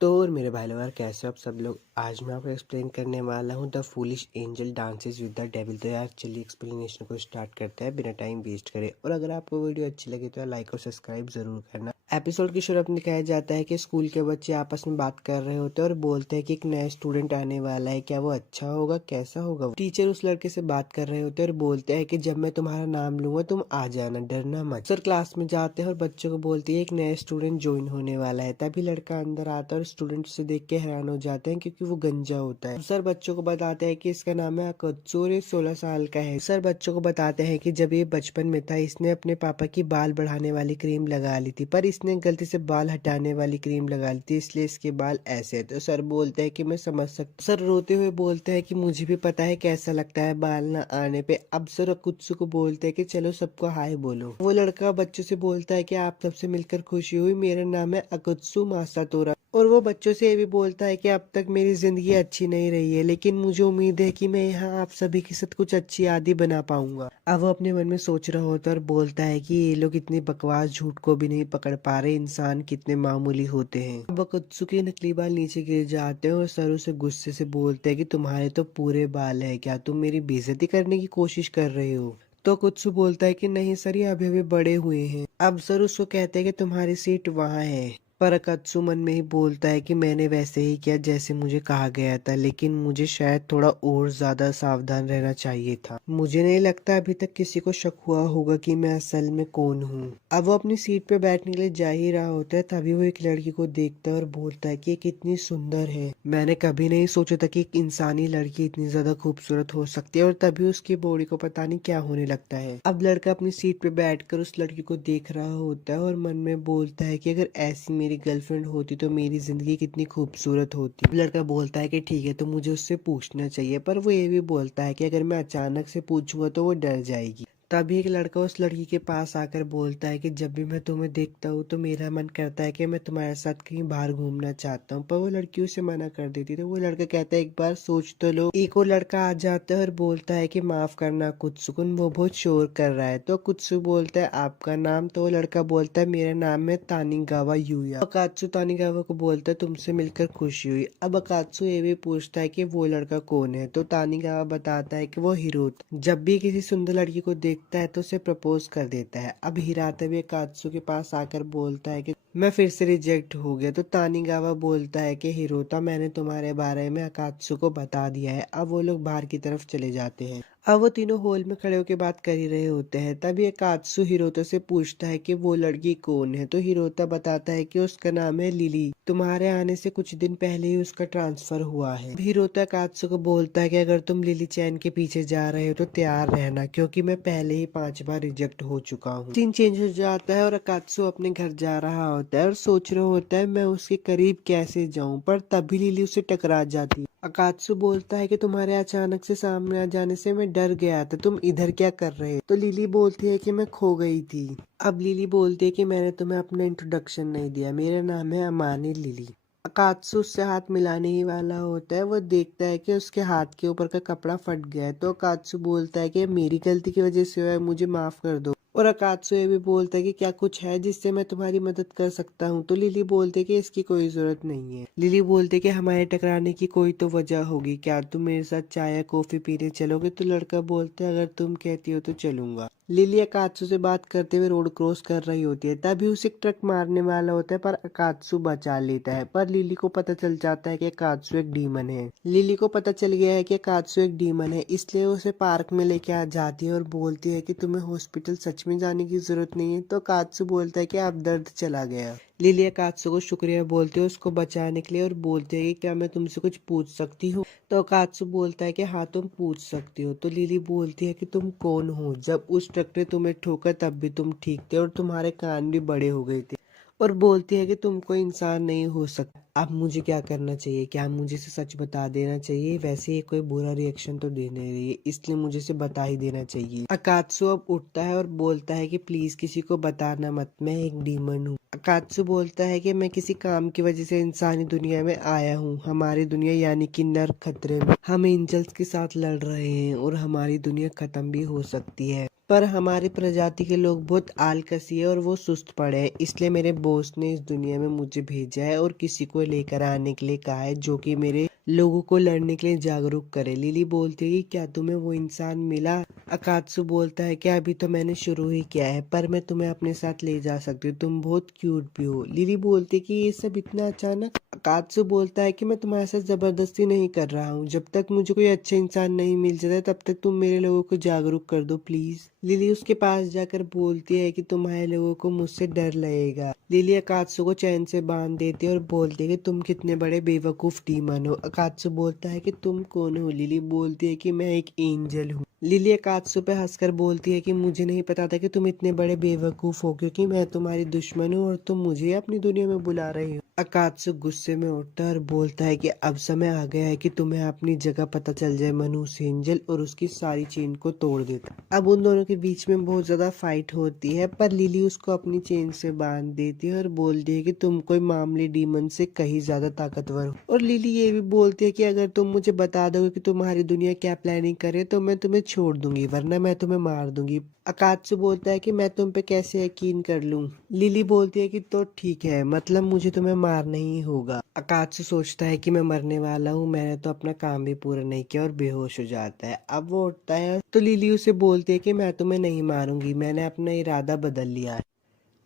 तो और मेरे भाई लोग यार कैसे हो आप सब लोग। आज मैं आपको एक्सप्लेन करने वाला हूँ the foolish angel dances with the devil. तो यार चलिए एक्सप्लेनेशन को स्टार्ट करते हैं बिना टाइम वेस्ट करे। और अगर आपको वीडियो अच्छी लगे तो यार लाइक और सब्सक्राइब जरूर करना। एपिसोड की शुरुआत में दिखाया जाता है कि स्कूल के बच्चे आपस में बात कर रहे होते हैं और बोलते हैं कि एक नया स्टूडेंट आने वाला है, क्या वो अच्छा होगा, कैसा होगा। टीचर उस लड़के से बात कर रहे होते हैं और बोलते हैं कि जब मैं तुम्हारा नाम लूंगा तुम आ जाना, डरना मत। सर क्लास में जाते हैं और बच्चों को बोलती है एक नया स्टूडेंट ज्वाइन होने वाला है। तभी लड़का अंदर आता है और स्टूडेंट से देख के हैरान हो जाते हैं क्योंकि वो गंजा होता है। सर बच्चों को बताते हैं कि इसका नाम है अकत्सु और ये 16 साल का है। सर बच्चों को बताते हैं कि जब ये बचपन में था इसने अपने पापा की बाल बढ़ाने वाली क्रीम लगा ली थी, पर इसने गलती से बाल हटाने वाली क्रीम लगा ली थी, इसलिए इसके बाल ऐसे है। तो सर बोलते हैं कि मैं समझ सकता। सर रोते हुए बोलते हैं कि मुझे भी पता है कैसा लगता है बाल ना आने पे। अब सर अकुत्सु को बोलते हैं कि चलो सबको हाय बोलो। वो लड़का बच्चों से बोलता है कि आप सबसे मिलकर खुशी हुई, मेरा नाम है अकुत्सु मासातोरा। और वो बच्चों से ये भी बोलता है कि अब तक मेरी जिंदगी अच्छी नहीं रही है, लेकिन मुझे उम्मीद है कि मैं यहाँ आप सभी के साथ कुछ अच्छी यादें बना पाऊंगा। अब वो अपने मन में सोच रहा होता है और बोलता है कि ये लोग इतनी बकवास झूठ को भी नहीं पकड़ पा रहे, इंसान कितने मामूली होते हैं। अब अकुत्सु के नकली बाल नीचे गिर जाते हैं और सर उसे गुस्से से बोलते हैं कि तुम्हारे तो पूरे बाल है, क्या तुम मेरी बेइज्जती करने की कोशिश कर रहे हो। तो कुत्सु बोलता है कि नहीं सर, ये अभी अभी बड़े हुए हैं। अब सर उसको कहते हैं कि तुम्हारी सीट वहाँ है। पर अकत्सु मन में ही बोलता है कि मैंने वैसे ही किया जैसे मुझे कहा गया था, लेकिन मुझे शायद थोड़ा और ज्यादा सावधान रहना चाहिए था। मुझे नहीं लगता अभी तक किसी को शक हुआ होगा कि मैं असल में कौन हूँ। अब वो अपनी सीट पे बैठने के लिए जा ही रहा होता है, तभी वो एक लड़की को देखता है और बोलता है कि ये कितनी सुंदर है। मैंने कभी नहीं सोचा था कि एक इंसानी लड़की इतनी ज्यादा खूबसूरत हो सकती है। और तभी उसकी बॉडी को पता नहीं क्या होने लगता है। अब लड़का अपनी सीट पे बैठकर उस लड़की को देख रहा होता है और मन में बोलता है कि अगर ऐसी मेरी गर्लफ्रेंड होती तो मेरी जिंदगी कितनी खूबसूरत होती। अब लड़का बोलता है कि ठीक है, तो मुझे उससे पूछना चाहिए। पर वो ये भी बोलता है कि अगर मैं अचानक से पूछूंगा तो वो डर जाएगी। तभी एक लड़का उस लड़की के पास आकर बोलता है कि जब भी मैं तुम्हें देखता हूँ तो मेरा मन करता है कि मैं तुम्हारे साथ कहीं बाहर घूमना चाहता हूँ। पर वो लड़की उसे मना कर देती है। तो वो लड़का कहता है एक बार सोच तो लो। एक और लड़का आ जाता है और बोलता है कि माफ करना कुत्सुकुन, वो बहुत शोर कर रहा है। तो कुत्सु बोलता है आपका नाम। तो वो लड़का बोलता है मेरा नाम है तानिगावा यूया। अकात्सु तानिगावा को बोलता है तुमसे मिलकर खुशी हुई। अब अकात्सु ये भी पूछता है कि वो लड़का कौन है। तो तानिगावा बताता है कि वो हिरोता जब भी किसी सुंदर लड़की को देखता है तो उसे प्रपोज कर देता है। अब हिराता भी अकात्सु के पास आकर बोलता है कि मैं फिर से रिजेक्ट हो गया। तो तानिगावा बोलता है कि हिरोता, मैंने तुम्हारे बारे में अकात्सु को बता दिया है। अब वो लोग बाहर की तरफ चले जाते हैं। अब वो तीनों हॉल में खड़े होकर बात कर ही रहे होते हैं। तभी अकात्सु हिरोता से पूछता है कि वो लड़की कौन है। तो हिरोता बताता है कि उसका नाम है लिली, तुम्हारे आने से कुछ दिन पहले ही उसका ट्रांसफर हुआ है। हिरोता अकात्सु को बोलता है कि अगर तुम लिली चैन के पीछे जा रहे हो तो तैयार रहना, क्योंकि मैं पहले ही 5 बार रिजेक्ट हो चुका हूँ। सीन चेंज हो जाता है और अकात्सु अपने घर जा रहा होता है और सोच रहा होता है मैं उसके करीब कैसे जाऊं। पर तभी लिली उसे टकरा जाती है। अकात्सु बोलता है कि तुम्हारे अचानक से सामने आ जाने से मैं डर गया था, तुम इधर क्या कर रहे हो। तो लिली बोलती है कि मैं खो गई थी। अब लिली बोलती है कि मैंने तुम्हें अपना इंट्रोडक्शन नहीं दिया, मेरा नाम है अमानी लिली। अकात्सु उससे हाथ मिलाने ही वाला होता है। वो देखता है कि उसके हाथ के ऊपर का कपड़ा फट गया है। तो अकात्सु बोलता है कि मेरी गलती की वजह से हुआ है, मुझे माफ कर दो। और अकात्सु ये भी बोलता है कि क्या कुछ है जिससे मैं तुम्हारी मदद कर सकता हूँ। तो लिली बोलते कि इसकी कोई जरूरत नहीं है। लिली बोलते कि हमारे टकराने की कोई तो वजह होगी, क्या तुम मेरे साथ चाय या कॉफी पीने चलोगे। तो लड़का बोलता है अगर तुम कहती हो तो चलूंगा। लिली अकात्सु से बात करते हुए रोड क्रॉस कर रही होती है। तभी उसे एक ट्रक मारने वाला होता है, पर अकात्सु बचा लेता है। पर लिली को पता चल जाता है कि अकात्सु एक डीमन है। लिली को पता चल गया है कि अकात्सु एक डीमन है, इसलिए उसे पार्क में लेके आ जाती है और बोलती है कि तुम्हें हॉस्पिटल सच में जाने की जरूरत नहीं है। तो अकात्सु बोलता है कि अब दर्द चला गया। लिली अकात्सु को शुक्रिया बोलती है उसको बचाने के लिए और बोलती है कि क्या मैं तुमसे कुछ पूछ सकती हूँ। तो अकात्सु बोलता है कि हाँ तुम पूछ सकती हो। तो लिली बोलती है कि तुम कौन हो, जब उस ट्रक ने तुम्हें ठोका तब भी तुम ठीक थे और तुम्हारे कान भी बड़े हो गए थे। और बोलती है कि तुम कोई इंसान नहीं हो सकता। अब मुझे क्या करना चाहिए, क्या मुझे इसे सच बता देना चाहिए। वैसे ये कोई बुरा रिएक्शन तो दे नहीं रही है, इसलिए मुझे इसे बता ही देना चाहिए। अकात्सु अब उठता है और बोलता है कि प्लीज किसी को बताना मत, मैं एक डीमन हूँ। अकात्सु बोलता है कि मैं किसी काम की वजह से इंसानी दुनिया में आया हूँ। हमारी दुनिया यानी कि नर्क खतरे में, हम एंजल्स के साथ लड़ रहे हैं और हमारी दुनिया खत्म भी हो सकती है। पर हमारी प्रजाति के लोग बहुत आलकसी है और वो सुस्त पड़े हैं, इसलिए मेरे बॉस ने इस दुनिया में मुझे भेजा है और किसी को लेकर आने के लिए कहा है जो कि मेरे लोगों को लड़ने के लिए जागरूक करे। लिली बोलती है कि क्या तुम्हें वो इंसान मिला? अकात्सु बोलता है कि अभी तो मैंने शुरू ही किया है, पर मैं तुम्हें अपने साथ ले जा सकती हूँ, तुम बहुत क्यूट भी हो। लिली बोलती है कि ये सब इतना अचानक? अकात्सु बोलता है कि मैं तुम्हारे साथ जबरदस्ती नहीं कर रहा हूँ, जब तक मुझे कोई अच्छा इंसान नहीं मिल जाता तब तक तुम मेरे लोगों को जागरूक कर दो प्लीज। लिली उसके पास जाकर बोलती है कि तुम्हारे लोगों को मुझसे डर लगेगा। लिली अकात्सु को चैन से बांध देती है और बोलती है कि तुम कितने बड़े बेवकूफ डीमन हो। अकात्सु बोलता है कि तुम कौन हो? लिली बोलती है कि मैं एक एंजल हूँ। लिली अकात्सु पे हंसकर बोलती है कि मुझे नहीं पता था कि तुम इतने बड़े बेवकूफ हो, क्योंकि मैं तुम्हारी दुश्मन हूँ और तुम मुझे अपनी दुनिया में बुला रही हो। अकात्सु गुस्से में उठता है और बोलता है कि अब समय आ गया है कि तुम्हें अपनी जगह पता चल जाए। मनुष्य एंजल और उसकी सारी चेन को तोड़ देता है। अब उन दोनों के बीच में बहुत ज्यादा फाइट होती है, पर लिली उसको अपनी चेन से बांध देती है और बोलती है कि तुम कोई मामूली डीमन से कहीं ज्यादा ताकतवर हो। और लिली ये भी बोलती है कि अगर तुम मुझे बता दोगे कि तुम्हारी दुनिया क्या प्लानिंग करे तो मैं तुम्हें छोड़ दूंगी, वरना मैं तुम्हें मार दूंगी। अकात्सु बोलता है कि मैं तुम पे कैसे यकीन कर लूं? लिली बोलती है कि तो ठीक है, मतलब मुझे तुम्हें मारना ही होगा। अकात्सु सोचता है कि मैं मरने वाला हूँ, मैंने तो अपना काम भी पूरा नहीं किया और बेहोश हो जाता है। अब वो उठता है तो लिली उसे बोलती है कि मैं तुम्हें नहीं मारूंगी, मैंने अपना इरादा बदल लिया है।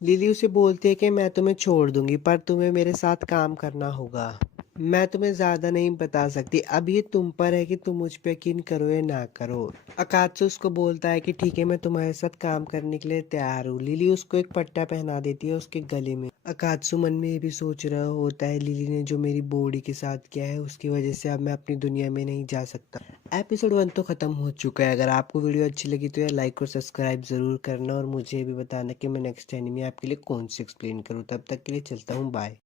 लिली उसे बोलती है कि मैं तुम्हें छोड़ दूंगी, पर तुम्हें मेरे साथ काम करना होगा। मैं तुम्हें ज्यादा नहीं बता सकती, अब ये तुम पर है कि तुम मुझ पे यकीन करो या ना करो। अकात्सु उसको बोलता है कि ठीक है, मैं तुम्हारे साथ काम करने के लिए तैयार हूँ। लिली उसको एक पट्टा पहना देती है उसके गले में। अकात्सु मन में ये भी सोच रहा होता है लिली ने जो मेरी बॉडी के साथ किया है उसकी वजह से अब मैं अपनी दुनिया में नहीं जा सकता। एपिसोड 1 तो खत्म हो चुका है। अगर आपको वीडियो अच्छी लगी तो यार लाइक और सब्सक्राइब जरूर करना और मुझे भी बताना कि मैं नेक्स्ट एनिमे आपके लिए कौन सी एक्सप्लेन करूँ। तब तक के लिए चलता हूँ, बाय।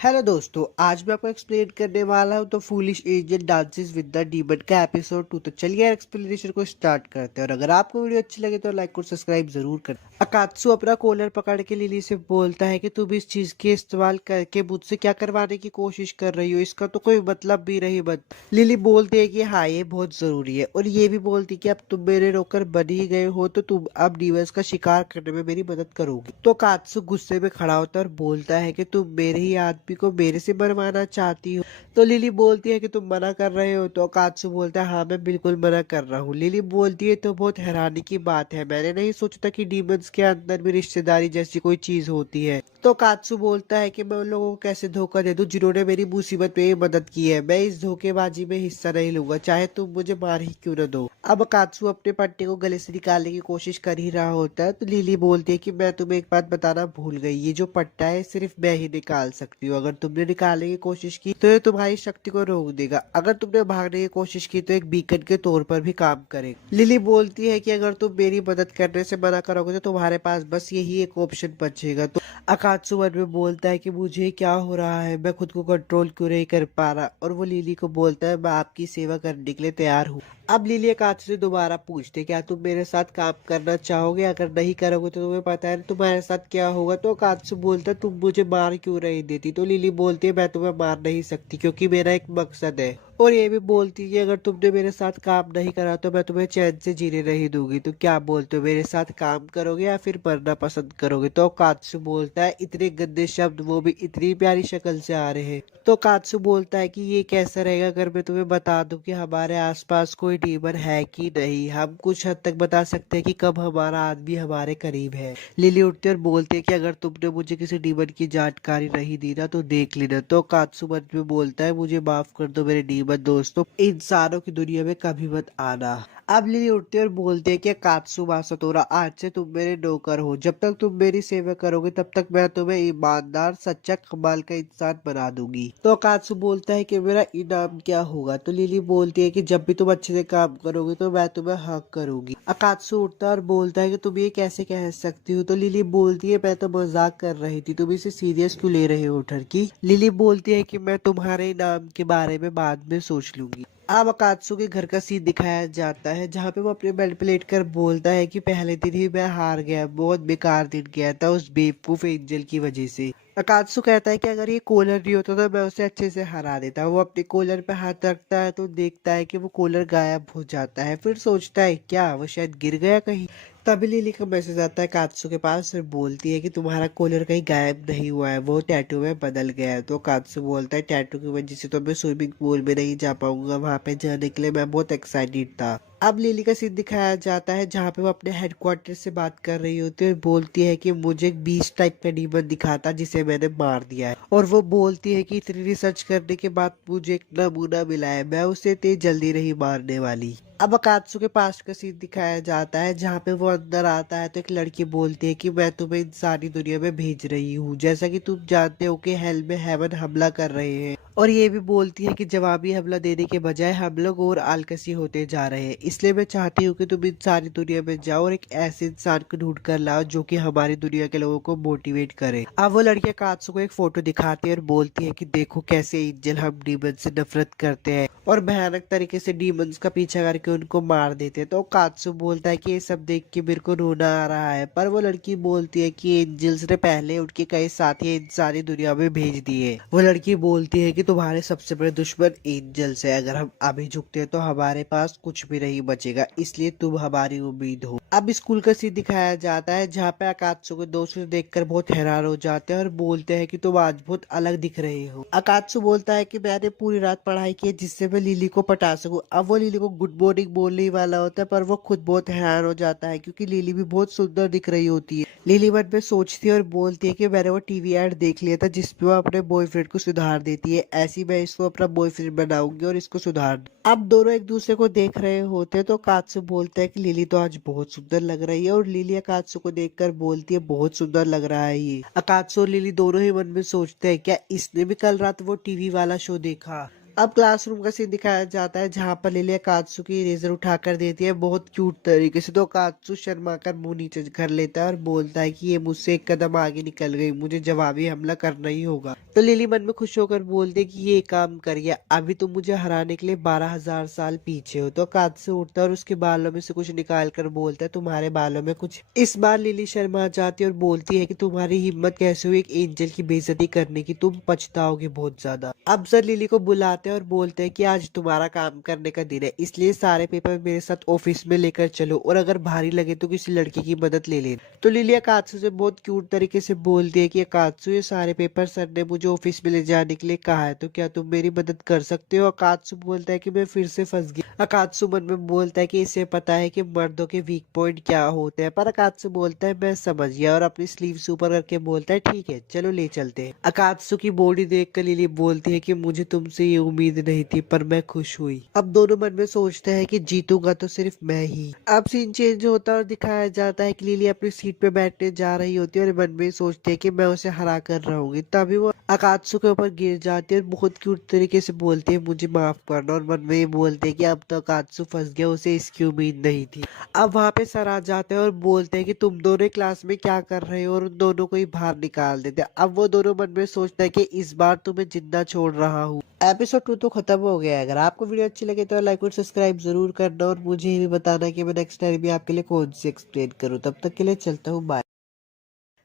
हेलो दोस्तों, आज मैं आपको एक्सप्लेन करने वाला हूँ तो foolish angel dances with the demon का एपिसोड 2। तो चलिए एक्सप्लेनेशन को स्टार्ट करते हैं और अगर आपको वीडियो अच्छी लगे तो लाइक और सब्सक्राइब जरूर करें। अकात्सु अपना कॉलर पकड़ के लिली से बोलता है कि तुम इस चीज के इस्तेमाल करके मुझसे क्या करवाने की कोशिश कर रही हो, इसका तो कोई मतलब भी नहीं बन। लिली बोलती है कि हाँ ये बहुत जरूरी है और ये भी बोलती कि अब तुम मेरे नौकर बन ही गए हो तो तुम अब डीमंस का शिकार करने में मेरी मदद करोगी। तो अकात्सु गुस्से में खड़ा होता है और बोलता है कि तुम मेरे ही आदमी को मेरे से बनवाना चाहती हो। तो लिली बोलती है कि तुम मना कर रहे हो। तो अकात्सु बोलता है हाँ मैं बिल्कुल मना कर रहा हूँ। लिली बोलती है तो बहुत हैरानी की बात है, मैंने नहीं सोचा था कि डीमंस के अंदर भी रिश्तेदारी जैसी कोई चीज होती है। तो अकात्सु बोलता है कि मैं उन लोगों को कैसे धोखा दे दूं जिन्होंने मेरी मुसीबत में मदद की है, मैं इस धोखेबाजी में हिस्सा नहीं लूंगा, चाहे तुम मुझे मार ही क्यों न दो। अब अकात्सु अपने पट्टे को गले से निकालने की कोशिश कर ही रहा होता है तो लिली बोलती है कि मैं तुम्हें एक बात बताना भूल गई, ये जो पट्टा है सिर्फ मैं ही निकाल सकती हूँ, अगर तुमने निकालने की कोशिश की तो ये तुम्हारी शक्ति को रोक देगा, अगर तुमने भागने की कोशिश की तो एक बीकन के तौर पर भी काम करेगा। लिली बोलती है कि अगर तुम मेरी मदद करने से मना करोगे तो तुम्हारे पास बस यही एक ऑप्शन बचेगा। तो अकात्सु मन में बोलता है कि मुझे क्या हो रहा है, मैं खुद को कंट्रोल क्यों नहीं कर पा रहा, और वो लिली को बोलता है मैं आपकी सेवा करने के लिए तैयार हूँ। अब लिली अकात्सु से दोबारा पूछते क्या तुम मेरे साथ काम करना चाहोगे, अगर नहीं करोगे तो तुम्हें पता है तुम्हारे साथ क्या होगा। तो अकात्सु बोलता है तुम मुझे मार क्यों नहीं देती। तो लिली बोलती है मैं तुम्हें मार नहीं सकती क्योंकि मेरा एक मकसद है, और ये भी बोलती है कि अगर तुमने मेरे साथ काम नहीं करा तो मैं तुम्हें चैन से जीने नहीं दूंगी। तो क्या बोलते हो, मेरे साथ काम करोगे या फिर मरना पसंद करोगे। तो कात्सु बोलता है इतने गंदे शब्द वो भी इतनी प्यारी शक्ल से आ रहे हैं। तो कात्सु बोलता है कि ये कैसा रहेगा अगर मैं तुम्हें बता दूं कि हमारे आसपास कोई डीमन है कि नहीं, हम कुछ हद तक बता सकते हैं कि कब हमारा आदमी हमारे करीब है। लिली उठती है और बोलती है कि अगर तुमने मुझे किसी डीमन की जानकारी नहीं दी ना तो देख लेना। तो कात्सु मन में बोलता है मुझे माफ कर दो मेरे डीमन दोस्तों, इंसानों की दुनिया में कभी मत आना। अब लिली उठती है और बोलती है कि कात्सु मासातोरा आज से तुम मेरे नौकर हो, जब तक तुम मेरी सेवा करोगे तब तक मैं तुम्हें ईमानदार सच्चा कमाल का इंसान बना दूंगी। तो कात्सु बोलता है कि मेरा इनाम क्या होगा। तो लिली बोलती है कि जब भी तुम अच्छे से काम करोगे तो मैं तुम्हें हक करूंगी। अकात्सु उठता है और बोलता है कि तुम ये कैसे कह सकती हो। तो लिली बोलती है मैं तो मजाक कर रही थी, तुम इसे सीरियस क्यों ले रहे हो ठरकी। लिली बोलती है कि मैं तुम्हारे इनाम के बारे में बाद में सोच लूंगी। अब अकात्सु के घर का सीन दिखाया जाता है जहाँ पे वो अपने बेड पे लेट कर बोलता है कि पहले दिन ही मैं हार गया, बहुत बेकार दिन गया था उस बेवकूफ एंजल की वजह से। अकात्सु कहता है कि अगर ये कॉलर नहीं होता तो मैं उसे अच्छे से हरा देता। वो अपने कॉलर पे हाथ रखता है तो देखता है कि वो कॉलर गायब हो जाता है, फिर सोचता है क्या वो शायद गिर गया कहीं। तभी लिली का मैसेज आता है कात्सु के पास और बोलती है कि तुम्हारा कॉलर कहीं गायब नहीं हुआ है, वो टैटू में बदल गया है। तो कात्सु बोलता है टैटू की वजह से तो मैं स्विमिंग पूल में नहीं जा पाऊंगा, वहां पे जाने के लिए मैं बहुत एक्साइटेड था। अब लिली का सीन दिखाया जाता है जहाँ पे वो अपने हेडक्वार्टर से बात कर रही होती है और बोलती है कि मुझे एक बीस्ट टाइप का डीमन दिखाता जिसे मैंने मार दिया है। और वो बोलती है कि इतनी रिसर्च करने के बाद मुझे एक नमूना मिला है, मैं उसे इतनी जल्दी नहीं मारने वाली। अब अकात्सु के पास का सीन दिखाया जाता है जहाँ पे वो अंदर आता है तो एक लड़की बोलती है कि मैं तुम्हें इंसानी दुनिया में भेज रही हूँ, जैसा कि तुम जानते हो कि हेल में हेवन हमला कर रहे हैं। और ये भी बोलती है कि जवाबी हमला देने के बजाय हम लोग और आलकसी होते जा रहे हैं, इसलिए मैं चाहती हूँ कि तुम इंसानी दुनिया में जाओ और एक ऐसे इंसान को ढूंढ कर लाओ जो कि हमारी दुनिया के लोगों को मोटिवेट करे। अब वो लड़की अकात्सु को एक फोटो दिखाती है और बोलती है कि देखो कैसे एंजल हम डीमन से नफरत करते हैं और भयानक तरीके से डीमंस का पीछा करके उनको मार देते हैं। तो कात्सु बोलता है कि ये सब देख के मेरे को रोना आ रहा है, पर वो लड़की बोलती है कि एंजल्स ने पहले उनके कई साथी इंसानी दुनिया में भेज दिए। वो लड़की बोलती है कि तुम्हारे सबसे बड़े दुश्मन एंजल्स है, अगर हम अभी झुकते हैं तो हमारे पास कुछ भी नहीं बचेगा, इसलिए तुम हमारी उम्मीद हो। अब स्कूल का सीन दिखाया जाता है जहाँ पे अकात्सु को दोस्तों देखकर बहुत हैरान हो जाते हैं और बोलते हैं कि तुम आज बहुत अलग दिख रहे हो। अकात्सु बोलता है कि मैंने पूरी रात पढ़ाई की है जिससे मैं लिली को पटा सकूं। अब वो लिली को गुड मॉर्निंग बोलने ही वाला होता है पर वो खुद बहुत हैरान हो जाता है क्योंकि लिली भी बहुत सुंदर दिख रही होती है। लिली मन में सोचती है और बोलती है कि मैंने वो टीवी एड देख लिया था जिसपे वो अपने बॉयफ्रेंड को सुधार देती है, ऐसी मैं इसको अपना बॉयफ्रेंड बनाऊंगी और इसको सुधार। अब दोनों एक दूसरे को देख रहे होते हैं तो कात्सु बोलता है कि लिली तो आज बहुत सुंदर लग रही है और लिली अकात्सु को देखकर बोलती है बहुत सुंदर लग रहा है ये। अकात्सु और लिली दोनों ही मन में सोचते हैं क्या इसने भी कल रात वो टीवी वाला शो देखा। अब क्लासरूम का सीन दिखाया जाता है जहाँ पर लिली कात्सु की इरेजर उठा कर देती है बहुत क्यूट तरीके से। तो कात्सु शर्मा कर मुंह नीचे कर लेता है और बोलता है कि ये मुझसे एक कदम आगे निकल गई, मुझे जवाबी हमला करना ही होगा। तो लिली मन में खुश होकर बोलती है कि ये काम करिए, अभी तुम मुझे हराने के लिए 12,000 साल पीछे हो। तो कात्सु उठता है और उसके बालों में से कुछ निकाल कर बोलता है तुम्हारे बालों में कुछ। इस बार लिली शर्मा जाती है और बोलती है कि तुम्हारी हिम्मत कैसे हुई एक एंजल की बेइज्जती करने की, तुम पछताओगे बहुत ज्यादा। अब सर लिली को बुलाते हैं और बोलते हैं कि आज तुम्हारा काम करने का दिन है, इसलिए सारे पेपर मेरे साथ ऑफिस में लेकर चलो और अगर भारी लगे तो किसी लड़की की मदद ले लेना। तो लिली अकात्सु से बहुत क्यूट तरीके से बोलती है कि अकात्सु ये सारे पेपर सर ने मुझे ऑफिस में ले जाने के लिए कहा है, तो क्या तुम मेरी मदद कर सकते हो। अकात्सु बोलता है कि मैं फिर से फंस गया। अकात्सु मन में बोलता है कि इसे पता है कि मर्दों के वीक पॉइंट क्या होते हैं, पर अकात्सु बोलता है मैं समझ गया और अपनी स्लीव्स ऊपर करके बोलता है ठीक है चलो ले चलते हैं। अकात्सु की बॉडी देखकर लिली बोलती है कि मुझे तुमसे ये उम्मीद नहीं थी पर मैं खुश हुई। अब दोनों मन में सोचते हैं कि जीतूंगा तो सिर्फ मैं ही। अब सीन चेंज होता है और दिखाया जाता है कि लिली अपनी सीट पे बैठने जा रही होती है और मन में सोचते है कि मैं उसे हरा कर रहूंगी, तभी वो अकात्सु के ऊपर गिर जाती है और बहुत क्यूट तरीके से बोलती है मुझे माफ करना, और मन में ये बोलते है कि अब तो अकात्सु फंस गया, उसे इसकी उम्मीद नहीं थी। अब वहाँ पे सर आ जाते हैं और बोलते हैं कि तुम दोनों क्लास में क्या कर रहे हो और उन दोनों को ही बाहर निकाल देते हैं। अब वो दोनों मन में सोचते हैं कि इस बार तुम्हें जिंदा छोड़ रहा हूँ। एपिसोड 2 तो खत्म हो गया है। अगर आपको वीडियो अच्छी लगे तो लाइक और सब्सक्राइब जरूर करना और मुझे ये भी बताना कि मैं नेक्स्ट टाइम भी आपके लिए कौन सी एक्सप्लेन करूँ। तब तक के लिए चलता हूँ, बाय।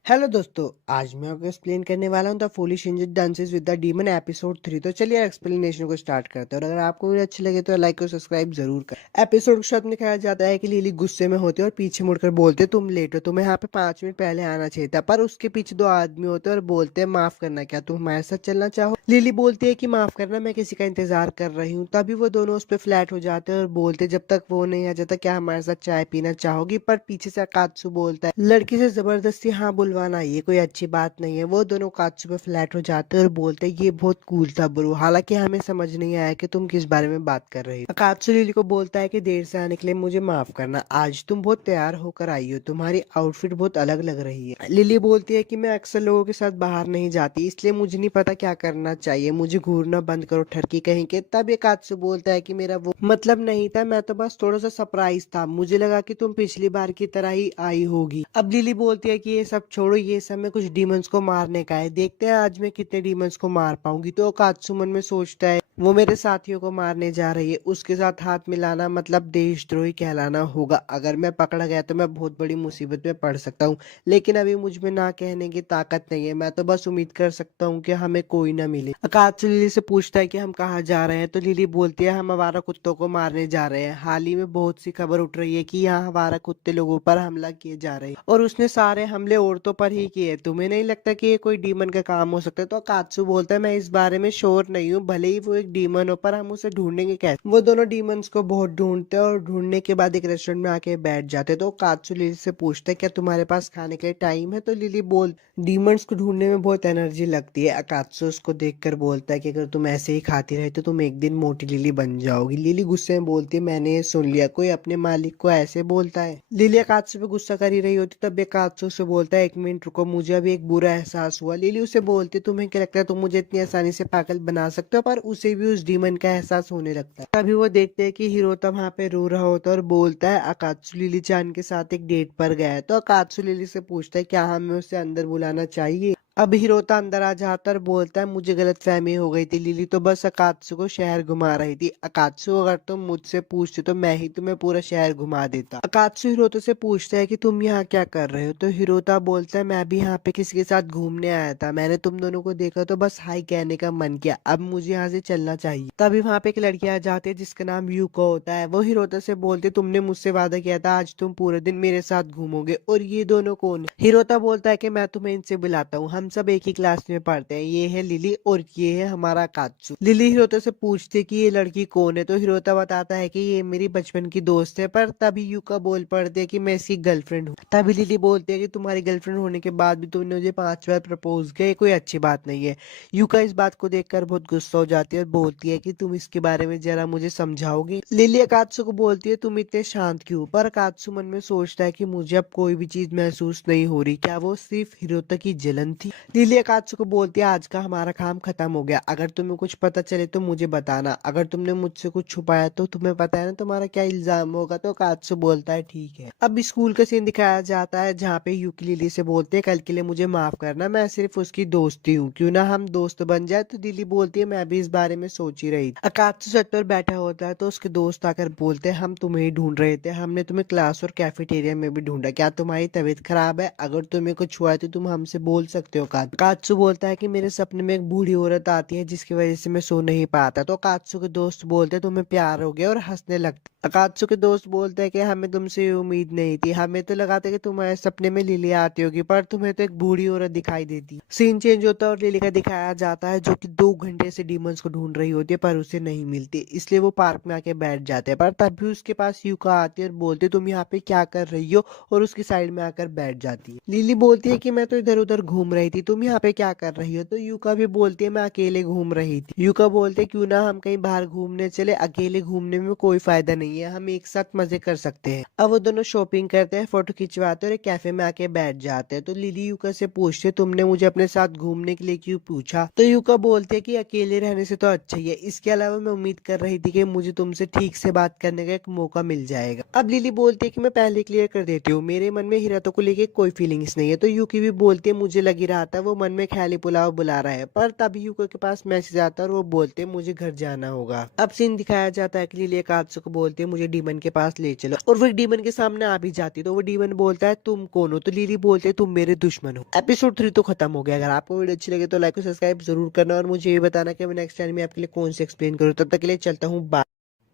हेलो दोस्तों, आज मैं आपको एक्सप्लेन करने वाला हूँ the foolish angel dances with the demon episode 3। तो चलिए एक्सप्लेनेशन को स्टार्ट करते हैं और अगर आपको वीडियो अच्छी लगे तो लाइक और सब्सक्राइब जरूर करें। एपिसोड के साथ दिखाया जाता है कि लिली गुस्से में होती है और पीछे मुड़कर बोलते हैं तुम लेट हो, तुम्हें यहाँ पे 5 मिनट पहले आना चाहिए था। पर उसके पीछे 2 आदमी होते हैं और बोलते हैं माफ करना, क्या तुम हमारे साथ चलना चाहो। लिली बोलती है कि माफ करना, मैं किसी का इंतजार कर रही हूँ। तभी वो दोनों उस पर फ्लैट हो जाते हैं और बोलते हैं जब तक वो नहीं आ जाता क्या हमारे साथ चाय पीना चाहोगी। पर पीछे से अकात्सु बोलता है लड़की से जबरदस्ती हाँ बुलवाना ये कोई अच्छी बात नहीं है। वो दोनों कात्सु पे फ्लैट हो जाते हैं और बोलते हैं ये बहुत कूल था ब्रो, हालांकि हमें समझ नहीं आया कि तुम किस बारे में बात कर रही हो। कात्सु लिली को बोलता है कि देर से आने के लिए मुझे माफ करना, आज तुम बहुत तैयार होकर आई हो, तुम्हारी आउटफिट बहुत अलग लग रही है। लिली बोलती है कि मैं अक्सर लोगों के साथ बाहर नहीं जाती इसलिए मुझे नहीं पता क्या करना चाहिए, मुझे घूरना बंद करो ठरकी कहीं के। तब ये कात्सु बोलता है कि मेरा वो मतलब नहीं था, मैं तो बस थोड़ा सा सरप्राइज था, मुझे लगा कि तुम पिछली बार की तरह ही आई होगी। अब लिली बोलती है कि ये सब छोड़ो, ये सब में कुछ डीमंस को मारने का है, देखते हैं आज मैं कितने डीमंस को मार पाऊंगी। तो कात्सु मन में सोचता है वो मेरे साथियों को मारने जा रही है, उसके साथ हाथ मिलाना मतलब देशद्रोही कहलाना होगा। अगर मैं पकड़ा गया तो मैं बहुत बड़ी मुसीबत में पड़ सकता हूँ, लेकिन अभी मुझ में ना कहने की ताकत नहीं है। मैं तो बस उम्मीद कर सकता हूँ कि हमें कोई ना मिले। अकात्सु लिली से पूछता है कि हम कहाँ जा रहे हैं, तो लिली बोलती है हम आवारा कुत्तों को मारने जा रहे हैं। हाल ही में बहुत सी खबर उठ रही है कि यहाँ आवारा कुत्ते लोगों पर हमला किए जा रहे हैं और उसने सारे हमले औरतों पर ही किए। तुम्हें नहीं लगता कि ये कोई डीमन का काम हो सकता है? तो अकात्सु बोलता है मैं इस बारे में श्योर नहीं हूँ, भले ही वो एक डीमन हो पर हम उसे ढूंढेंगे कैसे। वो दोनों डीमंस को बहुत ढूंढते हैं और ढूंढने के बाद एक रेस्टोरेंट में आके बैठ जाते हैं। तो अकात्सु लिली से पूछता है क्या तुम्हारे पास खाने के लिए टाइम है? तो लिली बोल डीमंस को ढूंढने में बहुत एनर्जी लगती है। अकात्सु उसको देखकर बोलता है कि अगर तुम ऐसे ही खाती रहे तो तुम एक दिन मोटी लिली बन जाओगी। लिली गुस्से में बोलती है मैंने ये सुन लिया, कोई अपने मालिक को ऐसे बोलता है? लिली अकात्सु पे गुस्सा कर ही रही होती तब अकात्सु से बोलता है एक मिनट रुको, मुझे अभी एक बुरा एहसास हुआ। लिली उसे बोलती तुम्हें क्या लगता है तुम मुझे इतनी आसानी से पागल बना सकते हो? पर उसे भी उस डीमन का एहसास होने लगता है। तभी वो देखते हैं कि हिरोता वहां पे रो रहा होता है और बोलता है अकात्सु लिली चान के साथ एक डेट पर गया है। तो अकात्सु लिली से पूछता है क्या हमें उसे अंदर बुलाना चाहिए? अब हिरोता अंदर आ जाता और बोलता है मुझे गलतफहमी हो गई थी, लिली तो बस अकात्सु को शहर घुमा रही थी। अकात्सु अगर तुम मुझसे पूछते तो मैं ही तुम्हें पूरा शहर घुमा देता। अकात्सु हिरोता से पूछता है कि तुम यहाँ क्या कर रहे हो? तो हिरोता बोलता है मैं भी यहाँ पे किसी के साथ घूमने आया था, मैंने तुम दोनों को देखा तो बस हाई कहने का मन किया, अब मुझे यहाँ से चलना चाहिए। तभी वहाँ पे एक लड़की आ जाती है जिसका नाम यूको होता है। वो हिरोता से बोलते तुमने मुझसे वादा किया था आज तुम पूरे दिन मेरे साथ घूमोगे, और ये दोनों कौन है? हिरोता बोलता है कि मैं तुम्हें इनसे बुलाता हूँ, हम सब एक ही क्लास में पढ़ते हैं, ये है लिली और ये है हमारा कात्सु। लिली हिरोता से पूछती है कि ये लड़की कौन है? तो हिरोता बताता है कि ये मेरी बचपन की दोस्त है। पर तभी यूका बोल पड़ती है कि मैं इसकी गर्लफ्रेंड हूँ। तभी लिली बोलती है कि तुम्हारी गर्लफ्रेंड होने के बाद भी तुमने मुझे 5 बार प्रपोज किया, ये कोई अच्छी बात नहीं है। यूका इस बात को देखकर बहुत गुस्सा हो जाती है और बोलती है कि तुम इसके बारे में जरा मुझे समझाओगी? लिली अकात्सु को बोलती है तुम इतने शांत क्यों? पर अकात्सु मन में सोचता है कि मुझे अब कोई भी चीज महसूस नहीं हो रही, क्या वो सिर्फ हिरोता की जलन थी? लिली अकात्सु को बोलती है आज का हमारा काम खत्म हो गया, अगर तुम्हें कुछ पता चले तो मुझे बताना, अगर तुमने मुझसे कुछ छुपाया तो तुम्हें पता है ना तुम्हारा क्या इल्जाम होगा। तो अकात्सु बोलता है ठीक है। अब स्कूल का सीन दिखाया जाता है जहाँ पे यूकी लिली से बोलते हैं कल के लिए मुझे माफ करना, मैं सिर्फ उसकी दोस्ती हूँ, क्यों ना हम दोस्त बन जाए? तो लिली बोलती है मैं भी इस बारे में सोच ही रही थी। अकात्सु छत पर बैठा होता है तो उसके दोस्त आकर बोलते हैं हम तुम्हें ही ढूंढ रहे थे, हमने तुम्हें क्लास और कैफेटेरिया में भी ढूंढा, क्या तुम्हारी तबीयत खराब है? अगर तुम्हें कुछ हुआ है तो तुम हमसे बोल सकते हो। कात्सु बोलता है कि मेरे सपने में एक बूढ़ी औरत आती है जिसकी वजह से मैं सो नहीं पाता। तो कात्सु के दोस्त बोलते हैं तुम्हें प्यार हो गया और हंसने लगते। अकात्सु के दोस्त बोलते हैं कि हमें तुमसे ये उम्मीद नहीं थी, हमें तो लगा था कि तुम्हारे सपने में लिली आती होगी पर तुम्हें तो एक बूढ़ी औरत दिखाई देती। सीन चेंज होता है और लिली का दिखाया जाता है जो कि 2 घंटे से डीमंस को ढूंढ रही होती है पर उसे नहीं मिलती, इसलिए वो पार्क में आके बैठ जाते हैं। पर तभी उसके पास यूका आती है और बोलती तुम यहाँ पे क्या कर रही हो, और उसकी साइड में आकर बैठ जाती है। लिली बोलती है कि मैं तो इधर उधर घूम रही थी, तुम यहाँ पे क्या कर रही हो? तो यूका भी बोलती है मैं अकेले घूम रही थी। यूका बोलते क्यों ना हम कहीं बाहर घूमने चले, अकेले घूमने में कोई फायदा नहीं है, हम एक साथ मजे कर सकते हैं। अब वो दोनों शॉपिंग करते हैं, फोटो खिंचवाते हैं और एक कैफे में आके बैठ जाते हैं। तो लिली यूका से पूछते तुमने मुझे अपने साथ घूमने के लिए क्यों पूछा? तो यूका बोलते है कि अकेले रहने से तो अच्छा ही है, इसके अलावा मैं उम्मीद कर रही थी कि मुझे तुमसे ठीक से बात करने का एक मौका मिल जाएगा। अब लिली बोलती है कि मैं पहले क्लियर कर देती हूँ, मेरे मन में हिरातो को लेके कोई फीलिंग्स नहीं है। तो यूकी भी बोलती है मुझे लग ही रहा था वो मन में ख्याली पुलाव बुला रहा है। पर तभी यूका के पास मैसेज आता है और वो बोलते हैं मुझे घर जाना होगा। अब सीन दिखाया जाता है कि लिली कात्सु को बोलती है मुझे डीमन के पास ले चलो, और वो डीमन के सामने आ भी जाती है। तो वो डीमन बोलता है तुम कौन हो? तो लिली बोलते है तुम मेरे दुश्मन हो। एपिसोड 3 तो खत्म हो गया। अगर आपको वीडियो अच्छी लगे तो लाइक और सब्सक्राइब जरूर करना और मुझे ये बताना कि मैं नेक्स्ट टाइम में आपके लिए कौन से एक्सप्लेन करूँ। तब तक के लिए चलता हूँ, बाय।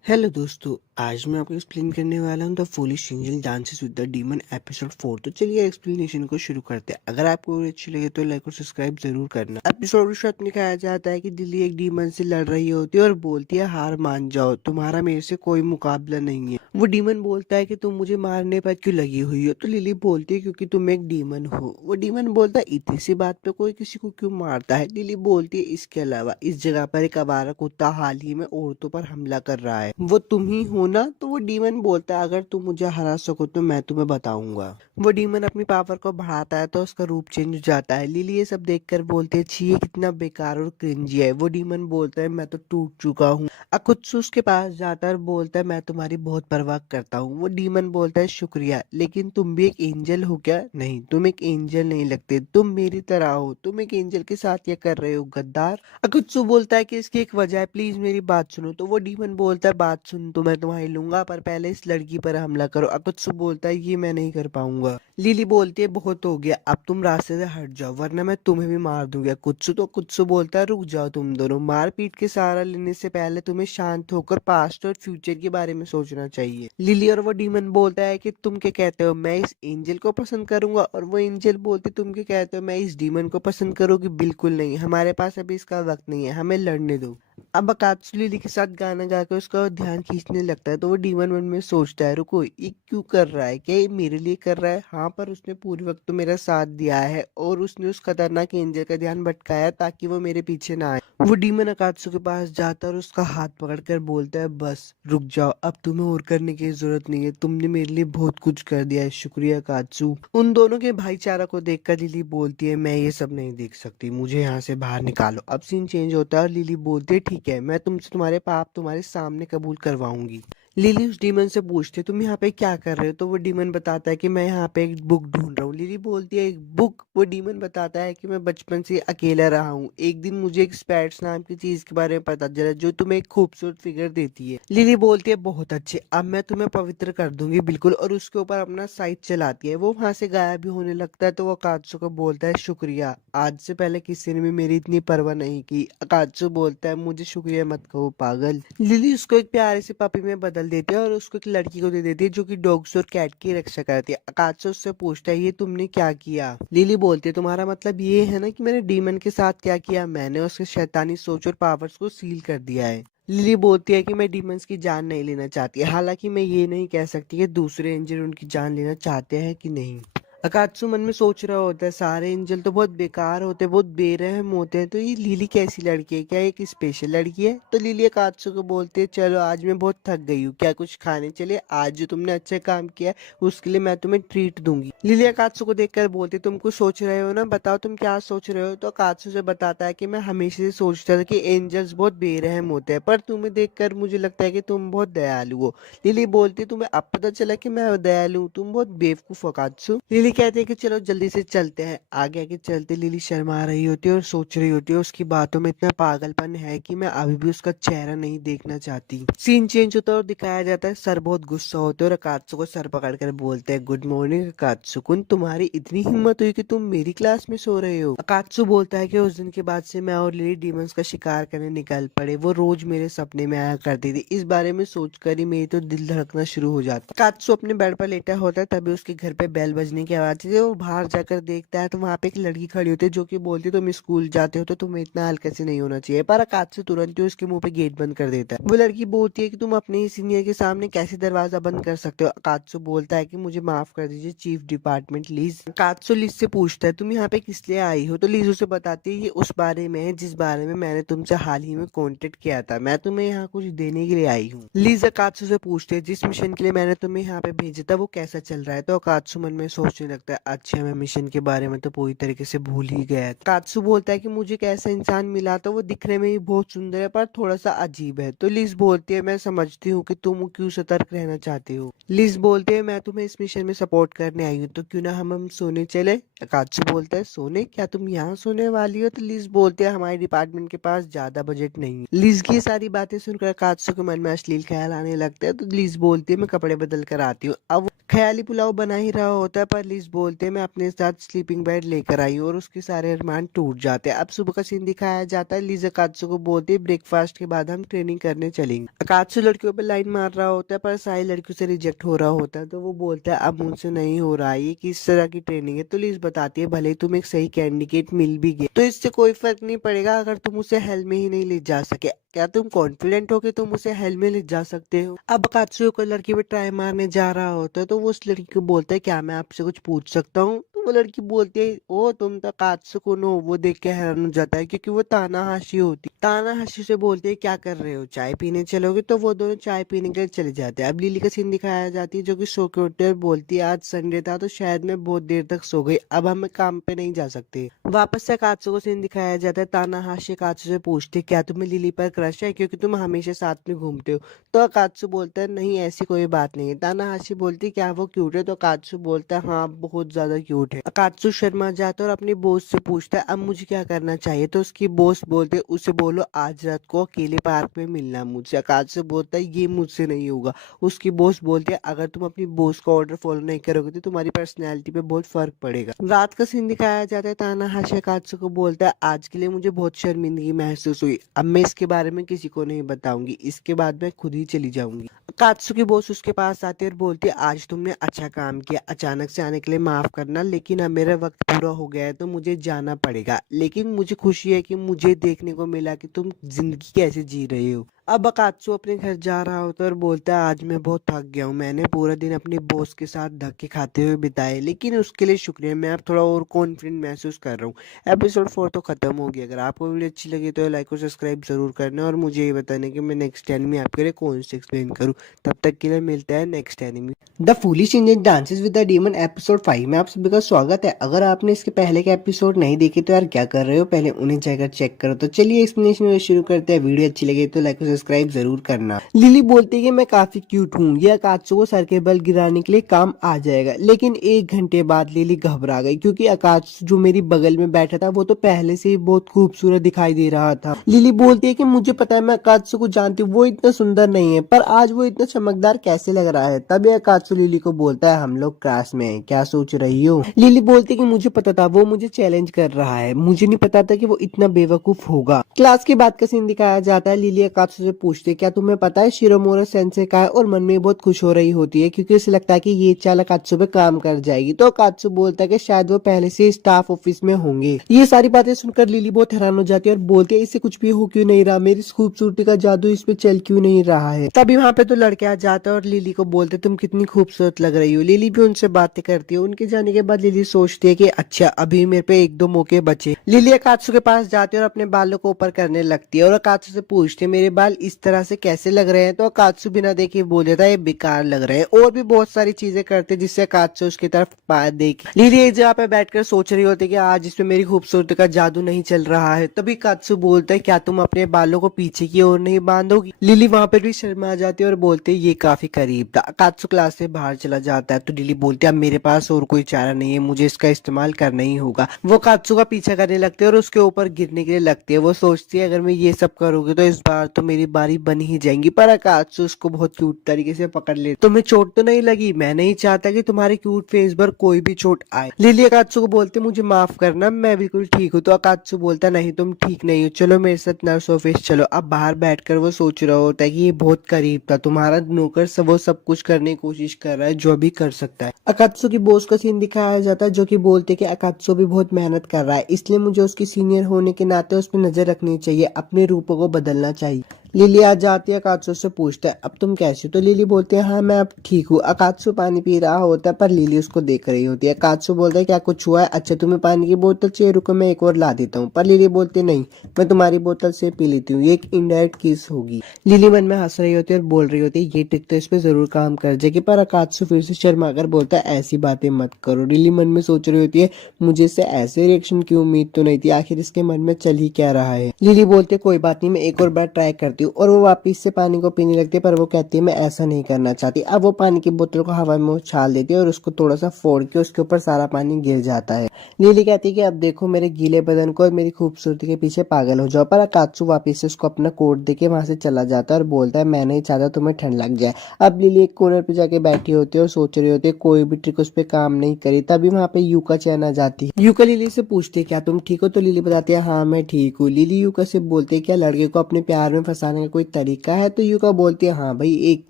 हेलो दोस्तों, आज मैं आपको एक्सप्लेन करने वाला हूँ the foolish angel dances with the demon episode 4। तो चलिए एक्सप्लेनेशन को शुरू करते हैं। अगर आपको वीडियो अच्छी लगे तो लाइक और सब्सक्राइब जरूर करना। एपिसोड के साथ दिखाया जाता है कि लिली एक डीमन से लड़ रही होती है और बोलती है हार मान जाओ, तुम्हारा मेरे से कोई मुकाबला नहीं है। वो डीमन बोलता है कि तुम मुझे मारने पर क्यों लगी हुई हो? तो लिली बोलती है क्योंकि तुम एक डीमन हो। वो डीमन बोलता है इतनी सी बात पे कोई किसी को क्यों मारता है? लिली बोलती है इसके अलावा इस जगह पर एक आवारा कुत्ता हाल ही में औरतों पर हमला कर रहा है, वो तुम ही हो हो ना, तो वो डीमन बोलता है अगर तुम मुझे हरा सको तो मैं तुम्हें बताऊंगा। वो डीमन अपनी पावर को बढ़ाता है तो उसका रूप चेंज हो जाता है। लिली ये सब देखकर बोलती है छी ये कितना बेकार और क्रिंजी है। वो डीमन बोलता है मैं तो टूट चुका हूँ। अकुत्सु उसके पास जाता है और बोलता है मैं तुम्हारी बहुत परवाह करता हूँ। वो डीमन बोलता है शुक्रिया, लेकिन तुम भी एक एंजल हो क्या? नहीं, तुम एक एंजल नहीं लगते, तुम मेरी तरह हो। तुम एक एंजल के साथ ये कर रहे हो गद्दार। अकुत्सु बोलता है कि इसकी एक वजह है, प्लीज मेरी बात सुनो। तो वो डीमन बोलता है बात सुन तो मैं तुम्हारी लूंगा, पर पहले इस लड़की पर हमला करो। अकुत्सु बोलता है ये मैं नहीं कर पाऊंगा। लिली बोलती है बहुत हो गया, अब तुम रास्ते से हट जाओ वरना मैं तुम्हें भी मार दूंगा। कुत्सु बोलता है रुक जाओ तुम दोनों, मारपीट के सहारा लेने से पहले तुम्हें शांत होकर पास्ट और फ्यूचर के बारे में सोचना चाहिए। लिली और वो डीमन बोलता है कि तुम क्या कहते हो, मैं इस एंजल को पसंद करूंगा? और वो एंजल बोलती तुम क्या कहते हो, मैं इस डीमन को पसंद करूंगी? बिल्कुल नहीं, हमारे पास अभी इसका वक्त नहीं है, हमें लड़ने दो। अब अकात्सु लिली के साथ गाना गाकर उसका ध्यान खींचने लगता है तो वो डीमन मन में सोचता है रुको ये क्यों कर रहा है, क्या ये मेरे लिए कर रहा है? हाँ, पर उसने पूरे वक्त तो मेरा साथ दिया है और उसने उस खतरनाक एंजल का ध्यान भटकाया ताकि वो मेरे पीछे ना आए। वो डीमन अकात्सु के पास जाता है और उसका हाथ पकड़कर बोलता है बस रुक जाओ, अब तुम्हें और करने की जरूरत नहीं है, तुमने मेरे लिए बहुत कुछ कर दिया है, शुक्रिया अकात्सु। उन दोनों के भाईचारा को देखकर लिली बोलती है मैं ये सब नहीं देख सकती, मुझे यहाँ से बाहर निकालो। अब सीन चेंज होता है और लिली बोलती है ठीक है, मैं तुमसे तुम्हारे पाप तुम्हारे सामने कबूल करवाऊंगी। लिली उस डीमन से पूछती है तुम यहाँ पे क्या कर रहे हो? तो वो डीमन बताता है कि मैं यहाँ पे एक बुक ढूंढ रहा हूँ। लिली बोलती है एक बुक? वो डीमन बताता है कि मैं बचपन से अकेला रहा हूँ, एक दिन मुझे एक स्पैट्स नाम की चीज के बारे में पता चला जो तुम्हें एक खूबसूरत फिगर देती है। लिली बोलती है बहुत अच्छे, अब मैं तुम्हें पवित्र कर दूंगी बिल्कुल, और उसके ऊपर अपना साइट चलाती है। वो वहां से गायब भी होने लगता है तो वो अकात्सु को बोलता है शुक्रिया, आज से पहले किसी ने भी मेरी इतनी परवाह नहीं की। अकात्सु बोलता है मुझे शुक्रिया मत कहो पागल। लिली उसको एक प्यारे से पपी में बदल देती है और उसको एक लड़की को दे देती है जो कि डॉग्स और कैट की रक्षा करती है। अकात्सु उससे पूछता है ये तुमने क्या किया? लिली बोलती है तुम्हारा मतलब ये है ना कि मैंने डीमन के साथ क्या किया? मैंने उसके शैतानी सोच और पावर्स को सील कर दिया है। लिली बोलती है कि मैं डीमंस की जान नहीं लेना चाहती, हालांकि मैं ये नहीं कह सकती कि दूसरे एंजल उनकी जान लेना चाहते हैं कि नहीं। अकात्सु मन में सोच रहा होता है सारे एंजल तो बहुत बेकार होते हैं, बहुत बेरहम होते हैं, तो ये लिली कैसी लड़की है, क्या एक स्पेशल लड़की है? तो लिली अकात्सु को बोलती है चलो आज मैं बहुत थक गई हूँ, क्या कुछ खाने चले? आज जो तुमने अच्छा काम किया है, उसके लिए मैं तुम्हें ट्रीट दूंगी। लिली अकात्सु को देखकर बोलती है तुम कुछ सोच रहे हो ना, बताओ तुम क्या सोच रहे हो? तो अकात्सु से बताता है कि मैं हमेशा से सोचता था कि एंजल्स बहुत बेरहम होते हैं, पर तुम्हें देखकर मुझे लगता है कि तुम बहुत दयालु हो। लिली बोलती तुम्हें अब पता चला कि मैं दयालु हूँ, तुम बहुत बेवकूफ हो अकात्सु। लिली कहते हैं कि चलो जल्दी से चलते हैं। आगे आगे चलते लिली शर्मा रही होती है और सोच रही होती है उसकी बातों में इतना पागलपन है कि मैं अभी भी उसका चेहरा नहीं देखना चाहती। सीन चेंज होता है और दिखाया जाता है सर बहुत गुस्सा होते हैं और अकात्सु को सर पकड़कर बोलते हैं गुड मॉर्निंग अकात्सु कुन, तुम्हारी इतनी हिम्मत हुई कि तुम मेरी क्लास में सो रहे हो? अकात्सु बोलता है कि उस दिन के बाद से मैं और लिली डीमंस का शिकार करने निकल पड़े, वो रोज मेरे सपने में आया करती थी। इस बारे में सोचकर ही मेरी तो दिल धड़कना शुरू हो जाता। अकात्सु अपने बेड पर लेटा होता है तभी उसके घर पे बेल बजने की आवाज आती है। वो बाहर जाकर देखता है तो वहाँ पे एक लड़की खड़ी होती है जो कि बोलती है तुम स्कूल जाते हो तो तुम्हें इतना हल्का से नहीं होना चाहिए, पर अकात्सु तुरंत ही उसके मुंह पे गेट बंद कर देता है। वो लड़की बोलती है कि तुम अपने ही सीनियर के सामने कैसे दरवाजा बंद कर सकते हो? अकात्सु बोलता है कि मुझे माफ कर दीजिए चीफ डिपार्टमेंट लिज। अकात्सु लिज से पूछता है तुम यहाँ पे किस लिए आई हो? तो लिज उसे बताती है ये उस बारे में है जिस बारे में मैंने तुमसे हाल ही में कांटेक्ट किया था, मैं तुम्हें यहाँ कुछ देने के लिए आई हूँ। लिज अकात्सु से पूछते है जिस मिशन के लिए मैंने तुम्हें यहाँ पे भेजा था वो कैसा चल रहा है? तो अकात्सु मन में सोचने लगता है अच्छा मैं मिशन के बारे में तो पूरी तरीके से भूल ही गया। अकात्सु बोलता है कि मुझे एक ऐसा इंसान मिला तो वो दिखने में ही बहुत सुंदर है पर थोड़ा सा अजीब है। तो लिज बोलती है मैं समझती हूँ कि तुम क्यों सतर्क रहना चाहती हो। लिज बोलते है मैं तुम्हें इस मिशन में सपोर्ट करने आई हूँ, तो क्यों ना हम सोने चले? अकात्सु बोलता है सोने? क्या तुम यहाँ सोने वाली हो? तो लिज बोलते है हमारे डिपार्टमेंट के पास ज्यादा बजट नहीं है। लिज की ये सारी बातें सुनकर अकात्सु के मन में अश्लील ख्याल आने लगता है तो लिज बोलती है मैं कपड़े बदल कर आती हूँ। अब ख्याली पुलाव बना ही रहा होता है पर लिज बोलते हैं मैं अपने साथ स्लीपिंग बेड लेकर आई हूँ और उसके सारे अरमान टूट जाते हैं। अब सुबह का सीन दिखाया जाता है। लिज अकात्सु को बोलती है ब्रेकफास्ट के बाद हम ट्रेनिंग करने चलेंगे। अकात्सु लड़कियों पर लाइन मार रहा होता है पर सारी लड़कियों से रिजेक्ट हो रहा होता है तो वो बोलता है अब मुझसे नहीं हो रहा है, ये किस तरह की ट्रेनिंग है? तो लिज बताती है भले तुम एक सही कैंडिडेट मिल भी गए तो इससे कोई फर्क नहीं पड़ेगा अगर तुम उसे हेल में ही नहीं ले जा सके। क्या तुम कॉन्फिडेंट हो कि तुम उसे हेल में ले जा सकते हो? अब अकात्सु को लड़की पे ट्राई मारने जा रहा होता है तो वो उस लड़की को बोलता है क्या मैं आपसे कुछ पूछ सकता हूँ? तो वो लड़की बोलती है ओ तुम तो कात्सुकुन हो। वो देख के हैरान हो जाता है क्योंकि वो तानाहाशी होती। तानाहाशी से बोलते है क्या कर रहे हो, चाय पीने चलोगे? तो वो दोनों चाय पीने के लिए चले जाते हैं। अब लिली का सीन दिखाया जाती है जो कि सो के उठते है और बोलती है आज संडे था तो शायद मैं बहुत देर तक सो गई, अब हम काम पे नहीं जा सकते। वापस से कात्सु को सीन दिखाया जाता है। तानाहाशी कात्सु से पूछती है क्या तुम्हें लिली पर क्रश है क्योंकि तुम हमेशा साथ में घूमते हो? तो अकात्सु बोलता है नहीं ऐसी कोई बात नहीं है। तानाहाशी बोलती है क्या वो क्यूट है? तो अकात्सु बोलता है हाँ बहुत ज्यादा क्यूट है। अकात्सु शर्मा जाता है और अपनी बॉस से पूछता है अब मुझे क्या करना चाहिए? तो उसकी बॉस बोलते है उसे बोलो आज रात को अकेले पार्क में मिलना मुझसे। अकात्सु बोलता है ये मुझसे नहीं होगा। उसकी बॉस बोलती है अगर तुम अपनी बॉस का ऑर्डर फॉलो नहीं करोगे तो तुम्हारी पर्सनैलिटी पे बहुत फर्क पड़ेगा। रात का सीन दिखाया जाता है। तानाहाशी अकात्सु को बोलता है आज के लिए मुझे बहुत शर्मिंदगी महसूस हुई, अब मैं इसके बारे में किसी को नहीं बताऊंगी, इसके बाद मैं खुद ही चली जाऊंगी। कात्सु की बॉस उसके पास आती है और बोलती है आज तुमने अच्छा काम किया, अचानक से आने के लिए माफ करना, लेकिन अब मेरा वक्त पूरा हो गया है तो मुझे जाना पड़ेगा। लेकिन मुझे खुशी है कि मुझे देखने को मिला कि तुम जिंदगी कैसे जी रहे हो। अब अकात्सु अपने घर जा रहा होता है और बोलता है आज मैं बहुत थक गया हूँ, मैंने पूरा दिन अपनी बॉस के साथ धक्के खाते हुए बिताए, लेकिन उसके लिए शुक्रिया, मैं अब थोड़ा और कॉन्फिडेंट महसूस कर रहा हूँ। एपिसोड 4 तो खत्म हो गया। अगर आपको वीडियो अच्छी लगी तो लाइक और सब्सक्राइब जरूर करना और मुझे ये बताना कि मैं नेक्स्ट एनिमी आपके लिए कौन से एक्सप्लेन करूँ। तब तक के लिए मिलता है next enemy the foolish Indian dances with the demon episode 5 में आप सभी का स्वागत है। अगर आपने इसके पहले के एपिसोड नहीं देखे तो यार क्या कर रहे हो, पहले उन्हें जाकर चेक करो। तो चलिए एक्सप्लेनेशन शुरू करते हैं। वीडियो अच्छी लगी तो लाइक और सब्सक्राइब जरूर करना। लिली बोलती है कि मैं काफी क्यूट हूँ, यह अकात्सु को सर के बल गिराने के लिए काम आ जाएगा। लेकिन 1 घंटे बाद लिली घबरा गई क्योंकि अकात्सु जो मेरी बगल में बैठा था वो तो पहले से ही बहुत खूबसूरत दिखाई दे रहा था। लिली बोलती है कि मुझे पता है, मैं अकात्सु को जानती हूँ, वो इतना सुंदर नहीं है, पर आज वो इतना चमकदार कैसे लग रहा है। तभी अकात्सु लिली को बोलता है हम लोग क्लास में हैं, क्या सोच रही हो? लिली बोलती है कि मुझे पता था, वो मुझे चैलेंज कर रहा है, मुझे नहीं पता था कि वो इतना बेवकूफ होगा। क्लास के बाद का सीन दिखाया जाता है। लिली अकात्सु से पूछती है क्या तुम्हें पता है शिरोमोरा सेंसे का है, और मन में बहुत खुश हो रही होती है क्योंकि उसे लगता है कि ये चाल अकात्सु पे काम कर जाएगी। तो अकात्सु बोलता है कि शायद वो पहले से स्टाफ ऑफिस में होंगे। ये सारी बातें सुनकर लिली बहुत हैरान हो जाती है और बोलती है इससे कुछ भी हो क्यों नहीं रहा, मेरी खूबसूरती का जादू इस पे चल क्यों नहीं रहा है। तभी वहाँ पे तो लड़के आ जाते हैं और लिली को बोलते तुम कितनी खूबसूरत लग रही हो। लिली भी उनसे बातें करती है। उनके जाने के बाद लिली सोचती है कि अच्छा अभी मेरे पे 1-2 मौके बचे। लिली अकात्सु के पास जाती है और अपने बालों को ऊपर करने लगती है और अकात्सु से पूछती है मेरे बाल इस तरह से कैसे लग रहे हैं। तो अकात्सु बिना देखे बोल देता है ये बेकार लग रहे हैं। और भी बहुत सारी चीजें करते जिससे अकात्सु उसकी तरफ देख। लिली एक जगह पे बैठकर सोच रही होती है कि आज इसमें मेरी खूबसूरती का जादू नहीं चल रहा है। तभी अकात्सु बोलता है क्या तुम अपने बालों को पीछे की ओर नहीं बांधोगी? लिली वहां पर भी शर्मा जाती है और बोलते है ये काफी करीब था। अकात्सु क्लास से बाहर चला जाता है तो लिली बोलती है अब मेरे पास और कोई चारा नहीं है, मुझे इसका इस्तेमाल करना ही होगा। वो अकात्सु का पीछा करने लगते है और उसके ऊपर गिरने के लिए लगती है। वो सोचती है अगर मैं ये सब करूंगी तो इस बार तो मेरी बारी बन ही जाएंगी, पर अकात्सु उसको बहुत क्यूट तरीके से पकड़ ले। तुम्हें चोट तो नहीं लगी? मैं नहीं चाहता कि तुम्हारे क्यूट फेस पर कोई भी चोट आए। लिली अकात्सु को बोलते मुझे माफ करना, मैं बिल्कुल ठीक हूँ। तो अकात्सु बोलता नहीं तुम ठीक नहीं हो, चलो मेरे साथ नर्स ऑफिस चलो। अब बाहर बैठकर वो सोच रहा होता है कि ये बहुत करीब था, तुम्हारा नौकर सब वो सब कुछ करने की कोशिश कर रहा है जो भी कर सकता है। अकात्सु की बॉस का सीन दिखाया जाता है जो कि बोलते कि अकात्सु भी बहुत मेहनत कर रहा है, इसलिए मुझे उसकी सीनियर होने के नाते उस पर नजर रखनी चाहिए, अपने रूपों को बदलना चाहिए। लिली आ जाती है, अकात्सु से पूछता है अब तुम कैसे हो? तो लिली बोलती है हाँ मैं अब ठीक हूँ। अकात्सु पानी पी रहा होता है पर लिली उसको देख रही होती है। अकात्सु बोलता है क्या कुछ हुआ है? अच्छा तुम्हें पानी की बोतल चाहिए, रुको मैं एक और ला देता हूँ। पर लिली बोलती है नहीं, मैं तुम्हारी बोतल से पी लेती हूँ, ये एक इनडायरेक्ट किस होगी। लिली मन में हंस रही होती है और बोल रही होती है ये ट्रिक तो इस पे जरूर काम कर जाएगी। पर अकात्सु फिर से शर्मा कर बोलता है ऐसी बातें मत करो। लिली मन में सोच रही होती है मुझे इससे ऐसे रिएक्शन की उम्मीद तो नहीं थी, आखिर इसके मन में चल ही क्या रहा है। लिली बोलती है कोई बात नहीं, मैं एक और बार ट्राई करती हूँ। और वो वापिस से पानी को पीने लगती है पर वो कहती है मैं ऐसा नहीं करना चाहती। अब वो पानी की बोतल को हवा में उछाल देती है और उसको थोड़ा सा फोड़ के उसके ऊपर सारा पानी गिर जाता है। लिली कहती है कि अब देखो मेरे गीले बदन को और मेरी खूबसूरती के पीछे पागल हो जाओ। पर अकात्सु वापिस से उसको अपना कोट देके वहां से चला जाता है और बोलता है मैं नहीं चाहता तुम्हें ठंड लग जाए। अब लिली एक कोने पे जाके बैठी होती है और सोच रही होती है कोई भी ट्रिक उस पर काम नहीं करी। तभी वहां पे यूका चैन आ जाती है। यूका लिली से पूछती है क्या तुम ठीक हो? तो लिली बताती है हाँ मैं ठीक हूँ। लिली यूका से बोलती है क्या लड़के को अपने प्यार में फंसाने बताने का कोई तरीका है? तो युका बोलती है हाँ भाई एक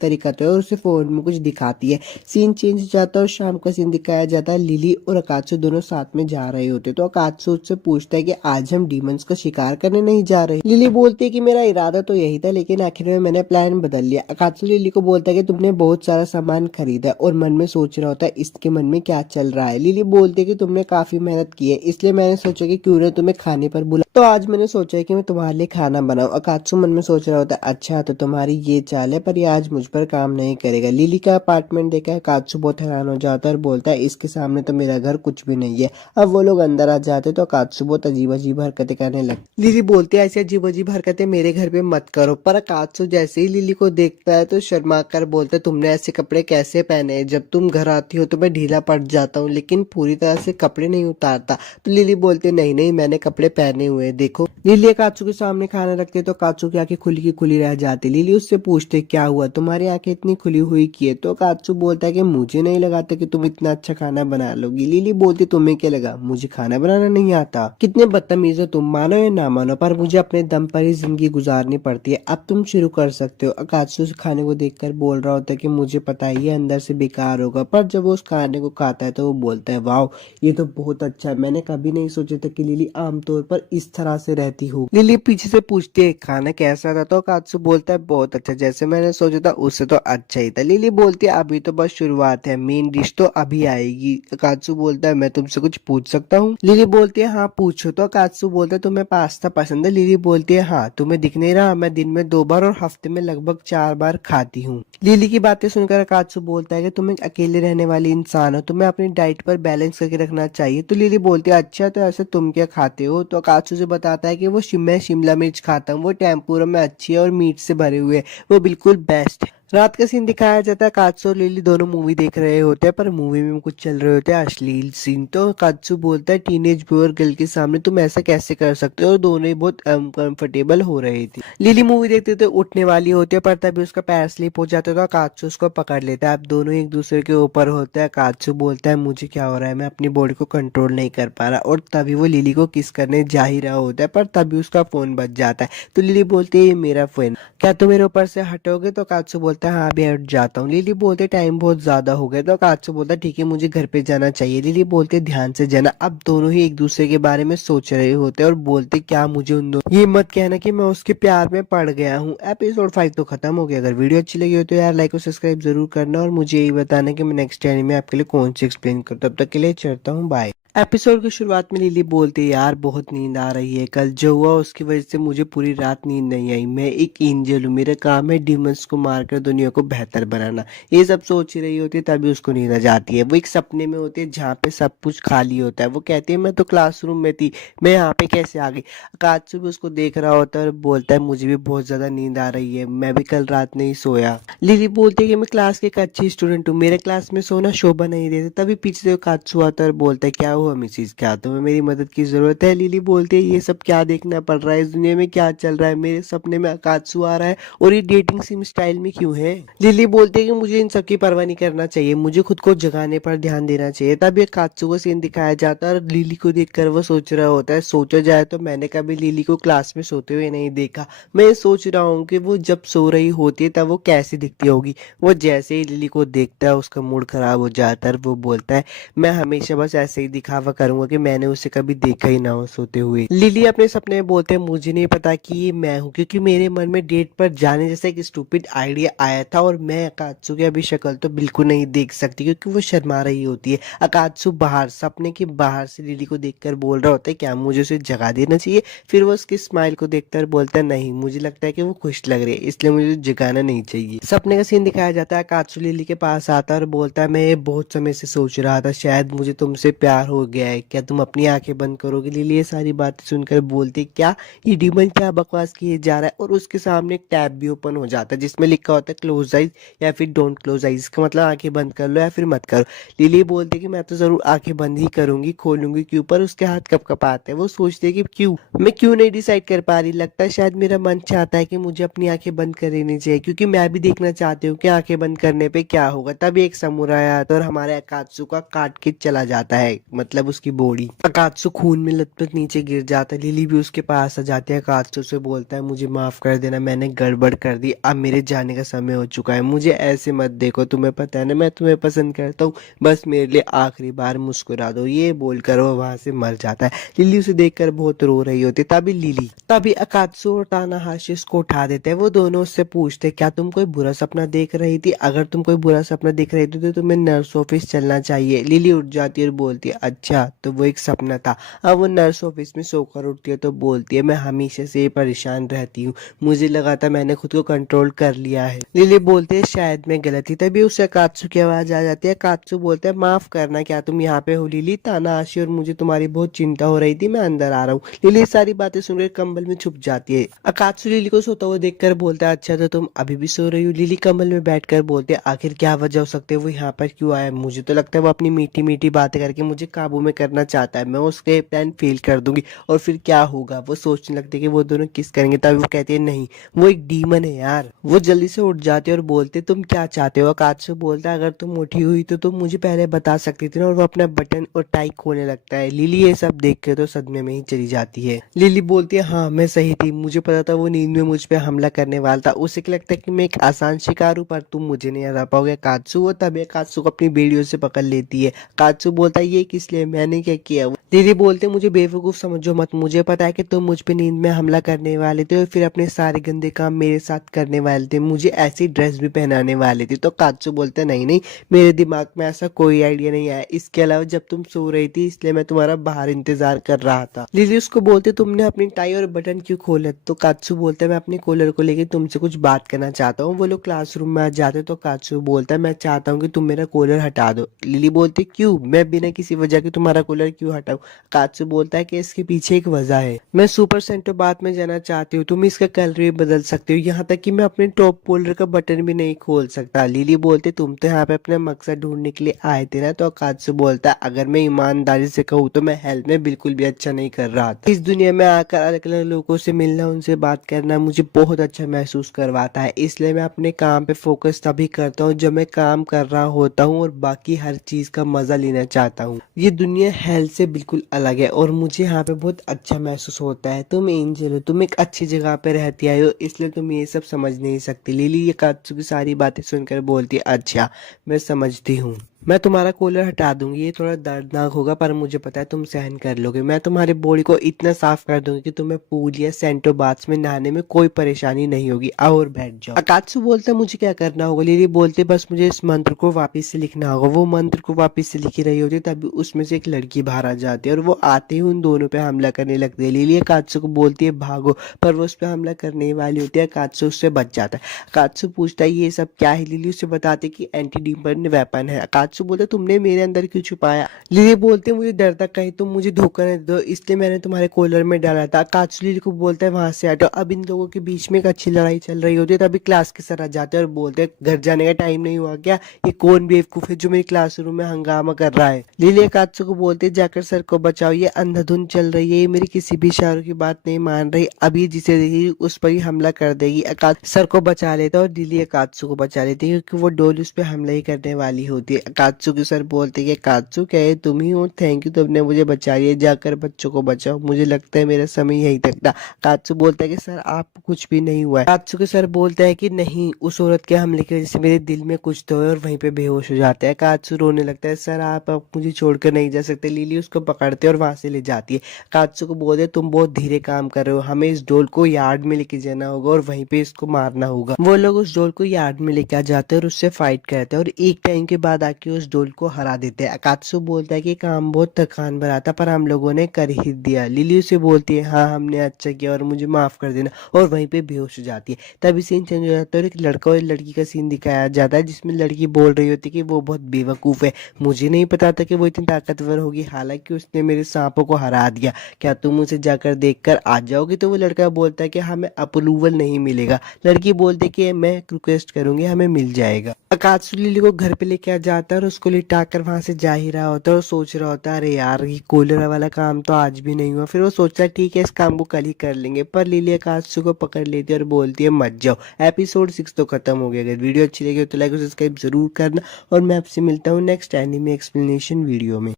तरीका तो है, और उसे फोन में कुछ दिखाती है। सीन चेंज हो जाता है और शाम का सीन दिखाया जाता है। लिली और अकात्सु दोनों साथ में जा रहे होते, तो अकात्सु उससे पूछता है कि आज हम डीमंस का शिकार करने नहीं जा रहे। लिली बोलती है कि मेरा इरादा तो यही था, लेकिन आखिर में मैंने प्लान बदल लिया। अकात्सु लिली को बोलता है कि तुमने बहुत सारा सामान खरीदा और मन में सोच रहा होता है इसके मन में क्या चल रहा है। लिली बोलती है कि तुमने काफी मेहनत की है, इसलिए मैंने सोचा कि क्यों ना तुम्हें खाने पर बुला, तो आज मैंने सोचा है कि मैं तुम्हारे लिए खाना बनाऊं। अकात्सु मन में सोच रहा होता है अच्छा तो तुम्हारी ये चाल है, पर ये आज मुझ पर काम नहीं करेगा। लिली का अपार्टमेंट देखा अकात्सु बहुत हैरान हो जाता है और बोलता है इसके सामने तो मेरा घर कुछ भी नहीं है। अब वो लोग अंदर आ जाते तो अकात्सु बहुत अजीब अजीब हरकतें करने लगती। लिली बोलती है ऐसी अजीब अजीब हरकतें मेरे घर पे मत करो, पर अकात्सु जैसे ही लिली को देखता है तो शर्मा कर बोलता है तुमने ऐसे कपड़े कैसे पहने हैं? जब तुम घर आती हो तो मैं ढीला पड़ जाता हूँ, लेकिन पूरी तरह से कपड़े नहीं उतारता। तो लिली बोलती है नहीं नहीं मैंने कपड़े पहने हुए हैं, देखो। लिली अकात्सु के सामने खाना रखते तो अकात्सु की आंखें खुली की खुली रह जाती। लिली उससे पूछते क्या हुआ, तुम्हारी आंखें इतनी खुली हुई की है? तो अकात्सु बोलता है कि मुझे नहीं लगाता कि तुम इतना अच्छा खाना बना लोगी। लिली बोलती तुम्हें क्या लगा मुझे खाना बनाना नहीं आता? कितने बदतमीज हो तुम, मानो या ना मानो पर मुझे अपने दम पर ही जिंदगी गुजारनी पड़ती है। अब तुम शुरू कर सकते हो। अकात्सु उस खाने को देखकर बोल रहा होता है कि मुझे पता ही है अंदर से बेकार होगा, पर जब वो उस खाने को खाता है तो वो बोलता है वाह ये तो बहुत अच्छा है, मैंने कभी नहीं सोचा था कि लिली आमतौर पर इस तरह से रहती हो। लिली पीछे से पूछती है खाना कैसा था? तो अकात्सु बोलता है बहुत अच्छा, जैसे मैंने सोचा था उससे तो अच्छा ही था। लिली बोलती है अभी तो बस शुरुआत है, मेन डिश तो अभी आएगी। अकात्सु बोलता है मैं तुमसे कुछ पूछ सकता हूँ? लिली बोलती है हाँ पूछो। तो अकात्सु बोलता है तुम्हें पास्ता पसंद है? लिली बोलती है हाँ, तुम्हें दिख नहीं रहा मैं दिन में 2 बार और हफ्ते में लगभग 4 बार खाती हूँ। लिली की बातें सुनकर अकात्सु बोलता है कि तुम एक अकेले रहने वाली इंसान हो, तुम्हें अपनी डाइट पर बैलेंस करके रखना चाहिए। तो लिली बोलती है अच्छा तो ऐसे तुम क्या खाते हो? तो अकात्सु से बताता है कि मैं शिमला मिर्च खाता हूँ, वो टेम्पुरा में अच्छी है और मीट से भरे हुए है, वो बिल्कुल बेस्ट है। रात का सीन दिखाया जाता है। अकात्सु और लिली दोनों मूवी देख रहे होते हैं, पर मूवी में कुछ चल रहे होते हैं अश्लील सीन। तो अकात्सु बोलता है टीनेज बॉय और गर्ल के सामने तुम ऐसा कैसे कर सकते हो, और दोनों ही बहुत अनकंफर्टेबल हो रही थी। लिली मूवी देखते देखते उठने वाली होती है, पर तभी उसका पैर स्लिप हो जाता है तो अकात्सु उसको पकड़ लेता है। अब दोनों एक दूसरे के ऊपर होते हैं। अकात्सु बोलता है मुझे क्या हो रहा है, मैं अपनी बॉडी को कंट्रोल नहीं कर पा रहा, और तभी वो लिली को किस करने जा ही रहा होता है, पर तभी उसका फोन बज जाता है। तो लिली बोलती है ये मेरा फोन, क्या तुम मेरे ऊपर से हटोगे? तो अकात्सु बोलता है हाँ अभी हट जाता हूँ। लिली बोलते टाइम बहुत ज्यादा हो गया। तो अकात्सु बोलता है ठीक है मुझे घर पे जाना चाहिए। लिली बोलते ध्यान से जाना। अब दोनों ही एक दूसरे के बारे में सोच रहे होते हैं और बोलते क्या मुझे उन दोनों ये मत कहना कि मैं उसके प्यार में पड़ गया हूँ। एपिसोड 5 तो खत्म हो गया। अगर वीडियो अच्छी लगी हो तो यार लाइक और सब्सक्राइब जरूर करना, और मुझे यही बताना कि मैं नेक्स्ट टाइम में आपके लिए कौन सी एक्सप्लेन करूँ। तब तक के लिए चलता हूँ, बाय। एपिसोड की शुरुआत में लिली बोलती है यार बहुत नींद आ रही है, कल जो हुआ उसकी वजह से मुझे पूरी रात नींद नहीं आई। मैं एक एंजल हूँ, मेरा काम है डिमंस को मारकर दुनिया को बेहतर बनाना। ये सब सोच रही होती है तभी उसको नींद आ जाती है। वो एक सपने में होती है जहाँ पे सब कुछ खाली होता है। वो कहती है मैं तो क्लासरूम में थी, मैं यहाँ पे कैसे आ गई? अकात्सु भी उसको देख रहा होता है और बोलता है मुझे भी बहुत ज्यादा नींद आ रही है, मैं भी कल रात नहीं सोया। लिली बोलती है कि मैं क्लास की एक अच्छी स्टूडेंट हूँ, मेरे क्लास में सोना शोभा नहीं देता। तभी पीछे से अकात्सु आता है और बोलता है क्या हुआ मिसिस, क्या तुम्हें मेरी मदद की जरूरत है? लिली बोलती है ये सब क्या देखना पड़ रहा है, इस दुनिया में क्या चल रहा है, मेरे सपने में अकात्सु आ रहा है और ये डेटिंग सिम स्टाइल में क्यों है? लिली बोलती है कि मुझे इन सब की परवाह नहीं करना चाहिए, मुझे खुद को जगाने पर ध्यान देना चाहिए। तभी अकात्सु का सीन दिखाया जाता है और लिली को देखकर वो सोच रहा होता है सोचा जाए तो मैंने कभी लिली को क्लास में सोते हुए नहीं देखा। मैं ये सोच रहा हूँ कि वो जब सो रही होती है तब वो कैसी दिखती होगी। वो जैसे ही लिली को देखता है उसका मूड खराब हो जाता है। वो बोलता है मैं हमेशा बस ऐसे ही दिखावा करूंगा कि मैंने उसे कभी देखा ही ना हो सोते हुए। लिली अपने सपने में बोलते हैं मुझे नहीं पता कि ये मैं हूँ, क्योंकि मेरे मन में डेट पर जाने जैसा एक स्टूपिड आइडिया आया था और मैं अकात्सु की अभी शक्ल तो बिल्कुल नहीं देख सकती क्योंकि वो शर्मा रही होती है। अकात्सु बाहर सपने के बाहर से लिली को देखकर बोल रहा होता है क्या मुझे उसे जगा देना चाहिए? फिर वो उसकी स्माइल को देखकर बोलता है नहीं, मुझे लगता है कि वो खुश लग रही है इसलिए मुझे जगाना नहीं चाहिए। सपने का सीन दिखाया जाता है। अकात्सु लिली के पास आता है और बोलता है मैं ये बहुत समय से सोच रहा था, शायद मुझे तुमसे प्यार हो गया है, क्या तुम अपनी आंखें बंद करोगे? लिली ये सारी बातें सुनकर बोलती क्या ये डीमन क्या बकवास किए जा रहा है, और उसके सामने एक टैब भी ओपन हो जाता है जिसमें लिखा होता है क्लोज आइज या फिर डोंट क्लोज आइज, इसका मतलब आंखें बंद कर लो या फिर मत करो। लिली बोलती कि मैं तो जरूर आंखें बंद ही करूंगी, खोलूंगी क्यों? पर उसके हाथ कपकपाते हैं। वो सोचती है कि क्यों मैं क्यों नहीं डिसाइड कर पा रही, लगता है शायद मेरा मन चाहता है कि मुझे अपनी आंखें बंद कर लेनी चाहिए क्योंकि मैं भी देखना चाहती हूँ कि आंखें बंद करने पे क्या होगा। तब एक समुराई आता है और हमारे अकात्सु का काट के चला जाता है, मतलब मतलब उसकी बॉडी। अकात्सु खून में लथपथ नीचे गिर जाता है। लिली भी उसके पास आ जाती है। अकात्सु से बोलता है मुझे माफ कर देना, मैंने गड़बड़ कर दी, अब मेरे जाने का समय हो चुका है, मुझे ऐसे मत देखो, तुम्हें पता है ना मैं तुम्हें पसंद करता हूँ, बस मेरे लिए आखिरी बार मुस्कुरा दो। ये बोलकर वो वहां से मर जाता है। लिली उसे देखकर बहुत रो रही होती है। तभी अकात्सु और तानाहाशी उसको उठा देते हैं। वो दोनों उससे पूछते क्या तुम कोई बुरा सपना देख रही थी? अगर तुम कोई बुरा सपना देख रही थी तो तुम्हें नर्स ऑफिस चलना चाहिए। लिली उठ जाती है और बोलती है अच्छा तो वो एक सपना था। अब वो नर्स ऑफिस में सोकर उठती है तो बोलती है मैं हमेशा से परेशान रहती हूँ, मुझे लगा था मैंने खुद को कंट्रोल कर लिया है। लिली बोलती है शायद मैं गलत थी। तभी उसे अकात्सु की आवाज आ जाती है। अकात्सु बोलता है माफ करना, क्या तुम यहाँ पे हो लिली? तानाहाशी और मुझे तुम्हारी बहुत चिंता हो रही थी, मैं अंदर आ रहा हूँ। लिली सारी बातें सुनकर कंबल में छुप जाती है। अकात्सु लिली को सोता हुआ देखकर बोलता है अच्छा तो तुम अभी भी सो रही हो? लिली कंबल में बैठकर बोलते है आखिर क्या वजह हो सकती है, वो यहाँ पर क्यों आया? मुझे तो लगता है वो अपनी मीठी मीठी बातें करके मुझे काबू में करना चाहता है, मैं उसके प्लान फेल कर दूंगी और फिर क्या होगा। वो सोचने लगती है कि वो दोनों किस करेंगे। तभी वो कहती है नहीं वो एक डीमन है यार। वो जल्दी से उठ जाते और बोलते तुम क्या चाहते हो? अकात्सु बोलता है अगर तुम उठी हुई तो तुम मुझे पहले बता सकती थी ना। और वो अपना बटन और टाई खोलने लगता है। लिली ये सब देख के तो सदमे में ही चली जाती है। लिली बोलती है हाँ मैं सही थी, मुझे पता था वो नींद में मुझ पे हमला करने वाला था, उसे क्या लगता है कि मैं एक आसान शिकार हूँ पर तुम मुझे नहीं हरा पाओगे कात्सु। वो तभी कात्सु को अपनी बेड़ियों से पकड़ लेती है। कात्सु बोलता है ये किस लिए, मैंने क्या किया? लिली बोलते मुझे बेवकूफ समझो मत, मुझे पता है कि तुम मुझ पे नींद में हमला करने वाले थे और फिर अपने सारे गंदे काम मेरे साथ करने वाले थे, मुझे ऐसी ड्रेस भी पहनाने वाले थे। तो कात्सु बोलते नहीं नहीं मेरे दिमाग में ऐसा कोई आइडिया नहीं आया, इसके अलावा जब तुम सो रही थी इसलिए मैं तुम्हारा बाहर इंतजार कर रहा था। लिली उसको बोलते तुमने अपनी टाई और बटन क्यों खोला? तो कात्सु बोलता है मैं अपने कॉलर को लेकर तुमसे कुछ बात करना चाहता हूँ। वो लोग क्लासरूम में आ जाते तो कात्सु बोलता है मैं चाहता हूँ कि तुम मेरा कॉलर हटा दो। लिली बोलती क्यों, मैं बिना किसी वजह के तुम्हारा कॉलर क्यों हटाऊं? कात्सु बोलता है कि इसके पीछे एक वजह है, मैं सुपर सेंटो बात में जाना चाहती हूँ, तुम इसका कलर भी बदल सकती हो, यहाँ तक कि मैं अपने टॉप कॉलर का बटन भी नहीं खोल सकता। लिली बोलते तुम तो यहाँ पे अपना मकसद ढूंढने के लिए आए थे ना। तो कात्सु बोलता है अगर मैं ईमानदारी से कहूँ तो मैं हेल्थ में बिल्कुल भी अच्छा नहीं कर रहा था। इस दुनिया में आकर अलग अलग लोगों से मिलना, उनसे बात करना मुझे बहुत अच्छा महसूस करवाता है, इसलिए मैं अपने काम पे फोकस तभी करता हूँ जब मैं काम कर रहा होता हूँ और बाकी हर चीज का मजा लेना चाहता हूँ। ये दुनिया हेल्थ से बिल्कुल अलग है और मुझे यहाँ पे बहुत अच्छा महसूस होता है। तुम एंजल हो, तुम एक अच्छी जगह पे रहती आई हो, इसलिए तुम ये सब समझ नहीं सकती। लिली ये कात्सु की सारी बातें सुनकर बोलती है अच्छा मैं समझती हूँ, मैं तुम्हारा कॉलर हटा दूंगी, ये थोड़ा दर्दनाक होगा पर मुझे पता है तुम सहन कर लोगे। मैं तुम्हारी बॉडी को इतना साफ कर दूंगी कि तुम्हें पूल या सेंटो बाथ्स में नहाने में कोई परेशानी नहीं होगी। आओ और बैठ जाओ। अकात्सु बोलता है मुझे क्या करना होगा? लिली बोलते बस मुझे इस मंत्र को वापस से लिखना होगा। वो मंत्र को वापस से लिखी रही होती तभी उसमें से एक लड़की बाहर आ जाती है और वो आते ही उन दोनों पे हमला करने लगती है। लिली अकात्सु को बोलती है भागो, पर वो उस पर हमला करने वाली होती है। अकात्सु उससे बच जाता है। अकात्सु पूछता है ये सब क्या है? लिली उसे बताती कि एंटी डीमन वेपन है। अकात्सु बोलते तुमने मेरे अंदर क्यों छुपाया? लिली बोलते मुझे डर था कहीं तुम मुझे धोखा न दो, इसलिए मैंने तुम्हारे कॉलर में डाला था। अकात्सु लिली को बोलता है वहां से हटो। अब इन लोगों के बीच में एक अच्छी लड़ाई चल रही होती है तभी क्लास के सर आ जाते हैं और बोलते हैं घर जाने का टाइम नहीं हुआ क्या? ये कौन बेवकूफ है जो मेरे क्लासरूम में हंगामा कर रहा है? लिली अकात्सु को बोलते जाकर सर को बचाओ, ये अंधाधुंध चल रही है, ये मेरी किसी भी इशारों की बात नहीं मान रही, अभी जिसे देखी उस पर ही हमला कर देगी। अकात्सु सर को बचा लेता है और लिली अकात्सु को बचा लेती है क्योंकि वो डोल उस पर हमला ही करने वाली होती है। अकात्सु के सर बोलते हैं अकात्सु क्या है तुम ही हो, थैंक यू तुमने मुझे बचा लिया, जाकर बच्चों को बचाओ, मुझे लगता है मेरा समय यहीं तक था। अकात्सु बोलता है कि सर आप कुछ भी नहीं हुआ है। अकात्सु के सर बोलता है कि नहीं उस औरत के हमले की वजह से मेरे दिल में कुछ तो है और वहीं पे बेहोश हो जाता है। अकात्सु रोने लगता है सर आप अब मुझे छोड़कर नहीं जा सकते। लिली उसको पकड़ते और वहां से ले जाती है। अकात्सु को बोलते तुम बहुत धीरे काम कर रहे हो, हमें इस डोल को यार्ड में लेके जाना होगा और वहीं पे इसको मारना होगा। वो लोग उस डोल को यार्ड में लेके आ जाते हैं और उससे फाइट करते हैं और एक टाइम के बाद आके उस डोल को हरा देते हैं। अकात्सु बोलता है कि काम बहुत थकान भरा था पर हम लोगों ने कर ही दिया। लिली उसे बोलती है हाँ हमने अच्छा किया और मुझे माफ कर देना, और वहीं पे बेहोश हो जाती है। तभी सीन चेंज हो जाता है और एक लड़का और लड़की का सीन दिखाया जाता है जिसमें लड़की बोल रही होती है कि वो बहुत बेवकूफ है, मुझे नहीं पता था कि वो इतनी ताकतवर होगी, हालांकि उसने मेरे सांपों को हरा दिया, क्या तुम उसे जाकर देख कर आ जाओगी? तो वो लड़का बोलता है कि हमें अप्रूवल नहीं मिलेगा। लड़की बोलती है कि मैं रिक्वेस्ट करूंगी हमें मिल जाएगा। अकात्सु लिली को घर पे लेके आ जाता है और उसको लिटा कर वहां से जा ही रहा होता है और सोच रहा होता है अरे यार ये कॉलर वाला काम तो आज भी नहीं हुआ। फिर वो सोचता है ठीक है इस काम को कल ही कर लेंगे, पर लिली अकात्सु को पकड़ लेती है और बोलती है मत जाओ, एपिसोड 6 तो खत्म हो गया। अगर वीडियो अच्छी लगी तो लाइक और सब्सक्राइब जरूर करना और मैं आपसे मिलता हूँ नेक्स्ट एनीमे एक्सप्लेनेशन वीडियो में।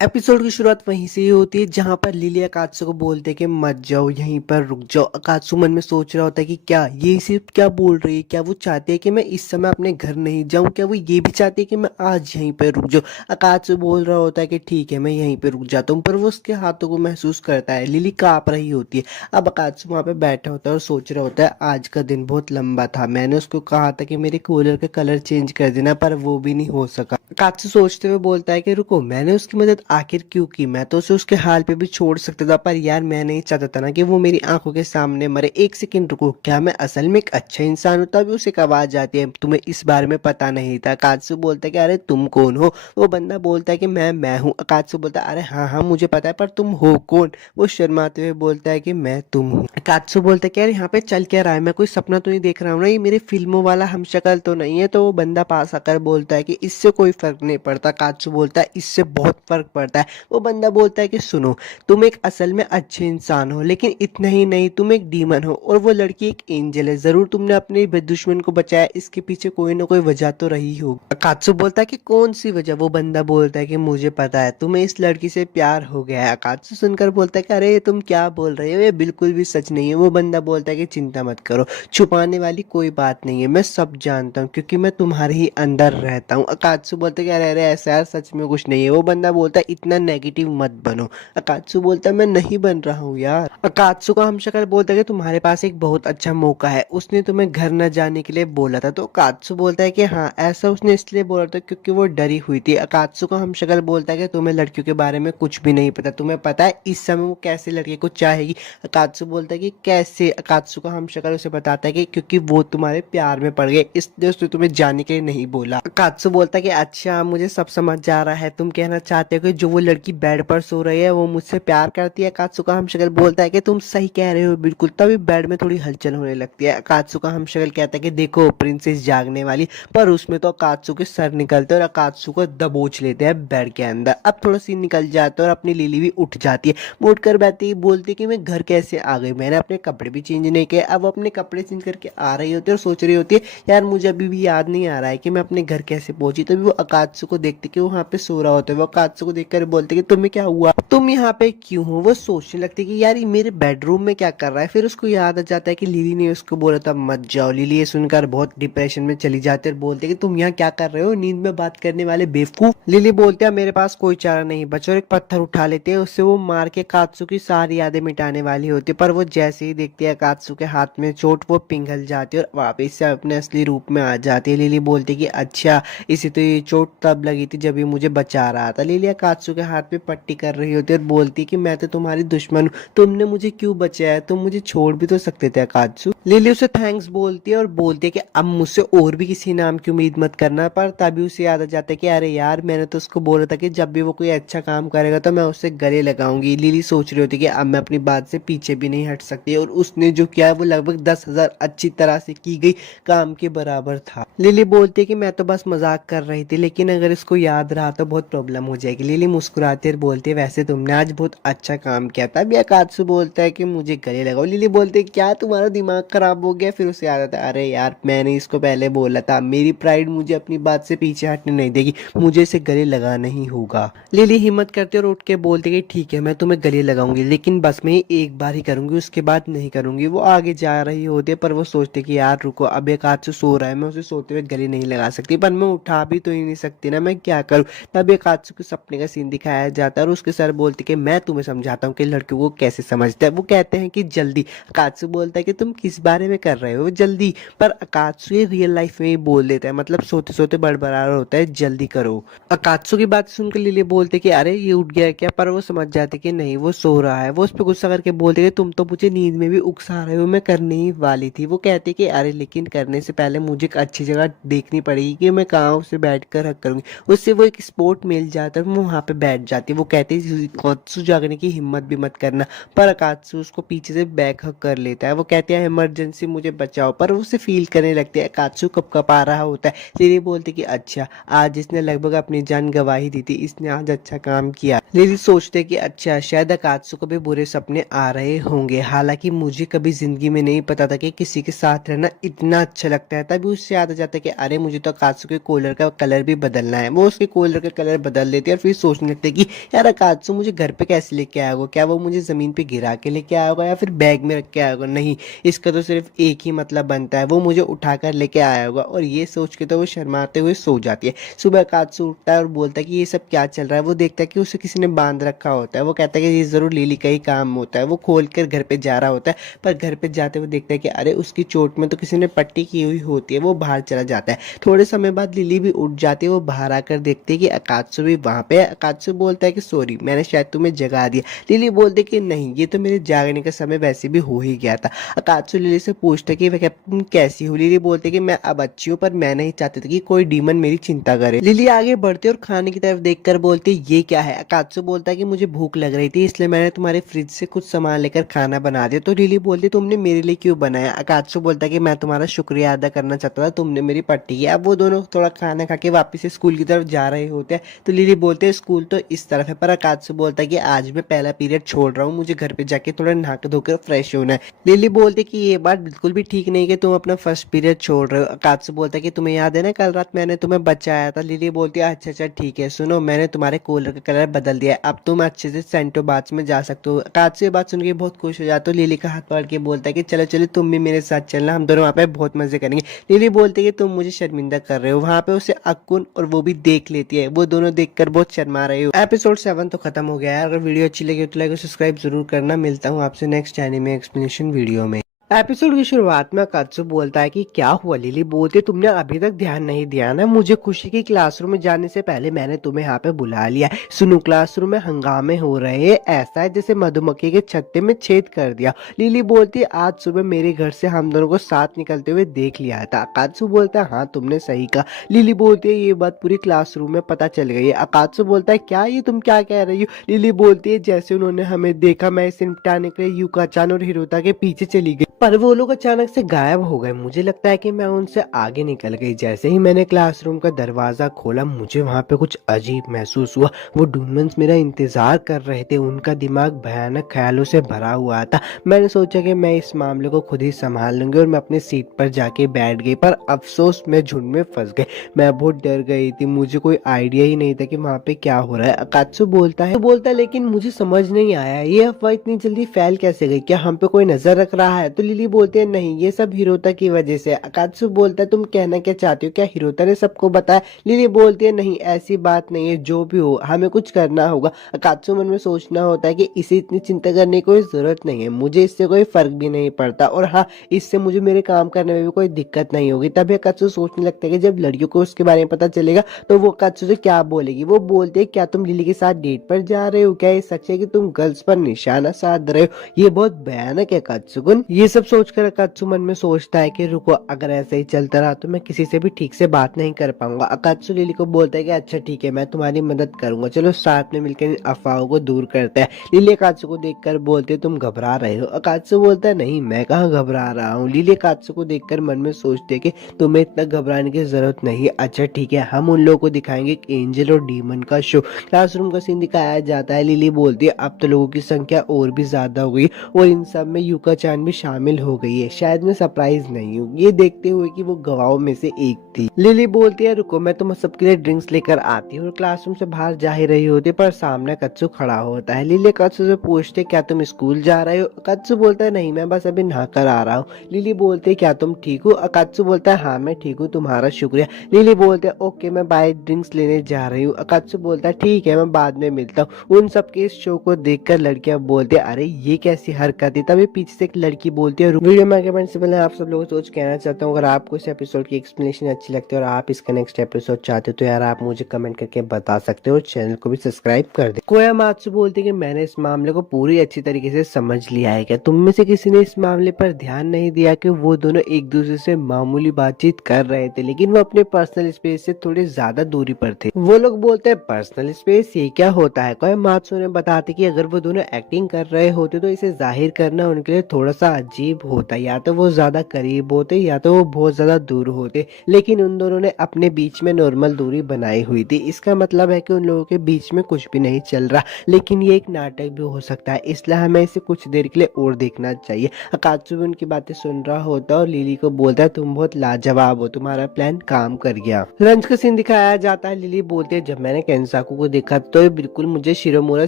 एपिसोड की शुरुआत वहीं से ही होती है जहां पर लिली अकात्सु को बोलते हैं कि मत जाओ, यहीं पर रुक जाओ। अकात्सु मन में सोच रहा होता है कि क्या ये सिर्फ क्या बोल रही है, क्या वो चाहती है कि मैं इस समय अपने घर नहीं जाऊं, क्या वो ये भी चाहती है कि मैं आज यहीं पर रुक जाऊं। अकात्सु बोल रहा होता है कि ठीक है मैं यहीं पर रुक जाता हूँ, पर वो उसके हाथों को महसूस करता है। लिली कांप रही होती है। अब अकात्सु वहां पे बैठा होता है और सोच रहा होता है आज का दिन बहुत लंबा था, मैंने उसको कहा था कि मेरे कूलर का कलर चेंज कर देना, पर वो भी नहीं हो सका। अकात्सु सोचते हुए बोलता है कि रुको, मैंने उसकी मदद आखिर क्यों की, मैं तो उसे उसके हाल पे भी छोड़ सकता था, पर यार मैं नहीं चाहता था ना कि वो मेरी आंखों के सामने मरे। एक सेकंड रुको, क्या मैं असल में एक अच्छा इंसान हूँ? तभी उसे एक आवाज आती है, तुम्हें इस बारे में पता नहीं था। अकात्सु बोलता है कि अरे तुम कौन हो? वो बंदा बोलता है कि मैं हूँ। अकात्सु बोलता है अरे हाँ हाँ मुझे पता है, पर तुम हो कौन? वो शर्माते हुए बोलता है कि मैं तुम हूँ। अकात्सु बोलता है कि यार यहाँ पे चल क्या रहा है, मैं कोई सपना तो नहीं देख रहा हूँ ना, ये मेरी फिल्मों वाला हमशक्ल तो नहीं है। तो वो बंदा पास आकर बोलता है कि इससे कोई फर्क नहीं पड़ता। अकात्सु बोलता है इससे बहुत फर्क पड़ता है। वो बंदा बोलता है कि सुनो, तुम एक असल में अच्छे इंसान हो, लेकिन इतना ही नहीं, तुम एक डीमन हो और वो लड़की एक एंजल है। जरूर तुमने अपने दुश्मन को बचाया, इसके पीछे कोई ना कोई वजह तो रही होगी। अकात्सु बोलता है कि कौन सी वजह? वो बंदा बोलता है कि मुझे पता है, तुम्हें इस लड़की से प्यार हो गया है। अकात्सु सुनकर बोलता है कि अरे तुम क्या बोल रहे हो, ये बिल्कुल भी सच नहीं है। वो बंदा बोलता है कि चिंता मत करो, छुपाने वाली कोई बात नहीं है, मैं सब जानता हूँ क्योंकि मैं तुम्हारे ही अंदर रहता हूँ। अकात्सु बोलता है कि अरे अरे ऐसा यार सच में कुछ नहीं है। वो बंदा बोलता है इतना नेगेटिव मत बनो। अकात्सु बोलता है मैं नहीं बन रहा हूँ यार। अकात्सु का हमशक्ल बोलता है कि तुम्हारे पास एक बहुत अच्छा मौका है, उसने तुम्हें घर न जाने के लिए बोला था। तो अकात्सु बोलता है कि हाँ ऐसा उसने इसलिए बोला था क्योंकि वो डरी हुई थी। अकात्सु का हमशक्ल बोलता है कि तुम्हें लड़कियों के बारे में कुछ भी नहीं पता, तुम्हें पता है इस समय वो कैसे लड़के को चाहेगी। अकात्सु बोलता है कि कैसे? अकात्सु का हमशक्ल उसे बताता है कि क्योंकि वो तुम्हारे प्यार में पड़ गए, इसलिए उसने तुम्हें जाने के लिए नहीं बोला। अकात्सु बोलता है कि अच्छा मुझे सब समझ जा रहा है, तुम कहना चाहते हो कि जो वो लड़की बेड पर सो रही है वो मुझसे प्यार करती है। अकात्सु का हमशक्ल बोलता है कि तुम सही कह रहे हो बिल्कुल। तभी बेड में थोड़ी हलचल होने लगती है। अकात्सु का हमशक्ल कहता है कि देखो प्रिंसेस जागने वाली, पर उसमें तो अकात्सु के सर निकलते हैं और अकात्सु को दबोच लेते हैं बेड के अंदर। अब थोड़ा सी निकल जाता है और अपनी लिली भी उठ जाती है। वो उठकर बैठती है, बोलती है कि मैं घर कैसे आ गई, मैंने अपने कपड़े भी चेंज नहीं किए। अब वो अपने कपड़े चेंज करके आ रही होती है और सोच रही होती है यार मुझे अभी भी याद नहीं आ रहा है कि मैं अपने घर कैसे पहुंची। तभी वो अकात्सु को देखती कि वो वहाँ पे सो रहा होता है। वो अकात्सु को देखकर बोलते कि तुम्हें क्या हुआ, तुम यहाँ पे क्यों हो? वो सोचने लगती कि यार ये मेरे बेडरूम में क्या कर रहा है। फिर उसको याद आ जाता है कि लिली ने उसको बोला था मत जाओ। लिली ये सुनकर बहुत डिप्रेशन में चली जाती है और बोलते कि तुम यहाँ क्या कर रहे हो, नींद में बात करने वाले बेवकूफ। लिली बोलते हैं मेरे पास कोई चारा नहीं बचा, और एक पत्थर उठा लेते हैं, उससे वो मार के अकात्सु की सारी यादें मिटाने वाली होती है। पर वो जैसे ही देखती है अकात्सु के हाथ में चोट, वो पिघल जाती है और वापस से अपने असली रूप में आ जाती है। लिली बोलती है कि अच्छा इसे तो ये चोट तब लगी थी जब ये मुझे बचा रहा था। लिली अकात्सु के हाथ पे पट्टी कर रही होती है और बोलती है कि मैं तो तुम्हारी दुश्मन हूँ, तुमने मुझे क्यों बचाया, तुम मुझे छोड़ भी तो सकते थे अकात्सु। लिली उसे थैंक्स बोलती है और बोलती है कि अब मुझसे और भी किसी नाम की उम्मीद मत करना। पर तभी उसे याद आ जाता है कि अरे यार मैंने तो उसको बोला था कि जब भी वो कोई अच्छा काम करेगा तो मैं उससे गले लगाऊंगी। लिली सोच रही होती है कि अब मैं अपनी बात से पीछे भी नहीं हट सकती, और उसने जो किया है वो लगभग 10,000 अच्छी तरह से की गई काम के बराबर था। लिली बोलती है कि मैं तो बस मजाक कर रही थी, लेकिन अगर इसको याद रहा तो बहुत प्रॉब्लम हो जाएगी। लिली मुस्कुराती और बोलती है वैसे तुमने आज बहुत अच्छा काम किया था। अभी अकात्सु बोलता है कि मुझे गले लगाओ। लिली बोलती है क्या तुम्हारा दिमाग खराब हो गया? फिर उसे याद आता है अरे यार मैंने इसको पहले बोला था, मेरी प्राइड मुझे अपनी बात से पीछे हटने नहीं देगी, मुझे इसे गले लगाना ही होगा। लिली हिम्मत करती और उठ के बोलती है कि ठीक है मैं तुम्हें गले लगाऊंगी, लेकिन बस मैं एक बार ही करूंगी, उसके बाद नहीं करूंगी। वो आगे जा रही होती है पर वो सोचते कि यार रुको, अब एक हाथ से सो रहा है, मैं उसे सोते हुए गले नहीं लगा सकती, पर मैं उठा भी तो ही नहीं सकती ना, मैं क्या करूं। तब एक हाथ के सपने का सीन दिखाया जाता है और उसके सर बोलते कि मैं तुम्हें समझाता हूँ कि लड़कियों को कैसे समझता है। वो कहते हैं कि जल्दी। अकात्सु बोलता है कि तुम किस बारे में कर रहे हो जल्दी, पर अकात्सु ये रियल लाइफ में ही बोल देता है, मतलब सोते सोते बड़बड़ा रहा होता है जल्दी करो। अकात्सु की बात सुनकर लिली बोलते कि अरे ये उठ गया क्या, पर वो समझ जाते कि नहीं वो सो रहा है। वो उस पर गुस्सा करके बोलते कि तुम तो मुझे नींद में भी उकसा रहे हो, मैं करने ही वाली थी। वो कहते कि अरे लेकिन करने से पहले मुझे एक अच्छी जगह देखनी पड़ेगी कि मैं कहाँ उसे बैठ कर हक करूंगी। उससे वो एक स्पॉट मिल जाता है, वो वहाँ पे बैठ जाती है। वो कहते हैं अकात्सु जागने की हिम्मत भी मत करना, पर अकात्सु उसको पीछे से बैक हक कर लेता है। वो कहते हैं इमरजेंसी मुझे बचाओ, पर वो उसे फील करने लगते हैं। अकात्सु कपकपा रहा होता है। लिली बोलती कि अच्छा आज इसने लगभग अपनी जान गवाही दी थी, इसने आज अच्छा काम किया। लिली सोचते कि अच्छा शायद अकात्सु को भी बुरे सपने आ रहे होंगे, हालांकि मुझे कभी जिंदगी में नहीं पता था कि किसी के साथ रहना इतना अच्छा लगता है। तभी उससे याद आ जाता है कि अरे मुझे तो अकात्सु के कॉलर का कलर भी बदलना है। वो उसके कॉलर का कलर बदल देती है और फिर सोचने लगते हैं कि यार अकात्सु मुझे घर पे कैसे लेके आया होगा, क्या वो मुझे ज़मीन पे गिरा के लेके आया होगा या फिर बैग में रख के आया होगा। नहीं, इसका तो सिर्फ एक ही मतलब बनता है, वो मुझे उठाकर लेके आया होगा। और ये सोच के तो वो शर्माते हुए सो जाती है। सुबह अकात्सु उठता है और बोलता है कि ये सब क्या चल रहा है। वो देखता है कि उसे किसी ने बांध रखा होता है। वो कहता है कि ये ज़रूर लिली का ही काम होता है। वो खोल कर घर पे जा रहा होता है, पर घर पे जाते हुए देखता है कि अरे उसकी चोट में तो किसी ने पट्टी की हुई होती है। वो बाहर चला जाता है। थोड़े समय बाद लिली भी उठ जाती है। वो बाहर आकर देखती है कि अकात्सु भी वहाँ पे है। अकात्सु बोलता है कि सॉरी, मैंने शायद तुम्हें जगा दिया। लिली बोलती है कि नहीं, ये तो मेरे जागने का समय वैसे भी हो ही गया था। अकात्सु लिली से पूछता है कि वह तुम कैसी हो। लिली बोलती है कि मैं अब अच्छी हूँ, पर मैं नहीं चाहती थी कि कोई डीमन मेरी चिंता करे। लिली आगे बढ़ती और खाने की तरफ देखकर बोलती है ये क्या है। अकात्सु बोलता है कि मुझे भूख लग रही थी, इसलिए मैंने तुम्हारे फ्रिज से कुछ सामान लेकर खाना बना दिया। तो लिली बोलती तुमने मेरे लिए क्यों बनाया। अकात्सु बोलता है कि मैं तुम्हारा शुक्रिया अदा करना चाहता था, तुमने मेरी पट्टी की। अब वो दोनों थोड़ा खाना खा के वापस स्कूल की तरफ जा रहे होते हैं। तो लिली बोलते हैं स्कूल तो इस तरफ है, पर अकात्सु बोलता है कि आज मैं पहला पीरियड छोड़ रहा हूँ, मुझे घर पे जाके थोड़ा नहा के धोकर फ्रेश होना है। लिली बोलती है कि ये बात बिल्कुल भी ठीक नहीं कि तुम अपना फर्स्ट पीरियड छोड़ रहे हो। अकात्सु बोलता है कि तुम्हें याद है ना कल रात मैंने तुम्हें बचाया था। लिली बोलती है अच्छा अच्छा ठीक है, सुनो मैंने तुम्हारे कॉलर का कलर बदल दिया है, अब तुम अच्छे से सेंटो बाथ में जा सकते हो। अकात्सु ये बात सुन के बहुत खुश हो जाता है। लिली का हाथ पकड़ के बोलता है कि चलो चलो तुम भी मेरे साथ चलना, हम दोनों वहाँ पे बहुत मजे करेंगे। लिली बोलती है कि तुम मुझे शर्मिंदा कर रहे हो। वहाँ पे उसे अक्कुन और वो भी देख लेती है। वो दोनों देखकर बहुत शर्मा रहे हो। एपिसोड 7 तो खत्म हो गया है। अगर वीडियो अच्छी लगी तो लाइक और सब्सक्राइब जरूर करना। मिलता हूँ आपसे नेक्स्ट एनीमे एक्सप्लेनेशन वीडियो में। एपिसोड की शुरुआत में अकात्सु बोलता है कि क्या हुआ। लिली बोलती है तुमने अभी तक ध्यान नहीं दिया ना, मुझे खुशी की क्लासरूम में जाने से पहले मैंने तुम्हें यहाँ पे बुला लिया। सुनो क्लासरूम में हंगामे हो रहे हैं, ऐसा है जैसे मधुमक्खी के छत्ते में छेद कर दिया। लिली बोलती है आज सुबह मेरे घर से हम दोनों को साथ निकलते हुए देख लिया था। अकात्सु बोलता है हाँ तुमने सही कहा। लिली बोलती है ये बात पूरी क्लासरूम में पता चल गई है। अकात्सु बोलता है क्या ये तुम क्या कह रही हो। लिली बोलती है जैसे उन्होंने हमें देखा मैं इसे निपटाने के लिए युका-चान और हिरोता के पीछे चली गई, पर वो लोग अचानक से गायब हो गए। मुझे लगता है कि मैं उनसे आगे निकल गई। जैसे ही मैंने क्लासरूम का दरवाजा खोला मुझे वहाँ पे कुछ अजीब महसूस हुआ। वो डूमन्स मेरा इंतजार कर रहे थे। उनका दिमाग भयानक ख्यालों से भरा हुआ था। मैंने सोचा कि मैं इस मामले को खुद ही संभाल लूंगी और मैं अपनी सीट पर जाके बैठ गई, पर अफसोस मैं झुंड में फंस गई। मैं बहुत डर गई थी, मुझे कोई आइडिया ही नहीं था कि वहाँ पे क्या हो रहा है। अकात्सु बोलता है लेकिन मुझे समझ नहीं आया ये अफवाह इतनी जल्दी फैल कैसे गई, क्या हम पे कोई नजर रख रहा है। तो लिली बोलती है नहीं ये सब हिरोता की वजह से। अकात्सु बोलता है तुम कहना क्या चाहती हो, क्या हिरोता ने सबको बताया। लिली बोलती है नहीं ऐसी बात नहीं है, जो भी हो हमें कुछ करना होगा। अकात्सु मन में सोचना होता है कि इसे इतनी चिंता करने की कोई जरूरत नहीं है, मुझे इससे कोई फर्क भी नहीं पड़ता, और हाँ इससे मुझे मेरे काम करने में भी कोई दिक्कत नहीं होगी। तभी अकात्सु सोचने लगता है कि जब लड़कियों को उसके बारे में पता चलेगा तो वो अकात्सु से क्या बोलेगी। वो बोलती है क्या तुम लिली के साथ डेट पर जा रहे हो, क्या ये सच है कि तुम गर्ल्स पर निशाना साध रहे हो। ये बहुत भयानक है अकात्सुगुन। ये सब सोचकर अकात्सु मन में सोचता है कि रुको अगर ऐसे ही चलता रहा तो मैं किसी से भी ठीक से बात नहीं कर पाऊंगा। अकात्सु लिली को बोलता है कि अच्छा ठीक है मैं तुम्हारी मदद करूंगा, चलो साथ में मिलकर इन अफवाहों को दूर करते हैं। लिली अकात्सु को देखकर बोलते तुम घबरा रहे हो। अकात्सु बोलता है नहीं मैं कहाँ घबरा रहा हूँ। लिली अकात्सु को देखकर मन में सोचते कि तुम्हें इतना घबराने की जरूरत नहीं है। अच्छा ठीक है हम उन लोगों को दिखाएंगे एक एंजल और डीमन का शो। क्लासरूम का सीन दिखाया जाता है। लिली बोलती है अब तो लोगों की संख्या और भी ज्यादा हो गई और इन सब में युका-चान भी शामिल हो गई है, शायद मैं सरप्राइज नहीं हूँ। ये देखते हुए कि वो गवाहों में से एक थी। लिली बोलती है रुको मैं तुम सबके लिए ड्रिंक्स लेकर आती हूँ, और क्लासरूम से बाहर जा ही रही होती पर सामने अकात्सु खड़ा होता है। लिली अकात्सु से पूछते क्या तुम स्कूल जा रहे हो। अकात्सु बोलता है नहीं मैं बस अभी नहा कर आ रहा हूँ। लिली बोलती है क्या तुम ठीक हो। अकात्सु बोलता है हाँ मैं ठीक हूँ, तुम्हारा शुक्रिया। लिली बोलते है ओके मैं बाय ड्रिंक्स लेने जा रही हूँ। अकात्सु बोलता है ठीक है मैं बाद में मिलता हूँ। उन सबके इस शो को देखकर लड़कियां बोलती है अरे ये कैसी हरकत है। तभी पीछे से एक लड़की बोलती है वीडियो में आगे बढ़ने से पहले आप सब लोगों को सोच कहना चाहता हूँ अगर आपको इस एपिसोड की एक्सप्लेनेशन अच्छी लगती है और आप इसका नेक्स्ट एपिसोड चाहते हो तो यार आप मुझे कमेंट करके बता सकते हो और चैनल को भी सब्सक्राइब कर दे। कोयामात्सु बोलती है कि मैंने इस मामले को पूरी अच्छी तरीके से समझ लिया है। क्या तुम में से किसी ने इस मामले पर ध्यान नहीं दिया कि वो दोनों एक दूसरे से मामूली बातचीत कर रहे थे लेकिन वो अपने पर्सनल स्पेस से थोड़ी ज्यादा दूरी पर थे। वो लोग बोलते हैं पर्सनल स्पेस ये क्या होता है। कोयामात्सु ने बताते कि अगर वो दोनों एक्टिंग कर रहे होते तो इसे जाहिर करना उनके लिए थोड़ा सा अजीब अजीब होता, या तो वो ज़्यादा करीब होते या तो वो बहुत ज़्यादा दूर होते, लेकिन उन दोनों ने अपने बीच में नॉर्मल दूरी बनाई हुई थी। इसका मतलब है कि उन लोगों के बीच में कुछ भी नहीं चल रहा, लेकिन ये एक नाटक भी हो सकता है, इसलिए हमें इसे कुछ देर के लिए और देखना चाहिए। अकात्सु भी उनकी बातें सुन रहा होता है और लिली को बोलता है तुम बहुत लाजवाब हो, तुम्हारा प्लान काम कर गया। लंच का सीन दिखाया जाता है। लिली बोलती है जब मैंने केंसाकू को देखा तो ये बिल्कुल मुझे शिरोमुरा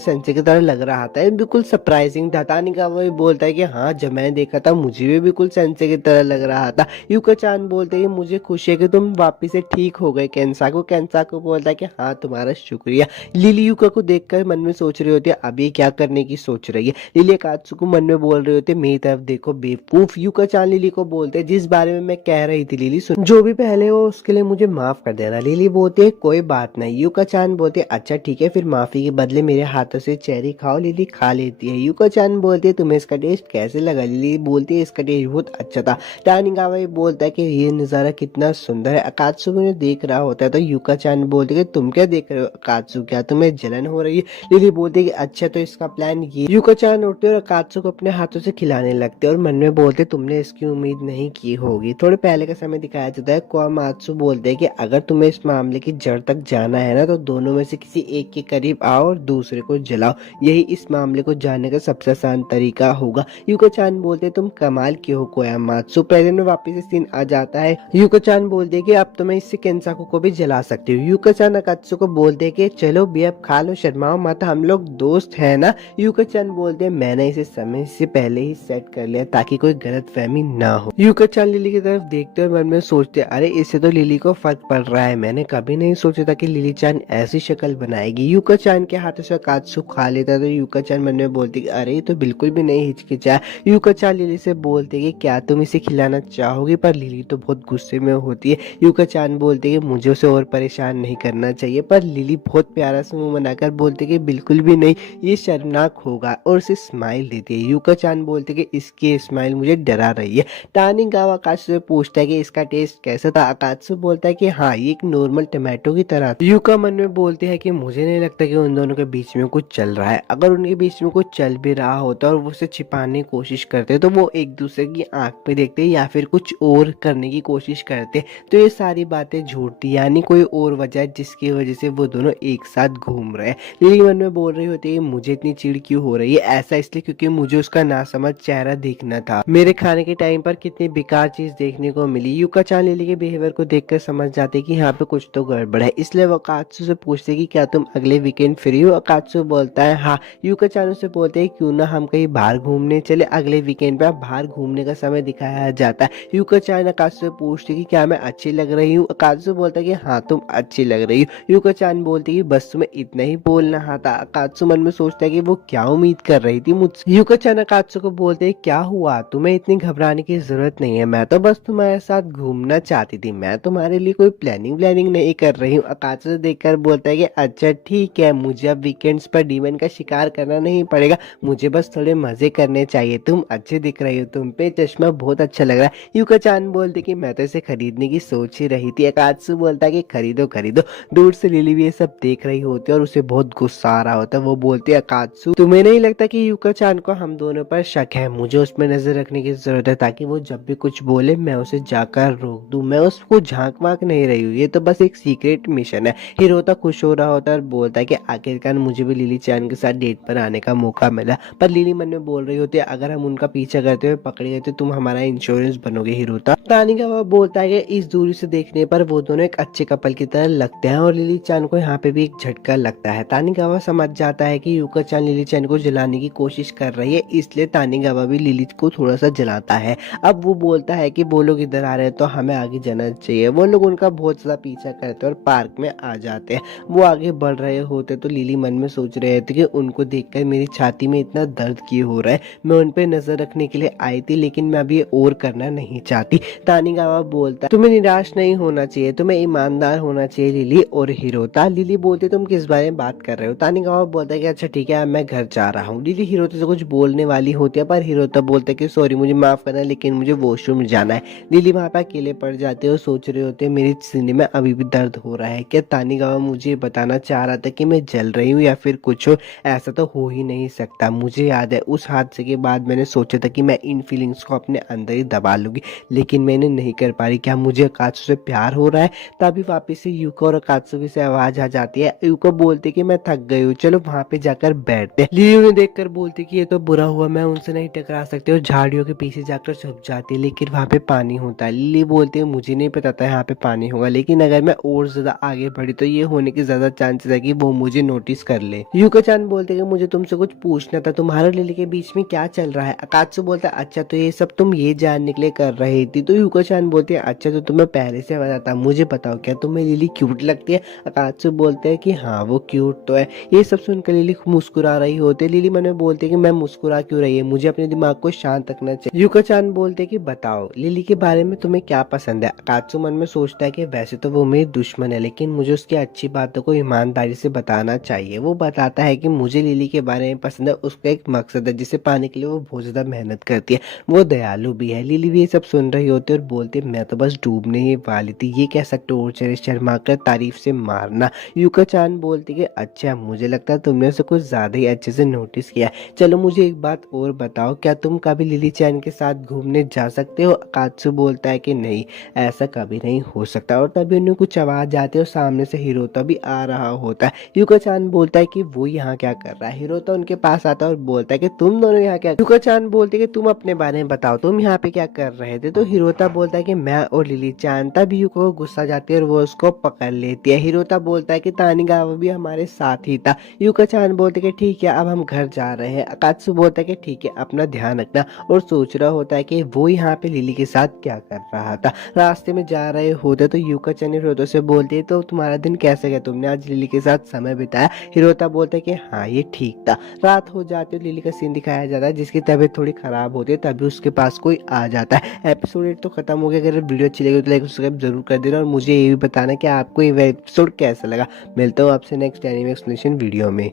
सेंसे की तरह लग रहा था, ये बिल्कुल सरप्राइजिंग था। तानिकावा भी बोलता है कि हाँ जब मैंने देखा था मुझे भी बिल्कुल सेंसे की तरह लग रहा था। यूका चान बोलते हैं मुझे खुशी है कि तुम वापिस से ठीक हो गए केंसाकू। केंसाकू बोलता है कि हाँ तुम्हारा शुक्रिया। लिली यूका को देखकर मन में सोच रही होती है अभी क्या करने की सोच रही है। लिली अकात्सु को मन में बोल रही होती है मेरी तरफ देखो बेवकूफ। यूका चान लिली को बोलते हैं जिस बारे में मैं कह रही थी लिली सुन, जो भी पहले हो उसके लिए मुझे माफ कर देना। लिली बोलती है कोई बात नहीं। यूका चान बोलते है अच्छा ठीक है फिर माफी के बदले मेरे हाथों से चेरी खाओ। लिली खा लेती है। यूका चान बोलती है तुम्हें इसका टेस्ट कैसे लगा। लिली बोलती है इसका टेस्ट बहुत अच्छा था। टानिगावा बोलता है कि ये नज़ारा कितना सुंदर है। अकात्सु उन्हें देख रहा होता है तो यूका चान बोलती है तुम क्या देख रहे हो अकात्सु, क्या तुम्हें जलन हो रही है। लिली बोलती है कि अच्छा तो इसका प्लान ये। यूका चान उठते और अकात्सु को अपने हाथों से खिलाने लगते और मन में बोलते तुमने इसकी उम्मीद नहीं की होगी। थोड़े पहले का समय दिखाया जाता है। कोआमात्सु बोलते हैं कि अगर तुम्हें इस मामले की जड़ तक जाना है ना तो दोनों में से किसी एक के करीब आओ और दूसरे को जलाओ, यही इस मामले को जानने का सबसे आसान तरीका होगा। यूका चान बोलते तुम कमाल की हो कोयामात्सु। प्रेजेंट में वापस सीन आ जाता है। यूका चान बोलते कि अब तो मैं इससे केंसाकू को भी जला सकती हूँ। यूका चान अकात्सु को बोलते कि चलो भी अब खा लो, शर्माओ मत, हम लोग दोस्त हैं ना। यूका चान बोलते मैंने इसे समय से पहले ही सेट कर लिया ताकि कोई गलत फहमी ना हो। यूका चान लिली की तरफ देखते और मन में सोचते अरे इससे तो लिली को फर्क पड़ रहा है, मैंने कभी नहीं सोचा था कि लिली चान ऐसी शक्ल बनाएगी। यूका चान के हाथों से अकात्सु खा लेता तो यूका चान मन में बोलती कि अरे तो बिल्कुल भी नहीं हिचकिचाया। यूका चान लिली से बोलते कि क्या तुम इसे खिलाना चाहोगी, पर लिली तो बहुत गुस्से में होती है। यूका चान बोलते कि मुझे उसे और परेशान नहीं करना चाहिए, पर लिली बहुत प्यारा सा मुंह बनाकर बोलते कि बिल्कुल भी नहीं, ये शर्मनाक होगा और उसे स्माइल देती है। यूका चान बोलते कि इसकी स्माइल मुझे डरा रही है। टानिगावा अकात्सु से पूछता है कि इसका टेस्ट कैसा था। अकात्सु बोलता है कि हाँ ये एक नॉर्मल टमाटो की तरह। यूका मन में बोलते हैं कि मुझे नहीं लगता कि उन दोनों के बीच में कुछ चल रहा है, अगर उनके बीच में कुछ चल भी रहा होता और वो उसे छिपाने की कोशिश करते तो वो एक दूसरे की आंख पे देखते या फिर कुछ और करने की कोशिश करते, तो ये सारी बातें झूठ थी, यानी कोई और वजह है जिसकी वजह से वो दोनों एक साथ घूम रहे हैं। लिली मन में बोल रही होती है मुझे इतनी चिढ़ क्यों हो रही है, ऐसा इसलिए क्योंकि मुझे उसका नासमझ चेहरा देखना था, मेरे खाने के टाइम पर कितनी बेकार चीज देखने को मिली। यूका चान लिली के बिहेवियर को देखकर समझ जाते कि यहाँ पे कुछ तो गड़बड़ है, इसलिए वो अकात्सु से पूछते कि क्या तुम अगले वीकेंड फ्री हो। अकात्सु बोलता है हाँ। यूका चान से बोलते हैं क्यों ना हम कहीं बाहर घूमने चले, अगले वीकेंड पे बाहर घूमने का समय दिखाया जाता है। यूका चान अकात्सु से पूछते कि क्या मैं अच्छी लग रही हूँ। अकात्सु बोलता है कि हाँ तुम अच्छी लग रही हो। यूका चान बोलती कि बस तुम्हें इतना ही बोलना था। अकात्सु मन में सोचता है कि वो क्या उम्मीद कर रही थी मुझसे। यूका चान अकात्सु को बोलते क्या हुआ, तुम्हें इतनी घबराने की जरूरत नहीं है, मैं तो बस तुम्हारे साथ घूमना चाहती थी, मैं तुम्हारे लिए कोई प्लानिंग नहीं कर रही हूँ। अकात्सु से देखकर बोलता है कि अच्छा ठीक है, मुझे अब वीकेंड्स पर डीमन का शिकार करना नहीं पड़ेगा, मुझे बस थोड़े मजे करने चाहिए। तुम अच्छी दिख रही हो, तुम पे चश्मा बहुत अच्छा लग रहा है। यूका चान बोलते कि मैं तो इसे खरीदने की सोच ही रही थी। अकात्सु बोलता है कि खरीदो खरीदो। दूर से लिली भी ये सब देख रही होती है और उसे बहुत गुस्सा आ रहा होता है। वो बोलती है अकात्सु तुम्हें नहीं लगता कि यूका चान को हम दोनों पर शक है, मुझे उसमें नजर रखने की जरूरत है ताकि वो जब भी कुछ बोले मैं उसे जाकर रोक दूं, मैं उसको झांक वाक नहीं रही हूँ, ये तो बस एक सीक्रेट मिशन है। हिरोता खुश हो रहा होता है और बोलता है कि आखिरकार मुझे भी लिली चान के साथ डेट पर आने का मौका मिला, पर लिली मन में बोल रही होती है अगर हम उनका पीछा करते हुए पकड़े गए तो तुम हमारा इंश्योरेंस बनोगे हिरोता। तानिगावा बोलता है कि इस दूरी से देखने पर वो दोनों एक अच्छे कपल की तरह लगते हैं और लिली चान को यहाँ पे भी एक झटका लगता है। तानिगावा समझ जाता है कि यूका चान लिली चान को जलाने की कोशिश कर रही है, इसलिए तानिगावा भी लिली को थोड़ा सा जलाता है। अब वो बोलता है कि वो लोग इधर आ रहे हैं तो हमें आगे जाना चाहिए। वो लोग उनका बहुत ज्यादा पीछा करते हैं और पार्क में आ जाते हैं। वो आगे बढ़ रहे होते तो लिली मन में सोच रहे थे कि उनको देखकर मेरी छाती में इतना दर्द क्यों हो रहा है, मैं उन पे नजर रखने के लिए आई थी लेकिन मैं अभी और करना नहीं चाहती। तानिगावा बोलता तुम्हें निराश नहीं होना चाहिए, तुम्हें ईमानदार होना चाहिए लिली और हिरोता। लिली बोलते तुम किस बारे में बात कर रहे हो। तानिगावा बोलता है कि अच्छा ठीक है मैं घर जा रहा हूँ। लिली हिरोता से कुछ बोलने वाली होती है पर हिरोता बोलता है कि सॉरी मुझे माफ करना लेकिन मुझे वॉशरूम जाना है। लिली वहां पर अकेले पड़ जाते और सोच रहे होते मेरे सीने में अभी भी दर्द हो रहा है, क्या तानिगावा मुझे बताना चाह रहा था कि मैं जल रही हूँ या फिर कुछ हो, ऐसा तो हो ही नहीं सकता। मुझे याद है उस हादसे के बाद मैंने सोचा था कि मैं इन फीलिंग्स को अपने अंदर ही दबा लूँगी, लेकिन मैंने नहीं कर पा रही। क्या मुझे अकात्सु से प्यार हो रहा है? तभी वापस से यूको और अकात्सुकी से आवाज़ आ जाती है। यूको बोलती कि मैं थक गई हूँ, चलो वहाँ पे जाकर बैठते हैं। लिली उन्हें देखकर बोलती कि ये तो बुरा हुआ, मैं उनसे नहीं टकरा सकती, और झाड़ियों के पीछे जाकर छुप जाती है। लेकिन वहाँ पे पानी होता है। लिली बोलती है मुझे नहीं पता था यहाँ पे पानी होगा, लेकिन अगर मैं और ज्यादा आगे बढ़ी तो ये होने की ज्यादा चांसेस है कि वो मुझे नोटिस कर ले। यूको चान बोलते कि मुझे तुमसे कुछ पूछना था, तुम्हारे लिली के बीच में क्या चल रहा है? अकात्सु बोलता है अच्छा तो ये सब तुम ये जानने के लिए कर रही थी? तो यूको चान बोलती है अच्छा तो तुम्हें पहले से पता था, मुझे बताओ क्या तुम्हें लिली क्यूट लगती है? अकात्सु बोलते हैं कि हाँ वो क्यूट तो है। ये सब सुनकर लिली मुस्कुरा रही होती है। लिली मन में बोलती है कि मैं मुस्कुरा क्यों रही है, मुझे अपने दिमाग को शांत रखना चाहिए। यूको चान बोलते हैं कि बताओ लिली के बारे में तुम्हें क्या पसंद है? अकात्सु मन में सोचता है कि वैसे तो वो मेरी दुश्मन है, लेकिन मुझे उसकी अच्छी बातों को ईमानदारी से बताना चाहिए। वो बताता है कि मुझे लिली के बारे में पसंद है, उसका एक मकसद है जिसे पाने के लिए वो बहुत ज्यादा मेहनत करती है, वो दयालु भी है। लिली भी ये सब सुन रही होती है और बोलती है मैं तो बस डूबने ही वाली थी, ये कैसा टॉर्चर है, शर्मा कर तारीफ से मारना। यूको चान बोलती कि अच्छा मुझे लगता है तुमने उसे कुछ ज्यादा ही अच्छे से नोटिस किया। चलो मुझे एक बात और बताओ, क्या तुम कभी लिली चैन के साथ घूमने जा सकते हो? अकात्सु बोलता है कि नहीं, ऐसा कभी नहीं हो सकता। और तभी उन्हें कुछ आवाज आती है और सामने से हिरोता भी आ रहा होता है। यूको चान बोलता है कि वो यहाँ क्या कर रहा है? हिरोता उनके पास आता है और बोलता है कि तुम दोनों यहाँ क्या? यूको चान बोलते कि तुम अपने बारे में बताओ, तुम यहाँ पे क्या कर रहे थे? तो हिरोता बोलता है कि मैं और लिली चान। तभी यूको को गुस्सा जाती है और वो उसको पकड़ लेती है। हिरोता बोलता है कि तानिगावा भी हमारे साथ ही था। यूको चान बोलते कि ठीक है अब हम घर जा रहे हैं। अकात्सु बोलता है कि ठीक है अपना ध्यान रखना, और सोच रहा होता है कि वो यहाँ पे लिली के साथ क्या कर रहा था। रास्ते में जा रहे होते तो यूको चान हिरोता से बोलती है तो तुम्हारा दिन कैसे गया, तुमने आज लिली के साथ समय बिताया? हिरोता बोलता है कि हाँ ये ठीक था। रात हो जाती है, लिली का सीन दिखाया जाता है जिसकी तबीयत थोड़ी खराब होती है। तभी उसके पास कोई आ जाता है। एपिसोड 8 तो खत्म हो गया। अगर वीडियो अच्छी लगी तो लाइक सब्सक्राइब जरूर कर देना, और मुझे ये भी बताना कि आपको ये एपिसोड कैसा लगा। मिलता हूँ आपसे नेक्स्ट एनीमे एक्सप्लेनेशन वीडियो में।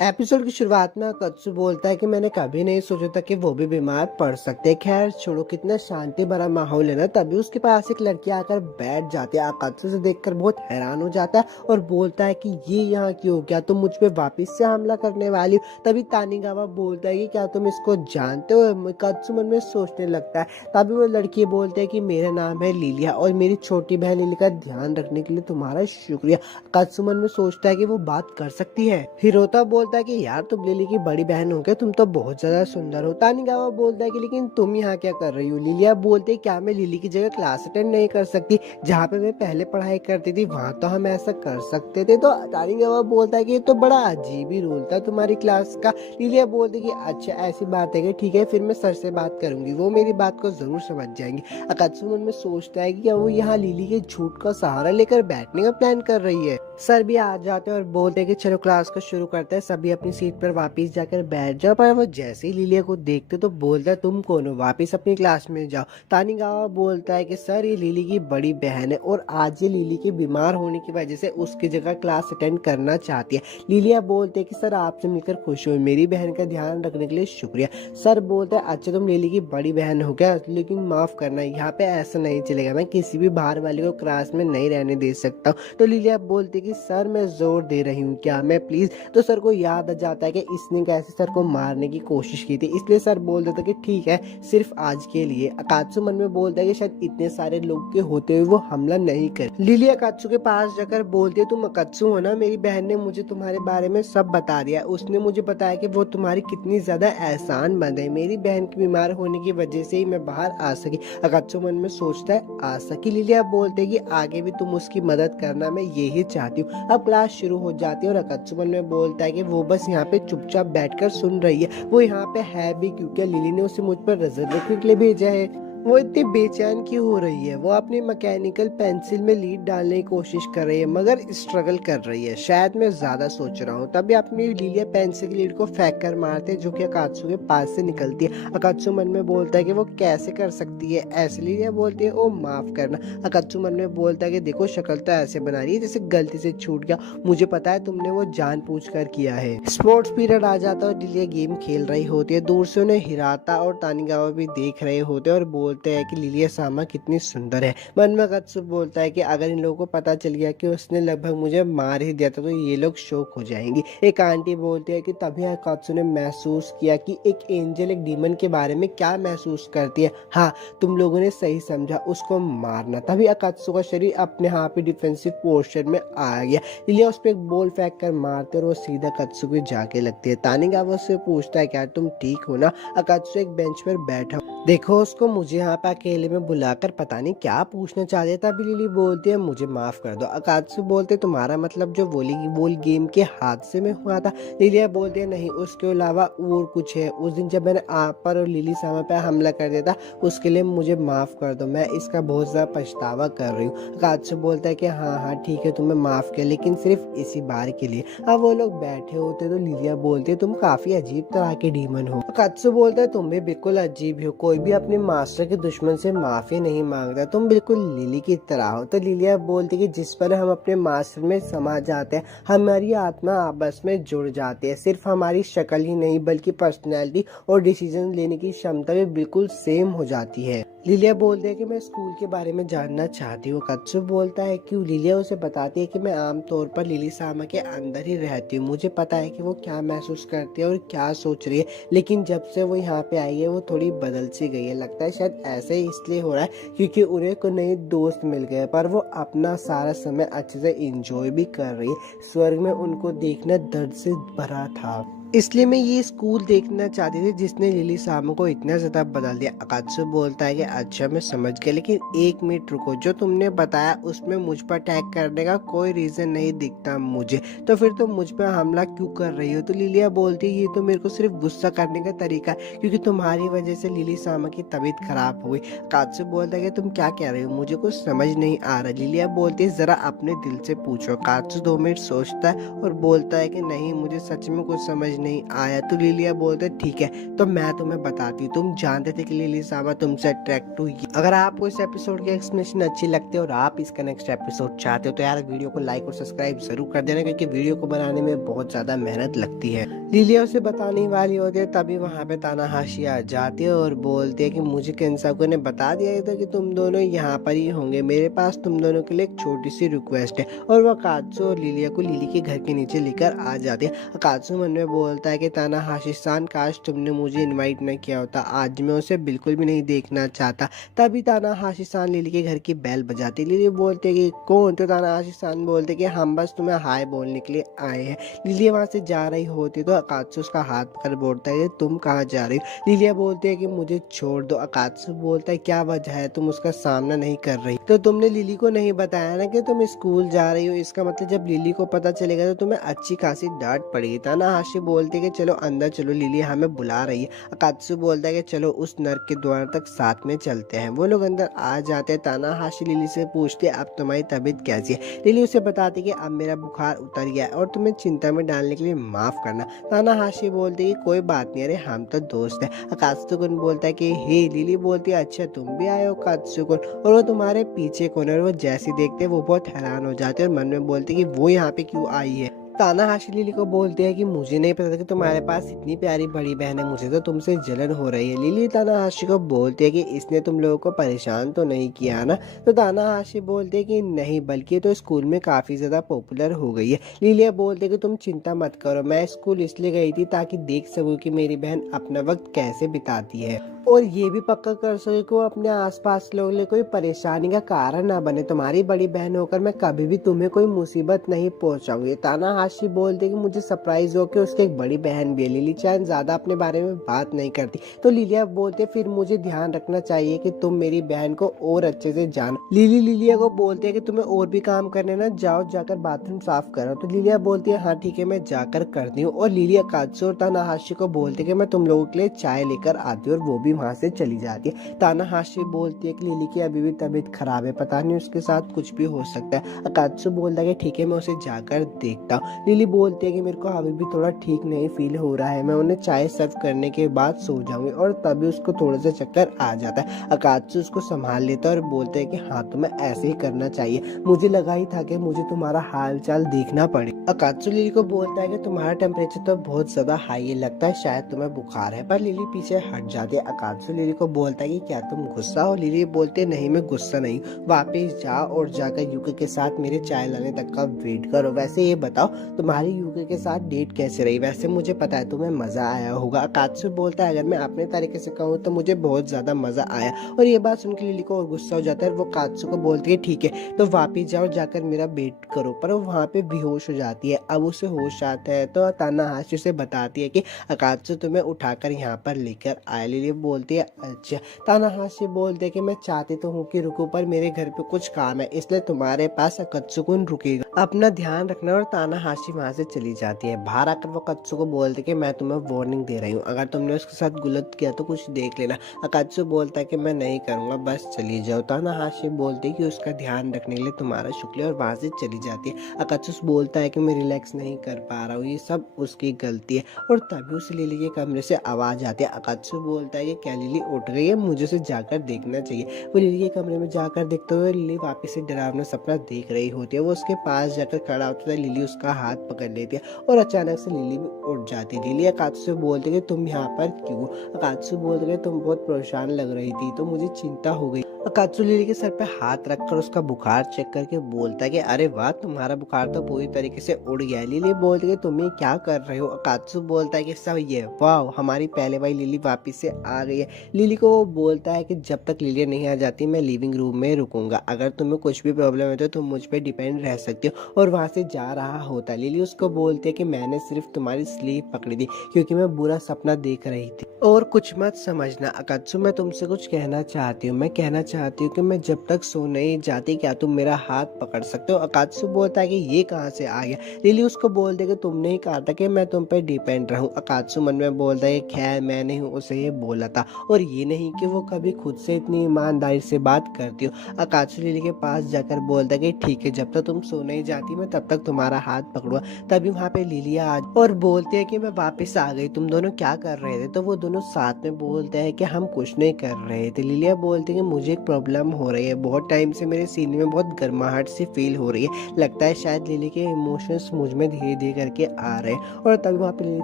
एपिसोड की शुरुआत में अकात्सु बोलता है कि मैंने कभी नहीं सोचा था कि वो भी बीमार पड़ सकते हैं। खैर छोड़ो, कितना शांति भरा माहौल है ना। तभी उसके पास एक लड़की आकर बैठ जाती है। अकात्सु से देखकर बहुत हैरान हो जाता है और बोलता है कि ये यहाँ क्यों, क्या तुम मुझ पे वापस से हमला करने वाली हो? तभी तानिगावा बोलता है कि क्या तुम इसको जानते हो? अकात्सु मन में सोचने लगता है। तभी वो लड़की बोलते है कि मेरा नाम है लिलिया और मेरी छोटी बहन लिली का ध्यान रखने के लिए तुम्हारा शुक्रिया। अकात्सु मन में सोचता है कि वो बात कर सकती है। हिरोता बोलता है कि यार तुम लिली की बड़ी बहन हो, क्या तुम तो बहुत ज्यादा सुंदर हो। तानिगावा बोलता है कि लेकिन तुम यहाँ क्या कर रही हो? लिलिया बोलते है क्या मैं लिली की जगह क्लास अटेंड नहीं कर सकती? जहाँ पे मैं पहले पढ़ाई करती थी वहाँ तो हम ऐसा कर सकते थे। तो तानिगावा बोलता है कि ये तो बड़ा अजीब ही रूल था तुम्हारी क्लास का। लिलिया बोलती कि अच्छा ऐसी बात है कि ठीक है फिर मैं सर से बात करूंगी, वो मेरी बात को जरूर समझ जाएंगे। अकात्सु मन में सोचता है कि क्या वो यहाँ लिली के झूठ का सहारा लेकर बैठने का प्लान कर रही है। सर भी आ जाते हैं और बोलते हैं कि चलो क्लास को शुरू करते हैं, सभी अपनी सीट पर वापस जाकर बैठ जाओ। पर वो जैसे ही लिलिया को देखते तो बोलता है तुम कौन हो, वापस अपनी क्लास में जाओ। तानिगावा बोलता है कि सर ये लिली की बड़ी बहन है और आज ये लिली के बीमार होने की वजह से उसकी जगह क्लास अटेंड करना चाहती है। लिलिया बोलते है कि सर आपसे मिलकर खुश हुई, मेरी बहन का ध्यान रखने के लिए शुक्रिया। सर बोलता है अच्छा तुम लिली की बड़ी बहन हो क्या, लेकिन माफ करना यहाँ पे ऐसा नहीं चलेगा, मैं किसी भी बाहर वाले को क्लास में नहीं रहने दे सकता हूँ। तो लिलिया बोलती कि सर मैं जोर दे रही हूँ क्या, मैं प्लीज। तो सर को याद आ जाता है कि इसने कैसे सर को मारने की कोशिश की थी, इसलिए सर बोल देता कि ठीक है सिर्फ आज के लिए। अकात्सु मन में बोलता है कि शायद इतने सारे लोग के होते हुए वो हमला नहीं कर। लिली अकात्सु के पास जाकर बोलती है तुम अकात्सु हो ना, मेरी बहन ने मुझे तुम्हारे बारे में सब बता दिया। उसने मुझे बताया कि वो तुम्हारी कितनी ज्यादा एहसान मंद है, मेरी बहन के बीमार होने की वजह से ही मैं बाहर आ सकी। अकात्सु मन में सोचता है आ सकी। लिलिया बोलते है कि आगे भी तुम उसकी मदद करना, मैं यही चाहती हूँ। अब क्लास शुरू हो जाती है और अकात्सु मन में बोलता है कि वो बस यहाँ पे चुपचाप बैठकर सुन रही है। वो यहाँ पे है भी क्योंकि लिली ने उसे मुझ पर नजर रखने के लिए भेजा है। वो इतनी बेचैन क्यों हो रही है? वो अपनी मैकेनिकल पेंसिल में लीड डालने की कोशिश कर रही है मगर स्ट्रगल कर रही है, शायद मैं ज्यादा सोच रहा हूँ। तभी अपनी लिलिया पेंसिल की लीड को फेंक कर मारते हैं जो कि अकात्सु के पास से निकलती है। अकात्सु मन में बोलता है कि वो कैसे कर सकती है ऐसे। लिलिया बोलती है ओ माफ करना। अकात्सु मन में बोलता है कि देखो शक्ल तो ऐसे बना रही है जैसे गलती से छूट गया, मुझे पता है तुमने वो जानबूझकर किया है। स्पोर्ट्स पीरियड आ जाता है और लिलिया गेम खेल रही होती है। दूर से उन्हें हिराता और तानिगावा भी देख रहे होते हैं और बोल बोलते हैं कि लिलिया सामा कितनी सुंदर है। मन में अकात्सु बोलता है कि अगर इन लोगों को पता चल गया कि उसने लगभग मुझे मार ही दिया था तो ये लोग शौक हो जाएंगी। एक आंटी बोलती है कि तभी अकात्सु ने महसूस किया कि एक एंजल एक डीमन के बारे में क्या महसूस करती है। हाँ, तुम लोगों ने सही समझा, उसको मारना। तभी अकात्सु का शरीर अपने आप ही डिफेंसिव पोस्चर में आ गया। लिलिया उस पर एक बॉल फेंक कर मारते और वो सीधा अकात्सु को जाके लगती है। तानिगावा उससे पूछता है क्या तुम ठीक हो ना। अकात्सु एक बेंच पर बैठा, देखो उसको मुझे यहाँ पे अकेले में बुलाकर पता नहीं क्या पूछना चाहते। तभी लिली बोलती है मुझे माफ कर दो। अकात्सु बोलते तुम्हारा मतलब जो वॉलीबॉल गेम के हादसे में हुआ था। लिलिया बोलती है नहीं, उसके अलावा और कुछ है। उस दिन जब मैंने आप पर और लिली सामा पे हमला कर दिया था उसके लिए मुझे माफ कर दो, मैं इसका बहुत ज्यादा पछतावा कर रही हूँ। अकात्सु बोलता है कि हाँ हाँ ठीक है, तुम्हें माफ किया लेकिन सिर्फ इसी बार के लिए। अब वो लोग बैठे होते तो लिलिया बोलती है तुम काफी अजीब तरह के डीमन हो। अकात्सु बोलता है तुम भी बिल्कुल अजीब हो, कोई भी अपने मास्टर के दुश्मन से माफी नहीं मांगता, तुम बिल्कुल लिली की तरह हो। तो लिलिया बोलती है कि जिस पर हम अपने मास्टर में समा जाते हैं हमारी आत्मा आपस में जुड़ जाती है। सिर्फ हमारी शक्ल ही नहीं बल्कि पर्सनैलिटी और डिसीजन लेने की क्षमता भी बिल्कुल सेम हो जाती है। लिलिया बोलती है कि मैं स्कूल के बारे में जानना चाहती हूँ। अकात्सु बोलता है कि लिलिया उसे बताती है कि मैं आमतौर पर लिली सामा के अंदर ही रहती हूँ, मुझे पता है कि वो क्या महसूस करती है और क्या सोच रही है, लेकिन जब से वो यहाँ पे आई है वो थोड़ी बदल सी गई है। लगता है शायद ऐसे ही इसलिए हो रहा है क्योंकि उन्हें कोई नए दोस्त मिल गए, पर वो अपना सारा समय अच्छे से इंजॉय भी कर रही है। स्वर्ग में उनको देखना दर्द से भरा था, इसलिए मैं ये स्कूल देखना चाहती थी जिसने लिली सामा को इतना ज्यादा बदल दिया। अकात्सु बोलता है कि अच्छा मैं समझ गया, लेकिन एक मिनट रुको, जो तुमने बताया उसमें मुझ पर अटैक करने का कोई रीजन नहीं दिखता मुझे, तो फिर तुम मुझ पर हमला क्यों कर रही हो। तो लिलिया बोलती है ये तो मेरे को सिर्फ गुस्सा करने का तरीका है क्योंकि तुम्हारी वजह से लिली सामा की तबीयत खराब हो गई। अकात्सु बोलता है कि तुम क्या कह रहे हो, मुझे कुछ समझ नहीं आ रहा। लिलिया बोलती है जरा अपने दिल से पूछो। अकात्सु 2 मिनट सोचता है और बोलता है कि नहीं, मुझे सच में कुछ समझ नहीं आया। तो लिलिया बोलते ठीक है, तो मैं तुम्हें बताती हूँ, तुम जानते थे कि लिली सामा तुमसे अट्रैक्ट हुई। अगर आपको इस एपिसोड की एक्सप्लेनेशन अच्छी लगती है और आप इसका नेक्स्ट एपिसोड चाहते हो तो यार वीडियो को लाइक और सब्सक्राइब जरूर कर देना क्योंकि वीडियो को बनाने में बहुत ज्यादा मेहनत लगती है। लिलिया उसे बताने वाली होती है तभी वहाँ पे तानाहाशी आ जाती है और बोलती है कि मुझे केंसाकू ने बता दिया था कि तुम दोनों यहाँ पर ही होंगे, मेरे पास तुम दोनों के लिए एक छोटी सी रिक्वेस्ट है। और वो अकात्सु और लिलिया को लिली के घर के नीचे लेकर आ जाती है। अकात्सु मन में बोलता है कि तानाहाशी-सान, काश तुमने मुझे इनवाइट न किया होता, आज मैं उसे बिल्कुल भी नहीं देखना चाहता। तभी तानाहाशी-सान लिली के घर की बेल बजाती। लिली बोलते कि कौन। तो तानाहाशी-सान बोलते कि हम बस तुम्हें हाय बोलने के लिए आए हैं। लिली वहां से जा रही होती तो अकात्सु उसका हाथ पकड़ बोलता है तुम कहाँ जा रही हो। लिलिया बोलती है कि मुझे छोड़ दो। अकात्सु बोलता है क्या वजह है, तुम उसका सामना नहीं कर रही। तो तुमने लिली को नहीं बताया ना कि तुम स्कूल जा रही हो, इसका मतलब जब लिली को पता चलेगा तो तुम्हें अच्छी खासी डांट पड़ेगी। तानाहाशी बोलते कि चलो अंदर चलो, लिली हमें बुला रही है। अकात्सु बोलता है कि चलो उस नर्क के द्वार तक साथ में चलते हैं। वो लोग अंदर आ जाते हैं। तानाहाशी लिली से पूछते अब तुम्हारी तबीयत कैसी है। लिली उसे बताती कि अब मेरा बुखार उतर गया है और तुम्हें चिंता में डालने के लिए माफ करना। तानाहाशी बोलते कि कोई बात नहीं, अरे हम तो दोस्त है। अकात्सु बोलता है कि हे। लिली बोलती है अच्छा तुम भी आए हो अकात्सु, और वो तुम्हारे पीछे कौन है। और वो जैसे देखते वो बहुत हैरान हो जाते और मन में बोलते कि वो यहाँ पे क्यों आई है। तानाहाशी लिली को बोलते हैं कि मुझे नहीं पता था कि तुम्हारे पास इतनी प्यारी बड़ी बहन है, मुझे तो तुमसे जलन हो रही है। लिली तानाहाशी को बोलती है कि इसने तुम लोगों को परेशान तो नहीं किया ना। तो तानाहाशी बोलते हैं कि नहीं, बल्कि तो स्कूल में काफी ज्यादा पॉपुलर हो गई है। लिलिया बोलते कि तुम चिंता मत करो, मैं स्कूल इसलिए गई थी ताकि देख सकूं कि मेरी बहन अपना वक्त कैसे बिताती है और ये भी पक्का कर सके कि वो अपने आसपास लोगों के लिए कोई परेशानी का कारण ना बने। तुम्हारी बड़ी बहन होकर मैं कभी भी तुम्हें कोई मुसीबत नहीं पहुंचाऊंगी। तानाहाशी बोलते कि मुझे सरप्राइज हो कि उसकी एक बड़ी बहन भी है। लिली चान ज्यादा अपने बारे में बात नहीं करती। तो लिलिया बोलते फिर मुझे ध्यान रखना चाहिए कि तुम मेरी बहन को और अच्छे से जानो। लिली लिलिया को बोलते है कि तुम्हें और भी काम करने ना, जाओ जाकर बाथरूम साफ करो। तो लिलिया बोलती है हाँ ठीक है मैं जाकर करती हूँ। और लिलिया अकात्सु और तानाहाशी को बोलते कि मैं तुम लोगों के लिए चाय लेकर आती हूँ और वो भी वहां से चली जाती है। तानाहाशी बोलती है कि लिली की अभी भी तबीयत खराब है, पता नहीं उसके साथ कुछ भी हो सकता है। अकात्सु बोलता है कि ठीक है मैं उसे जाकर देखता हूँ। लिली बोलती है कि मेरे को अभी भी थोड़ा ठीक नहीं फील हो रहा है, मैं उन्हें चाय सर्व करने के बाद सो जाऊंगी। और तभी उसको थोड़ा सा चक्कर आ जाता है। अकात्सु उसको संभाल लेता है और बोलते हैं कि हाँ तुम्हें ऐसे ही करना चाहिए, मुझे लगा ही था कि मुझे तुम्हारा हाल चाल देखना पड़े। अकात्सु लिली को बोलता है कि तुम्हारा टेम्परेचर तो बहुत ज्यादा हाई है, लगता है शायद तुम्हें बुखार है। पर लिली पीछे हट जाती है। अकात्सु लिली को बोलता है कि क्या तुम गुस्सा हो? लिली बोलते है नहीं मैं गुस्सा नहीं, वापिस जाओ और जाकर यूके के साथ मेरे चाय लाने तक का वेट करो। वैसे ये बताओ तुम्हारी यूके के साथ डेट कैसे रही? वैसे मुझे पता है तुम्हें मजा आया होगा। अकात्सु बोलता है अगर मैं अपने तरीके से कहूँ तो मुझे बहुत ज्यादा मजा आया। और ये बात सुनकर लिली को और गुस्सा हो जाता है। वो अकात्सु को बोलती है ठीक है तो वापिस जाओ, जाकर मेरा वेट करो। पर वो वहाँ पे बेहोश हो जाती है। अब उसे होश आता है तो तानाहाशी उसे बताती है कि अकात्सु तुम्हें उठाकर यहाँ पर लेकर आया। लिली बोलती है अच्छा। तानाहाशी बोलते है कि मैं चाहती तो हूँ कि रुको, पर मेरे घर पे कुछ काम है इसलिए तुम्हारे पास अकात्सु रुकेगा, अपना ध्यान रखना। और तानाहाशी वहाँ से चली जाती है। बाहर आकर वो अकात्सु को बोलते कि मैं तुम्हें वार्निंग दे रही हूँ, अगर तुमने उसके साथ गलत किया तो कुछ देख लेना। अकात्सु बोलता है कि मैं नहीं करूँगा, बस चली जाओ। तानाहाशी बोलती है कि उसका ध्यान रखने के लिए तुम्हारा शुक्रिया, और वहाँ से चली जाती है। अकात्सु बोलता है कि मैं रिलैक्स नहीं कर पा रहा हूँ, ये सब उसकी गलती है। और तभी उस लिली के कमरे से आवाज आती है। अकात्सु बोलता है कि क्या लिली उठ गई है? मुझे उसे जाकर देखना चाहिए। वो लिली के कमरे में जाकर देखते हुए लिली वापस से डरावना सपना देख रही होती है। वो उसके पास जाकर खड़ा होता है। लिली उसका हाथ पकड़ लेती है और अचानक से लिली भी उठ जाती है। लिली अकात्सु से बोलती है कि तुम यहाँ पर क्यों? अकात्सु बोलते है तुम बहुत परेशान लग रही थी तो मुझे चिंता हो गई। अकात्सु लिली के सर पे हाथ रखकर उसका बुखार चेक करके बोलता है कि अरे वाह तुम्हारा बुखार तो पूरी तरीके से उड़ गया है। लिली बोलती है तुम ये क्या कर रहे हो? अकात्सु बोलता है कि सब ये वाह हमारी पहले वाली लिली वापस से आ गई है। लिली को वो बोलता है कि जब तक लिली नहीं आ जाती मैं लिविंग रूम में रुकूंगा, अगर तुम्हें कुछ भी प्रॉब्लम है तो तुम मुझ पर डिपेंड रह सकते हो। और वहाँ से जा रहा होता है। लिली उसको बोलती है कि मैंने सिर्फ तुम्हारी स्लीप पकड़ी थी क्योंकि मैं बुरा सपना देख रही थी, और कुछ मत समझना। अकात्सु मैं तुमसे कुछ कहना चाहती हूँ, मैं कहना चाहती हूँ कि मैं जब तक सो नहीं जाती क्या तुम मेरा हाथ पकड़ सकते हो? अकात्सु बोलता है कि ये कहाँ से आ गया? लिली उसको बोलती है कि तुमने ही कहा था कि मैं तुम पे डिपेंड रहूं। अकात्सु मन में बोलता है खैर मैं नहीं हूँ, उसे ये बोला था, और ये नहीं कि वो कभी खुद से इतनी ईमानदारी से बात करती हो। अकात्सु लिली के पास जाकर बोलता है कि ठीक है जब तक तुम सो नहीं जाती मैं तब तक तुम्हारा हाथ पकड़ूंगा। तभी वहाँ पे लिली आ और बोलती है कि मैं वापस आ गई, तुम दोनों क्या कर रहे थे? तो वो दोनों साथ में बोलते हैं कि हम कुछ नहीं कर रहे थे। लिलिया बोलती है कि मुझे एक प्रॉब्लम हो रही है, बहुत टाइम से मेरे सीने में बहुत गर्माहट सी फील हो रही है, लगता है शायद लिली के इमोशंस मुझ में धीरे धीरे करके आ रहे हैं। और तभी वहाँ पे लिली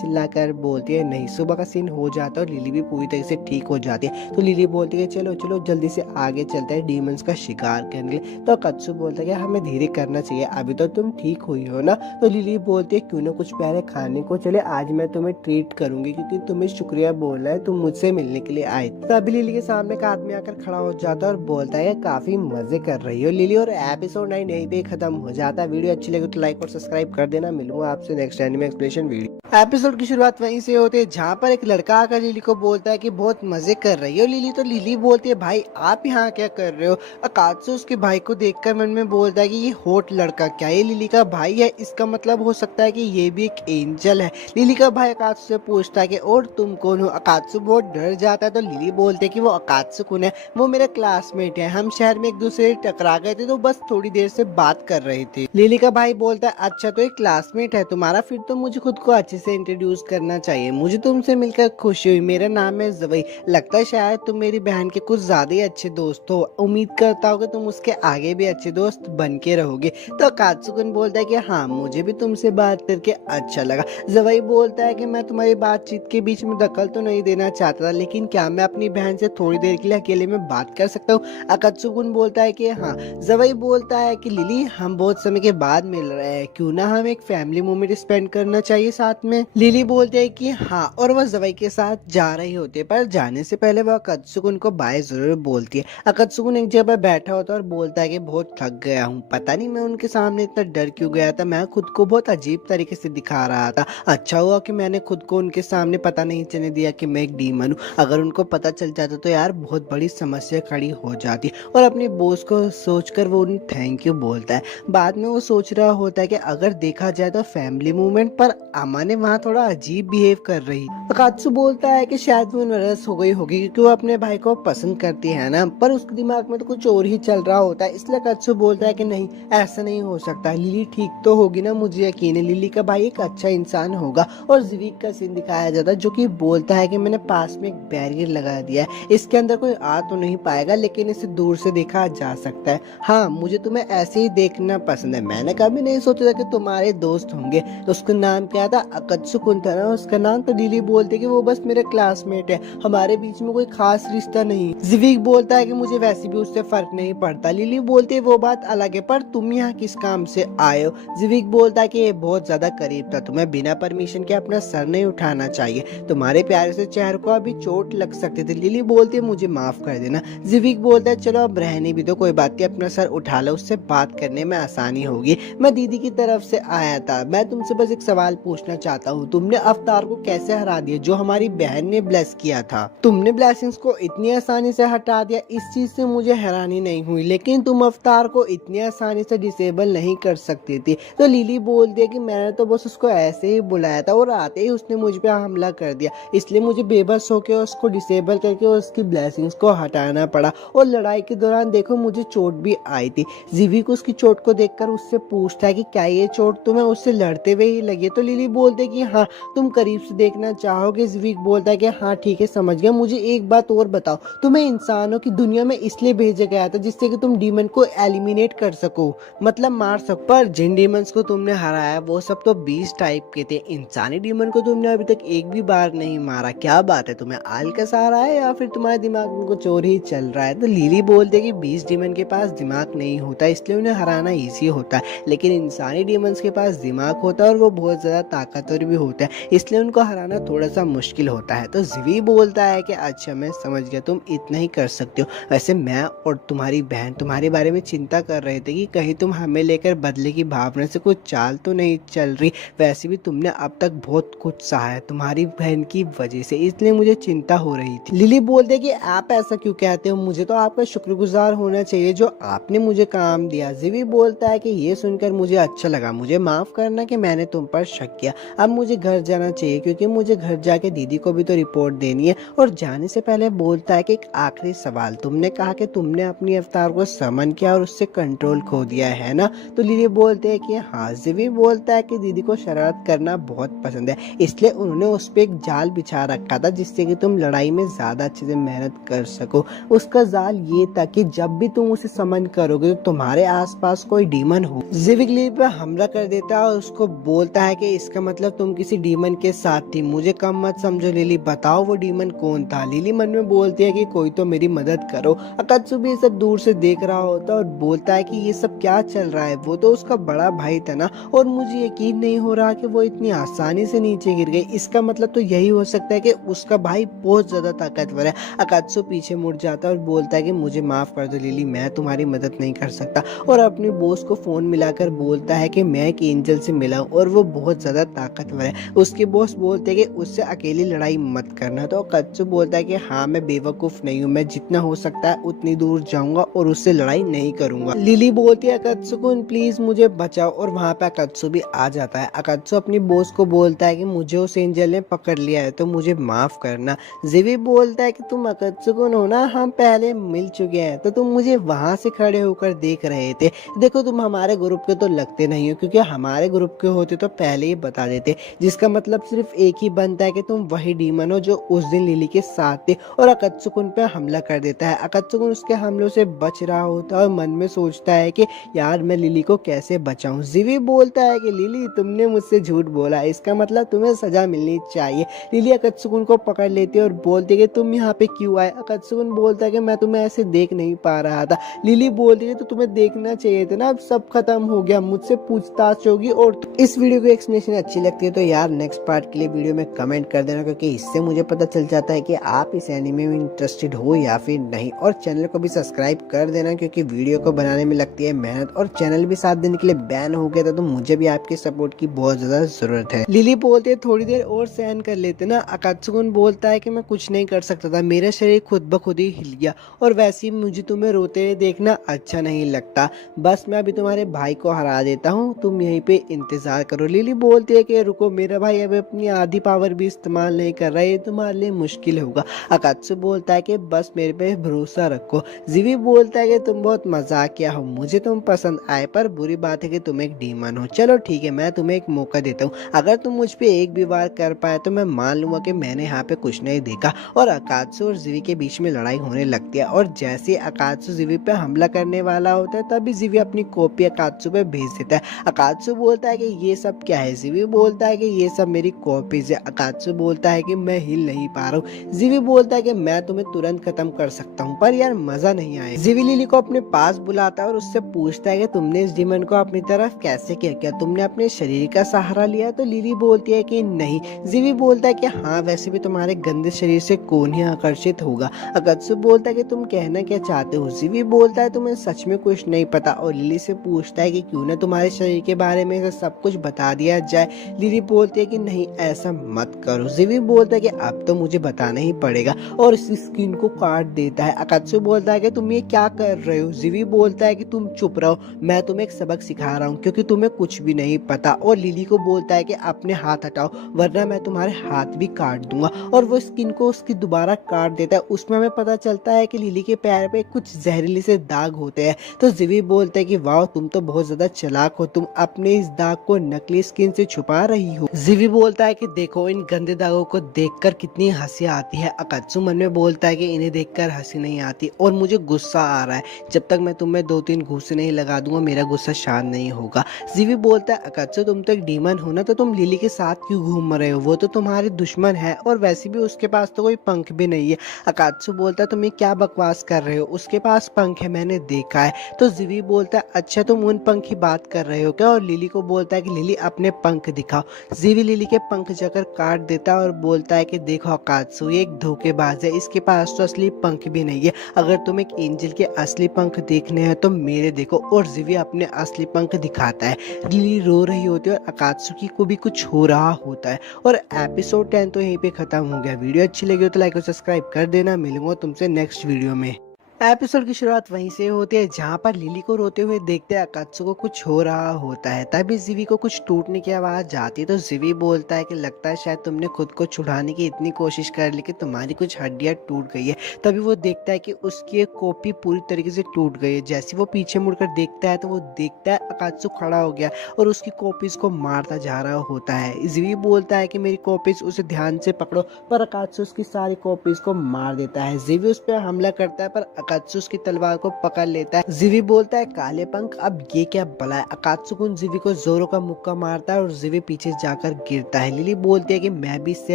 चिल्लाकर बोलती है नहीं। सुबह का सीन हो जाता है और लिली भी पूरी तरह से ठीक हो जाती है। तो लिली बोलती है चलो चलो जल्दी से आगे चलते हैं डीमंस का शिकार करने के लिए। तो अकात्सु बोलता है कि हमें धीरे करना चाहिए, अभी तो तुम ठीक हुई हो ना। तो लिली बोलती है क्यों ना कुछ प्यारे खाने को चले, आज मैं तुम्हें ट्रीट करूंगी क्योंकि तुम्हें शुक्रिया बोलना है, तुम मुझसे मिलने के लिए आए। तभी लिली के सामने एक आदमी आकर खड़ा हो जाता है और बोलता है काफी मजे कर रही हो लिली। और एपिसोड 9 यहीं पे खत्म हो जाता है। वीडियो अच्छी लगे तो लाइक और सब्सक्राइब कर देना। मिलूंगा आपसे next anime explanation video. Episode की शुरुआत वहीं से होती है जहाँ पर एक लड़का आकर लिली को बोलता है कि बहुत मजे कर रही हो लिली। तो लिली बोलती है भाई आप यहाँ क्या कर रहे हो? अकात्सु उसके भाई को देखकर मन में बोलता है कि ये होट लड़का क्या ये लिली का भाई है? इसका मतलब हो सकता है कि ये भी एक एंजल है। लिली का भाई अकात्सु से पूछता है कि और तुम कौन हो? अकात्सु बहुत डर जाता है। तो लिली बोलते है कि वो अकात्सु कौन है? वो मेरा क्लासमेट है, हम शहर में एक दूसरे से टकरा गए थे तो बस थोड़ी देर से बात कर रहे थे। लिली का भाई बोलता है अच्छा तो एक क्लासमेट है तुम्हारा, फिर तो मुझे खुद को अच्छे से इंट्रोड्यूस करना चाहिए। मुझे तुमसे मिलकर खुशी हुई, मेरा नाम है जवई, लगता है शायद तुम मेरी बहन के कुछ ज्यादा ही अच्छे दोस्त हो, उम्मीद करता हूँ कि तुम उसके आगे भी अच्छे दोस्त बन के रहोगे। तो अकात्सुकुन बोलता है कि हाँ मुझे भी तुमसे बात करके अच्छा लगा। जवई बोलता है कि मैं तुम्हारी बातचीत के बीच में दखल तो नहीं देना चाहता था, लेकिन क्या मैं अपनी बहन से थोड़ी देर के लिए अकेले में बात कर सकता हूँ? अकात्सुकुन बोलता है कि हाँ। जवई बोलता है कि लिली हम बहुत समय के बाद मिल रहे हैं, क्यों ना हम एक फैमिली मोमेंट स्पेंड करना चाहिए साथ में। लिली बोलते है कि हाँ, और वह जवई के साथ जा रही होती है, पर जाने से पहले वह अकात्सुकुन को बाय जरूर बोलती है। अकात्सुकुन एक जगह बैठा होता है और बोलता है कि बहुत थक गया हूँ, पता नहीं मैं उनके सामने इतना डर क्यों गया था, मैं खुद को बहुत अजीब तरीके से दिखा रहा था। अच्छा हुआ कि मैंने खुद को उनके सामने पता नहीं चलने दिया कि मैं एक डीमन हूँ, अगर उनको पता चल जाता तो यार बहुत बड़ी समस्या खड़ी खड़ी हो जाती है और अपने बॉस को सोचकर वो उन्हें थैंक यू बोलता है। बाद में वो सोच रहा होता है कि अगर देखा जाए तो फैमिली मूवमेंट पर अमाने वहाँ थोड़ा अजीब बिहेव कर रही। अकात्सु बोलता है कि शायद वो नर्वस हो गई होगी क्योंकि वो अपने भाई को पसंद करती है ना, पर उसके दिमाग में तो कुछ और ही चल रहा होता है। इसलिए अकात्सु बोलता है कि नहीं, ऐसा नहीं हो सकता, लिली ठीक तो होगी ना, मुझे यकीन है लिली का भाई एक अच्छा इंसान होगा। और जिविक का सीन दिखाया जाता है जो कि बोलता है कि मैंने पास में एक बैरियर लगा दिया है, इसके अंदर कोई आ तो नहीं पाएगा लेकिन इसे दूर से देखा जा सकता है। हाँ, मुझे तुम्हें ऐसे ही देखना पसंद है, मैंने कभी नहीं सोचा था कि तुम्हारे दोस्त होंगे। तो उसका नाम क्या था? अकात्सु कुन था ना उसका नाम। तो लिली बोलती है कि वो बस मेरे क्लासमेट है, हमारे बीच में कोई खास रिश्ता नहीं। जिविक बोलता है कि मुझे वैसे भी उससे फर्क नहीं पड़ता। लिली बोलती है वो बात अलग है, पर तुम यहाँ किस काम से आए हो? जिविक बोलता है कि ये बहुत ज्यादा करीब था, तुम्हें बिना परमिशन के अपना सर नहीं उठाना चाहिए, तुम्हारे प्यारे से चेहरे को अभी चोट लग सकती थी। लिली बोलती है मुझे माफ कर देना। जिविक बोलता है चलो अब रहने भी दो, कोई बात नहीं, अपना सर उठा लो, उससे बात करने में आसानी होगी। मैं दीदी की तरफ से आया था, मैं तुमसे बस एक सवाल पूछना चाहता हूँ, तुमने अवतार को कैसे हरा दिया जो हमारी बहन ने ब्लेस किया था? तुमने ब्लेसिंग्स को इतनी आसानी से हटा दिया, इस चीज से मुझे हैरानी नहीं हुई, लेकिन तुम अवतार को इतनी आसानी से डिसेबल नहीं कर सकती थी। तो लिली बोलती है कि मैंने तो बस उसको ऐसे ही बुलाया था और आते ही उसने मुझ पे हमला कर दिया, इसलिए मुझे बेबस होकर उसको डिसेबल करके उसकी ब्लेसिंग्स को हटाना पड़ा। और लड़ाई के दौरान देखो मुझे चोट भी आई थी। जिविक उसकी चोट को देखकर उससे पूछता है कि क्या ये चोट तुम्हें उससे लड़ते हुए ही लगी? तो लिली बोलते है कि हाँ, तुम करीब से देखना चाहोगे? जिविक बोलता है कि हाँ ठीक है, समझ गया। मुझे एक बात और बताओ, तुम्हें इंसानों की दुनिया में इसलिए भेजा गया था जिससे कि तुम डीमन को एलिमिनेट कर सको, मतलब मार सको, पर जिन डीमंस को तुमने हराया वो सब तो 20 टाइप के थे, इंसानी डीमन को तुमने अभी तक एक भी बार नहीं मारा, क्या बात है, तुम्हें आल का सहारा है या फिर तुम्हारे दिमाग में कुछ और ही चल रहा है? तो लिली बोलते कि 20 डीमन के पास दिमाग नहीं होता, इसलिए उन्हें हराना इजी होता है, लेकिन इंसानी डीमंस के पास दिमाग होता है और वो बहुत ज्यादा ताकतवर भी होता है, इसलिए उनको हराना थोड़ा सा मुश्किल होता है। तो जिवी बोलता है कि अच्छा मैं समझ गया, तुम इतना ही कर सकते हो। वैसे मैं और तुम्हारी बहन तुम्हारे बारे में चिंता कर रहे थे कि कहीं तुम हमें लेकर बदले की भावना से कुछ चाल तो नहीं चल रही, वैसे भी तुमने अब तक बहुत कुछ सहा है तुम्हारी बहन की वजह से, इसलिए मुझे चिंता हो रही थी। लिली बोलते कि आप ऐसा क्यों कहते हो, मुझे तो आपका शुक्रगुजार होना चाहिए जो आपने मुझे काम दिया। जिवी बोलता है कि ये सुनकर मुझे अच्छा लगा, मुझे माफ करना कि मैंने तुम पर शक किया, अब मुझे घर जाना चाहिए क्योंकि मुझे घर जाके दीदी को भी तो रिपोर्ट देनी है। और जाने से पहले बोलता है कि एक आखिरी सवाल, तुमने कहा कि तुमने अपनी अवतार को समन किया और उससे कंट्रोल खो दिया है ना? तो लिली बोलते हैं कि हाँ। जिवी बोलता है कि दीदी को शरारत करना बहुत पसंद है, इसलिए उन्होंने उस पर एक जाल बिछा रखा था जिससे कि तुम लड़ाई में ज्यादा अच्छे से मेहनत कर सको। उसका जाल ये था कि जब भी तुम उसे समन करोगे तो तुम्हारे आसपास कोई डीमन हो। जिविक लिली पे हमला कर देता है और उसको बोलता है कि इसका मतलब तुम किसी डीमन के साथ थी, मुझे कम मत समझो लिली, बताओ वो डीमन कौन था? लिली मन में बोलती है कि कोई तो मेरी मदद करो। अकात्सु भी ये सब दूर से देख रहा होता है और बोलता है कि ये सब क्या चल रहा है, वो तो उसका बड़ा भाई था ना, और मुझे यकीन नहीं हो रहा कि वो इतनी आसानी से नीचे गिर गई, इसका मतलब तो यही हो सकता है कि उसका भाई बहुत ज्यादा ताकतवर है। अकात्सु पीछे मुड़ जाता है और बोलता है कि मुझे माफ कर दो लिली, मैं तुम्हारी मदद नहीं कर सकता, और अपने बॉस को फोन मिलाकर बोलता है कि मैं एक एंजल से मिला हूं और वो बहुत ज्यादा ताकतवर है। उसके बॉस बोलते हैं कि उससे अकेली लड़ाई मत करना। तो अकात्सु बोलता है कि हाँ, मैं बेवकूफ नहीं हूँ, मैं जितना हो सकता है उतनी दूर जाऊंगा और उससे लड़ाई नहीं करूंगा। लिली बोलती है अकात्सु को प्लीज मुझे बचाओ, और वहां पे अकात्सु भी आ जाता है। अकात्सु अपनी बॉस को बोलता है कि मुझे उस एंजल ने पकड़ लिया है तो मुझे माफ करना। जिवी बोलता है कि तुम अकात्सु को हो ना, हम पहले मिल चुके हैं, तो तुम मुझे वहां से खड़े होकर देख रहे थे, देखो तुम हमारे ग्रुप के तो लगते नहीं हो, क्योंकि हमारे ग्रुप के होते तो पहले ही बता देते, जिसका मतलब सिर्फ एक ही बनता है कि तुम वही डीमन हो जो उस दिन लिली के साथ थे। और अकात्सुकुन पे हमला कर देता है। अकात्सुकुन उसके हमलों से बच रहा होता है और मन में सोचता है कि यार मैं लिली को कैसे बचाऊं। जिवी बोलता है कि लिली तुमने मुझसे झूठ बोला, इसका मतलब तुम्हें सजा मिलनी चाहिए। लिली अकात्सुकुन को पकड़ लेती है और बोलती है कि तुम यहाँ पे क्यों आए? अकात्सुकुन बोलता है कि मैं तुम्हें ऐसे देख नहीं पा रहा था। लिली बोलती है तो तुम्हें देखना चाहिए था ना, अब सब खत्म हो गया, मुझसे पूछताछ होगी। और इस वीडियो की एक्सप्लेनेशन अच्छी लगती है तो यार नेक्स्ट पार्ट के लिए वीडियो में कमेंट कर देना, क्योंकि इससे मुझे पता चल जाता है कि आप इस एनिमे में इंटरेस्टेड हो या फिर नहीं। और चैनल को भी सब्सक्राइब कर देना क्योंकि वीडियो को बनाने में लगती है मेहनत, और चैनल भी 7 दिन के लिए बैन हो गया था तो मुझे भी आपके सपोर्ट की बहुत ज्यादा जरूरत है। लिली बोलते है थोड़ी देर और सहन कर लेते ना। अकात्सुकुन बोलता है कि मैं कुछ नहीं कर सकता था, मेरा शरीर खुद ब खुद ही हिल गया। और वैसे ही मुझे तुम्हें रोते हुए देखना अच्छा नहीं लगता। बस मैं अभी तुम्हारे भाई को हरा देता हूँ, तुम यहीं पे इंतजार करो। लिली बोलती है कि रुको, मेरा भाई अभी अपनी आधी पावर भी इस्तेमाल नहीं कर रहा है, ये तुम्हारे लिए मुश्किल होगा। अकात्सु बोलता है कि बस मेरे पे भरोसा रखो। जीवी बोलता है कि तुम बहुत मजाकिया हो, मुझे तुम पसंद आए, पर बुरी बात है कि तुम एक डीमन हो। चलो ठीक है, मैं तुम्हें एक मौका देता हूँ, अगर तुम मुझ पे एक भी वार कर पाए तो मैं मान लूंगा कि मैंने यहाँ पे कुछ नहीं देखा। और अकात्सु और जीवी के बीच में लड़ाई होने लगती है, और जैसे अकात्सु जीवी पे हमला करने वाला होता है तभी जीवी अपनी कॉपी अकात्सु पे भेज देता है। अकात्सु बोलता है कि ये सब क्या है। जीवी बोलता है कि ये सब मेरी कॉपीज है। अकात्सु बोलता है कि मैं हिल नहीं पा रहा हूँ। जीवी बोलता है कि मैं तुम्हें तुरंत खत्म कर सकता हूँ, पर यार मजा नहीं आया। जीवी लिली को अपने पास बुलाता है और उससे पूछता है कि तुमने इस डीमन को अपनी तरफ कैसे किया, क्या तुमने अपने शरीर का सहारा लिया? तो लिली बोलती है कि नहीं। जीवी बोलता है कि हाँ, वैसे भी तुम्हारे गंदे शरीर से कौन ही आकर्षित होगा। अकात्सु बोलता है कि तुम कहना क्या चाहते हो? जीवी बोलता है तुम्हें सच में कुछ नहीं पता, और लिली से पूछता है कि क्यों ना तुम्हारे शरीर के बारे में से सब कुछ बता दिया जाए। लिली बोलती है कि नहीं, ऐसा मत करो। जीवी बोलता है कि अब तो मुझे बताना ही पड़ेगा, और इस स्किन को काट देता है। अकात्सु बोलता है कि तुम ये क्या कर रहे हो? जीवी बोलता है कि तुम चुप रहो, मैं तुम्हें एक सबक सिखा रहा हूँ, क्योंकि तुम्हें कुछ भी नहीं पता। और लिली को बोलता है कि अपने हाथ हटाओ, वरना मैं तुम्हारे हाथ भी काट दूंगा। और वो स्किन को उसकी दोबारा काट देता है। उसमें हमें पता चलता है कि लिली के पैर पे कुछ जहरीले से दाग होते हैं। तो जीवी बोलता है कि वाह, तुम तो बहुत ज्यादा चालाक हो, तुम अपने इस दाग को नकली स्किन से छुपा रही हो। जीवी बोलता है कि देखो, इन गंदे दागों को देखकर कितनी हंसी आती है। अकात्सु मन में बोलता है कि इन्हें देखकर हंसी नहीं आती, और मुझे गुस्सा आ रहा है। जब तक मैं तुम्हें 2-3 घूंसे नहीं लगा दूंगा, मेरा गुस्सा शांत नहीं होगा। जीवी बोलता है अकात्सु, तुम तो एक डीमन हो ना, तो तुम लिली के साथ क्यों घूम रहे हो? वो तो तुम्हारी दुश्मन है, और वैसे भी उसके पास तो कोई पंख भी नहीं है। अकात्सु बोलता है तुम ये क्या बकवास कर रहे हो, उसके पास पंख है, मैंने देखा है। तो जीवी बोलता है अच्छा, तुम उन पंख की बात कर रहे हो क्या? और लिली को बोलता है कि लिली अपने पंख दिखाओ। जीवी लिली के पंख जाकर काट देता है और बोलता है कि देखो अकात्सु, ये एक धोखेबाज है, इसके पास तो असली पंख भी नहीं है। अगर तुम एक एंजल के असली पंख देखने हैं तो मेरे देखो। और जीवी अपने असली पंख दिखाता है। लिली रो रही होती है और अकात्सुकी को भी कुछ हो रहा होता है। और एपिसोड 10 तो यहीं पे खत्म हो गया। वीडियो अच्छी लगी हो तो लाइक और सब्सक्राइब कर देना। मिलूंगा तुमसे नेक्स्ट वीडियो में। एपिसोड की शुरुआत वहीं से होती है जहाँ पर लिली को रोते हुए देखते हैं अकात्सु को कुछ हो रहा होता है। तभी जीवी को कुछ टूटने की आवाज आती है। तो जीवी बोलता है कि लगता है शायद तुमने खुद को छुड़ाने की इतनी कोशिश कर ली कि तुम्हारी कुछ हड्डियां टूट गई है। तभी वो देखता है कि उसकी एक कॉपी पूरी तरीके से टूट गई है। जैसे वो पीछे मुड़कर देखता है तो वो देखता है अकात्सु खड़ा हो गया और उसकी कॉपीज को मारता जा रहा होता है। जीवी बोलता है कि मेरी कॉपीज, उसे ध्यान से पकड़ो, पर अकात्सु उसकी सारी कॉपीज को मार देता है। जीवी उस पर हमला करता है पर अकात्सु उसकी तलवार को पकड़ लेता है। जीवी बोलता है काले पंख, अब ये क्या बला है? अकात्सु जीवी को जोरों का मुक्का मारता है और जीवी पीछे जाकर गिरता है। लिली बोलती है कि मैं भी इससे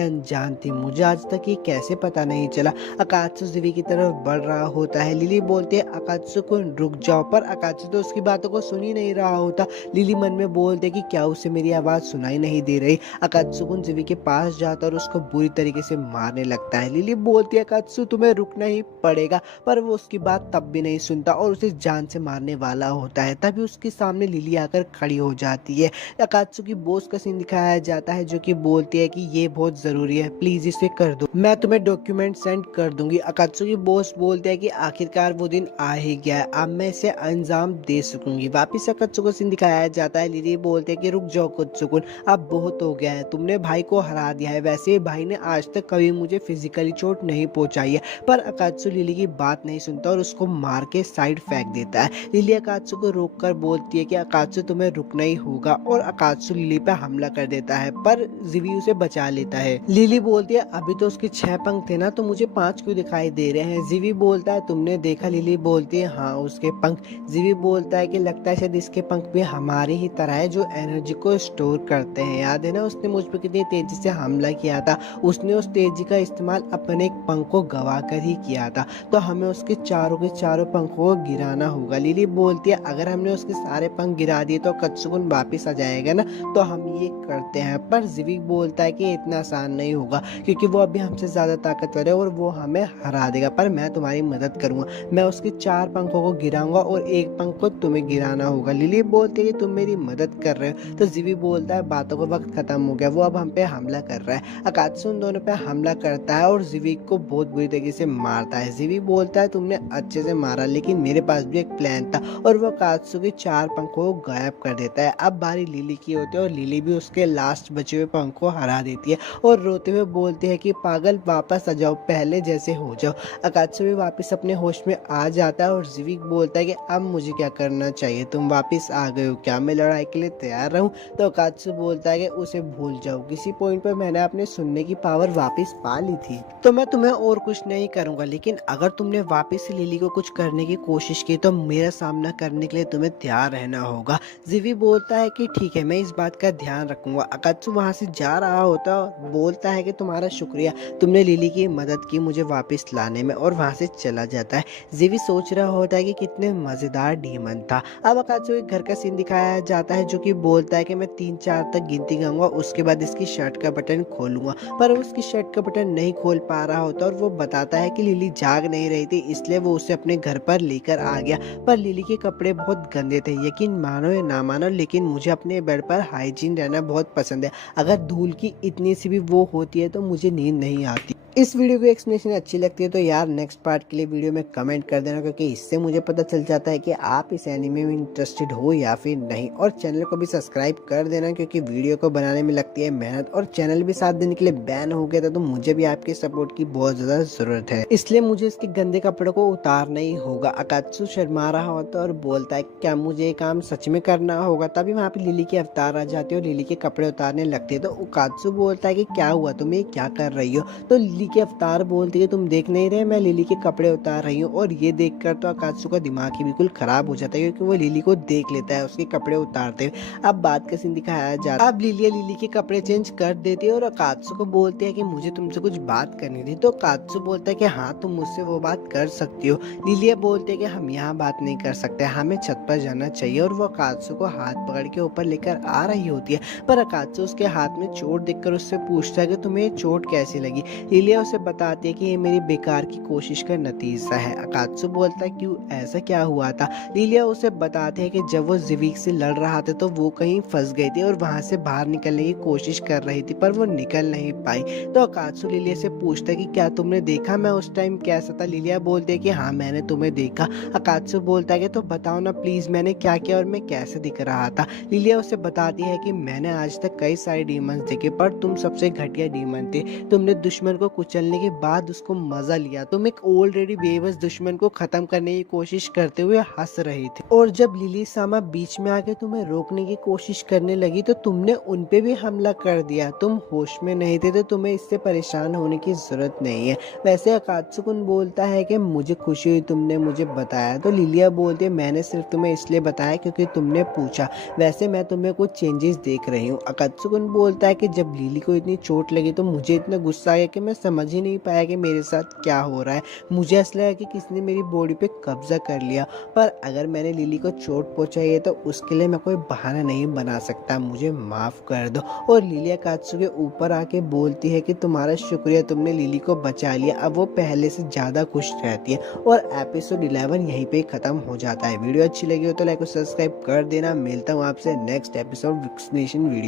अनजान थी, मुझे आज तक ये कैसे पता नहीं चला। अकात्सु जीवी की तरफ बढ़ रहा होता है। लिली बोलती है अकात्सु को रुक जाओ, पर अकात्सु तो उसकी बातों को सुन ही नहीं रहा होता। लिली मन में बोलती है कि क्या उसे मेरी आवाज सुनाई नहीं दे रही। अकात्सु जीवी के पास जाता और उसको बुरी तरीके से मारने लगता है। लिली बोलती है अकात्सु तुम्हें रुकना ही पड़ेगा, पर वो उसकी बात तब भी नहीं सुनता और उसे जान से मारने वाला होता है। तभी उसके सामने लिली आकर खड़ी हो जाती है। अकात्सु की बॉस का सीन दिखाया जाता है जो कि बोलती है कि ये बहुत जरूरी है, प्लीज इसे कर दो, मैं तुम्हें डॉक्यूमेंट सेंड कर दूंगी। अकात्सु की बॉस बोलते हैं कि आखिरकार वो दिन आ ही गया, अब मैं इसे अंजाम दे सकूंगी। वापिस अकात्सु का सीन दिखाया जाता है। लिली बोलते हैं कि रुक जाओ कुत्सुकुन, अब बहुत हो गया है, तुमने भाई को हरा दिया है। वैसे भाई ने आज तक कभी मुझे फिजिकली चोट नहीं पहुंचाई है। पर अकात्सु लिली की बात नहीं सुनता और उसको मार के साइड फेंक देता है। लिली अकात्सु को रोककर बोलती है कि अकात्सु तुम्हें रुकना ही होगा, और अकात्सु लिली पे हमला कर देता है, पर जीवी उसे बचा लेता है। लिली बोलती है अभी तो उसके 6 पंख थे ना, तो मुझे 5 क्यों दिखाई दे रहे हैं? जीवी बोलता है तुमने देखा? लिली बोलती है हाँ, उसके पंख। जीवी बोलता है कि लगता है शायद इसके पंख भी हमारी ही तरह है, जो एनर्जी को स्टोर करते हैं। याद है ना उसने मुझ पर कितनी तेजी से हमला किया था? उसने उस तेजी का इस्तेमाल अपने एक पंख को गवा कर ही किया था, तो हमें उसके चारों के चारों पंखों को गिराना होगा। लिली बोलती है अगर हमने उसके सारे पंख गिरा दिए तो कत्सुकुन वापिस आ जाएगा ना, तो हम ये करते हैं। पर जीवी बोलता है कि इतना आसान नहीं होगा, क्योंकि वो अभी हमसे ज्यादा ताकतवर है और वो हमें हरा देगा, पर मैं तुम्हारी मदद करूंगा। मैं उसके 4 पंखों को गिराऊंगा और एक पंख को तुम्हें गिराना होगा। लिली बोलती है कि तुम मेरी मदद कर रहे हो। तो जीवी बोलता है बातों का वक्त खत्म हो गया, वो अब हम पे हमला कर रहा है। अकात्सु उन दोनों पे हमला करता है और जीवी को बहुत बुरी तरीके से मारता है। जीवी बोलता है तुमने तुमने अच्छे से मारा, लेकिन मेरे पास भी एक प्लान था। और वो अकात्सु के 4 पंखों को गायब कर देता है। अब बारी लिली की होती है और लिली भी उसके लास्ट बचे हुए पंख को हरा देती है और रोते हुए बोलती है कि पागल वापस आ जाओ, पहले जैसे हो जाओ। अकात्सु भी वापस अपने होश में आ जाता है और जिविक बोलता है कि अब मुझे क्या करना चाहिए, तुम वापस आ गए हो, क्या मैं लड़ाई के लिए तैयार रहूं? तो अकात्सु बोलता है कि उसे भूल जाओ, किसी पॉइंट पर मैंने अपने सुनने की पावर वापस पा ली थी, तो मैं तुम्हें और कुछ नहीं करूंगा, लेकिन अगर तुमने वापस से लिली को कुछ करने की कोशिश की तो मेरा सामना करने के लिए तुम्हें तैयार रहना होगा। जिवी बोलता है कि ठीक है, मैं इस बात का ध्यान रखूंगा। अकात्सु वहां से जा रहा होता और बोलता है कि तुम्हारा शुक्रिया, तुमने लिली की मदद की मुझे वापस लाने में, और वहां से चला जाता है। जिवी सोच रहा होता है कि कितने मजेदार डीमन था। अब अकात्सु एक घर का सीन दिखाया जाता है जो कि बोलता है कि मैं 3-4 तक गिनती गाऊंगा, उसके बाद इसकी शर्ट का बटन खोलूंगा। पर वो उसकी शर्ट का बटन नहीं खोल पा रहा होता और वो बताता है कि लिली जाग नहीं रही थी, इसलिए वो उसे अपने घर पर लेकर आ गया। पर लिली के कपड़े बहुत गंदे थे, यकीन मानो या ना मानो, लेकिन मुझे अपने बेड पर हाइजीन रहना बहुत पसंद है। अगर धूल की इतनी सी भी वो होती है तो मुझे नींद नहीं आती। इस वीडियो की एक्सप्लेनेशन अच्छी लगती है तो यार नेक्स्ट पार्ट के लिए वीडियो में कमेंट कर देना, क्योंकि इससे मुझे पता चल जाता है कि आप इस एनीमे में इंटरेस्टेड हो या फिर नहीं। और चैनल को भी सब्सक्राइब कर देना, क्योंकि वीडियो को बनाने में लगती है मेहनत, और चैनल भी 7 दिन के लिए बैन हो गया था, तो मुझे भी आपके सपोर्ट की बहुत ज्यादा जरूरत है, इसलिए मुझे इसके गंदे कपड़ों को उतारना ही होगा। अकात्सु शर्मा रहा होता और बोलता है क्या मुझे ये काम सच में करना होगा? तभी वहाँ पे लिली के अवतार आ जाते हैं और लिली के कपड़े उतारने लगते हैं। तो अकात्सु बोलता है कि क्या हुआ, तुम ये क्या कर रही हो? तो लिली के अवतार बोलती है तुम देख नहीं रहे, मैं लिली के कपड़े उतार रही हूँ। और ये देखकर तो अकात्सु का दिमाग ही बिल्कुल खराब हो जाता है, क्योंकि वो लिली को देख लेता है उसके कपड़े उतारते हुए। अब बात का सीन दिखाया जाता है। अब लिली के कपड़े चेंज कर देती है और अकात्सु को बोलती है कि मुझे तुमसे कुछ बात करनी थी। तो अकात्सु बोलता है कि हाँ, तुम मुझसे वो बात कर सकती हो। लिली बोलती है कि हम यहाँ बात नहीं कर सकते, हमें छत पर जाना चाहिए। और वो अकात्सु को हाथ पकड़ के ऊपर लेकर आ रही होती है, पर अकात्सु उसके हाथ में चोट देखकर उससे पूछता है कि तुम्हें ये चोट कैसी लगी? लिलिया उसे बताती है कि ये मेरी बेकार की कोशिश का नतीजा है। अकात्सु बोलता है क्यों, ऐसा क्या हुआ था? लिलिया उसे बताते हैं कि जब वो जिविक से लड़ रहा था तो वो कहीं फंस गई थी और वहां से बाहर निकलने की कोशिश कर रही थी, पर वो निकल नहीं पाई। तो अकात्सु लिलिया से पूछता है कि क्या तुमने देखा मैं उस टाइम कैसा था? लिलिया बोलती है कि हाँ, मैंने तुम्हें देखा। अकात्सु बोलता है कि तो बताओ ना प्लीज, मैंने क्या किया और मैं कैसे दिख रहा था? लिलिया उसे बताती है कि मैंने आज तक कई सारे डीमंस देखे, पर तुम सबसे घटिया डीमन थे। तुमने दुश्मन को कुचलने के बाद उसको मजा लिया, तुम एक ऑलरेडी बेबस दुश्मन को खत्म करने की कोशिश करते हुए हंस रहे थे, और जब लिली सामा बीच में आके तुम्हें रोकने की कोशिश करने लगी तो तुमने उन पे भी हमला कर दिया। तुम होश में नहीं थे, तो तुम्हें इससे परेशान होने की जरूरत नहीं है। वैसे अकात्सु बोलता है कि मुझे खुशी हुई तुमने मुझे बताया। तो लिलिया बोलती है मैंने सिर्फ तुम्हें इसलिए बताया क्योंकि तुमने पूछा, वैसे मैं तुम्हें कुछ चेंजेस देख रही हूँ। अकात्सु बोलता है कि जब लिली को इतनी चोट लगी तो मुझे इतना गुस्सा आया कि मैं समझ ही नहीं पाया कि मेरे साथ क्या हो रहा है। मुझे ऐसा लगा कि किसी ने मेरी बॉडी पे कब्जा कर लिया, पर अगर मैंने लिली को चोट पहुंचाई है तो उसके लिए मैं कोई बहाना नहीं बना सकता, मुझे माफ कर दो। और लिली अकात्सु के ऊपर आके बोलती है कि तुम्हारा शुक्रिया, तुमने लिली को बचा लिया। अब वो पहले से ज्यादा खुश रहती है। और एपिसोड 11 यहीं पे खत्म हो जाता है। वीडियो अच्छी लगी हो तो लाइक और सब्सक्राइब कर देना। मिलता हूँ आपसे नेक्स्ट एपिसोड एक्सप्लेनेशन वीडियो।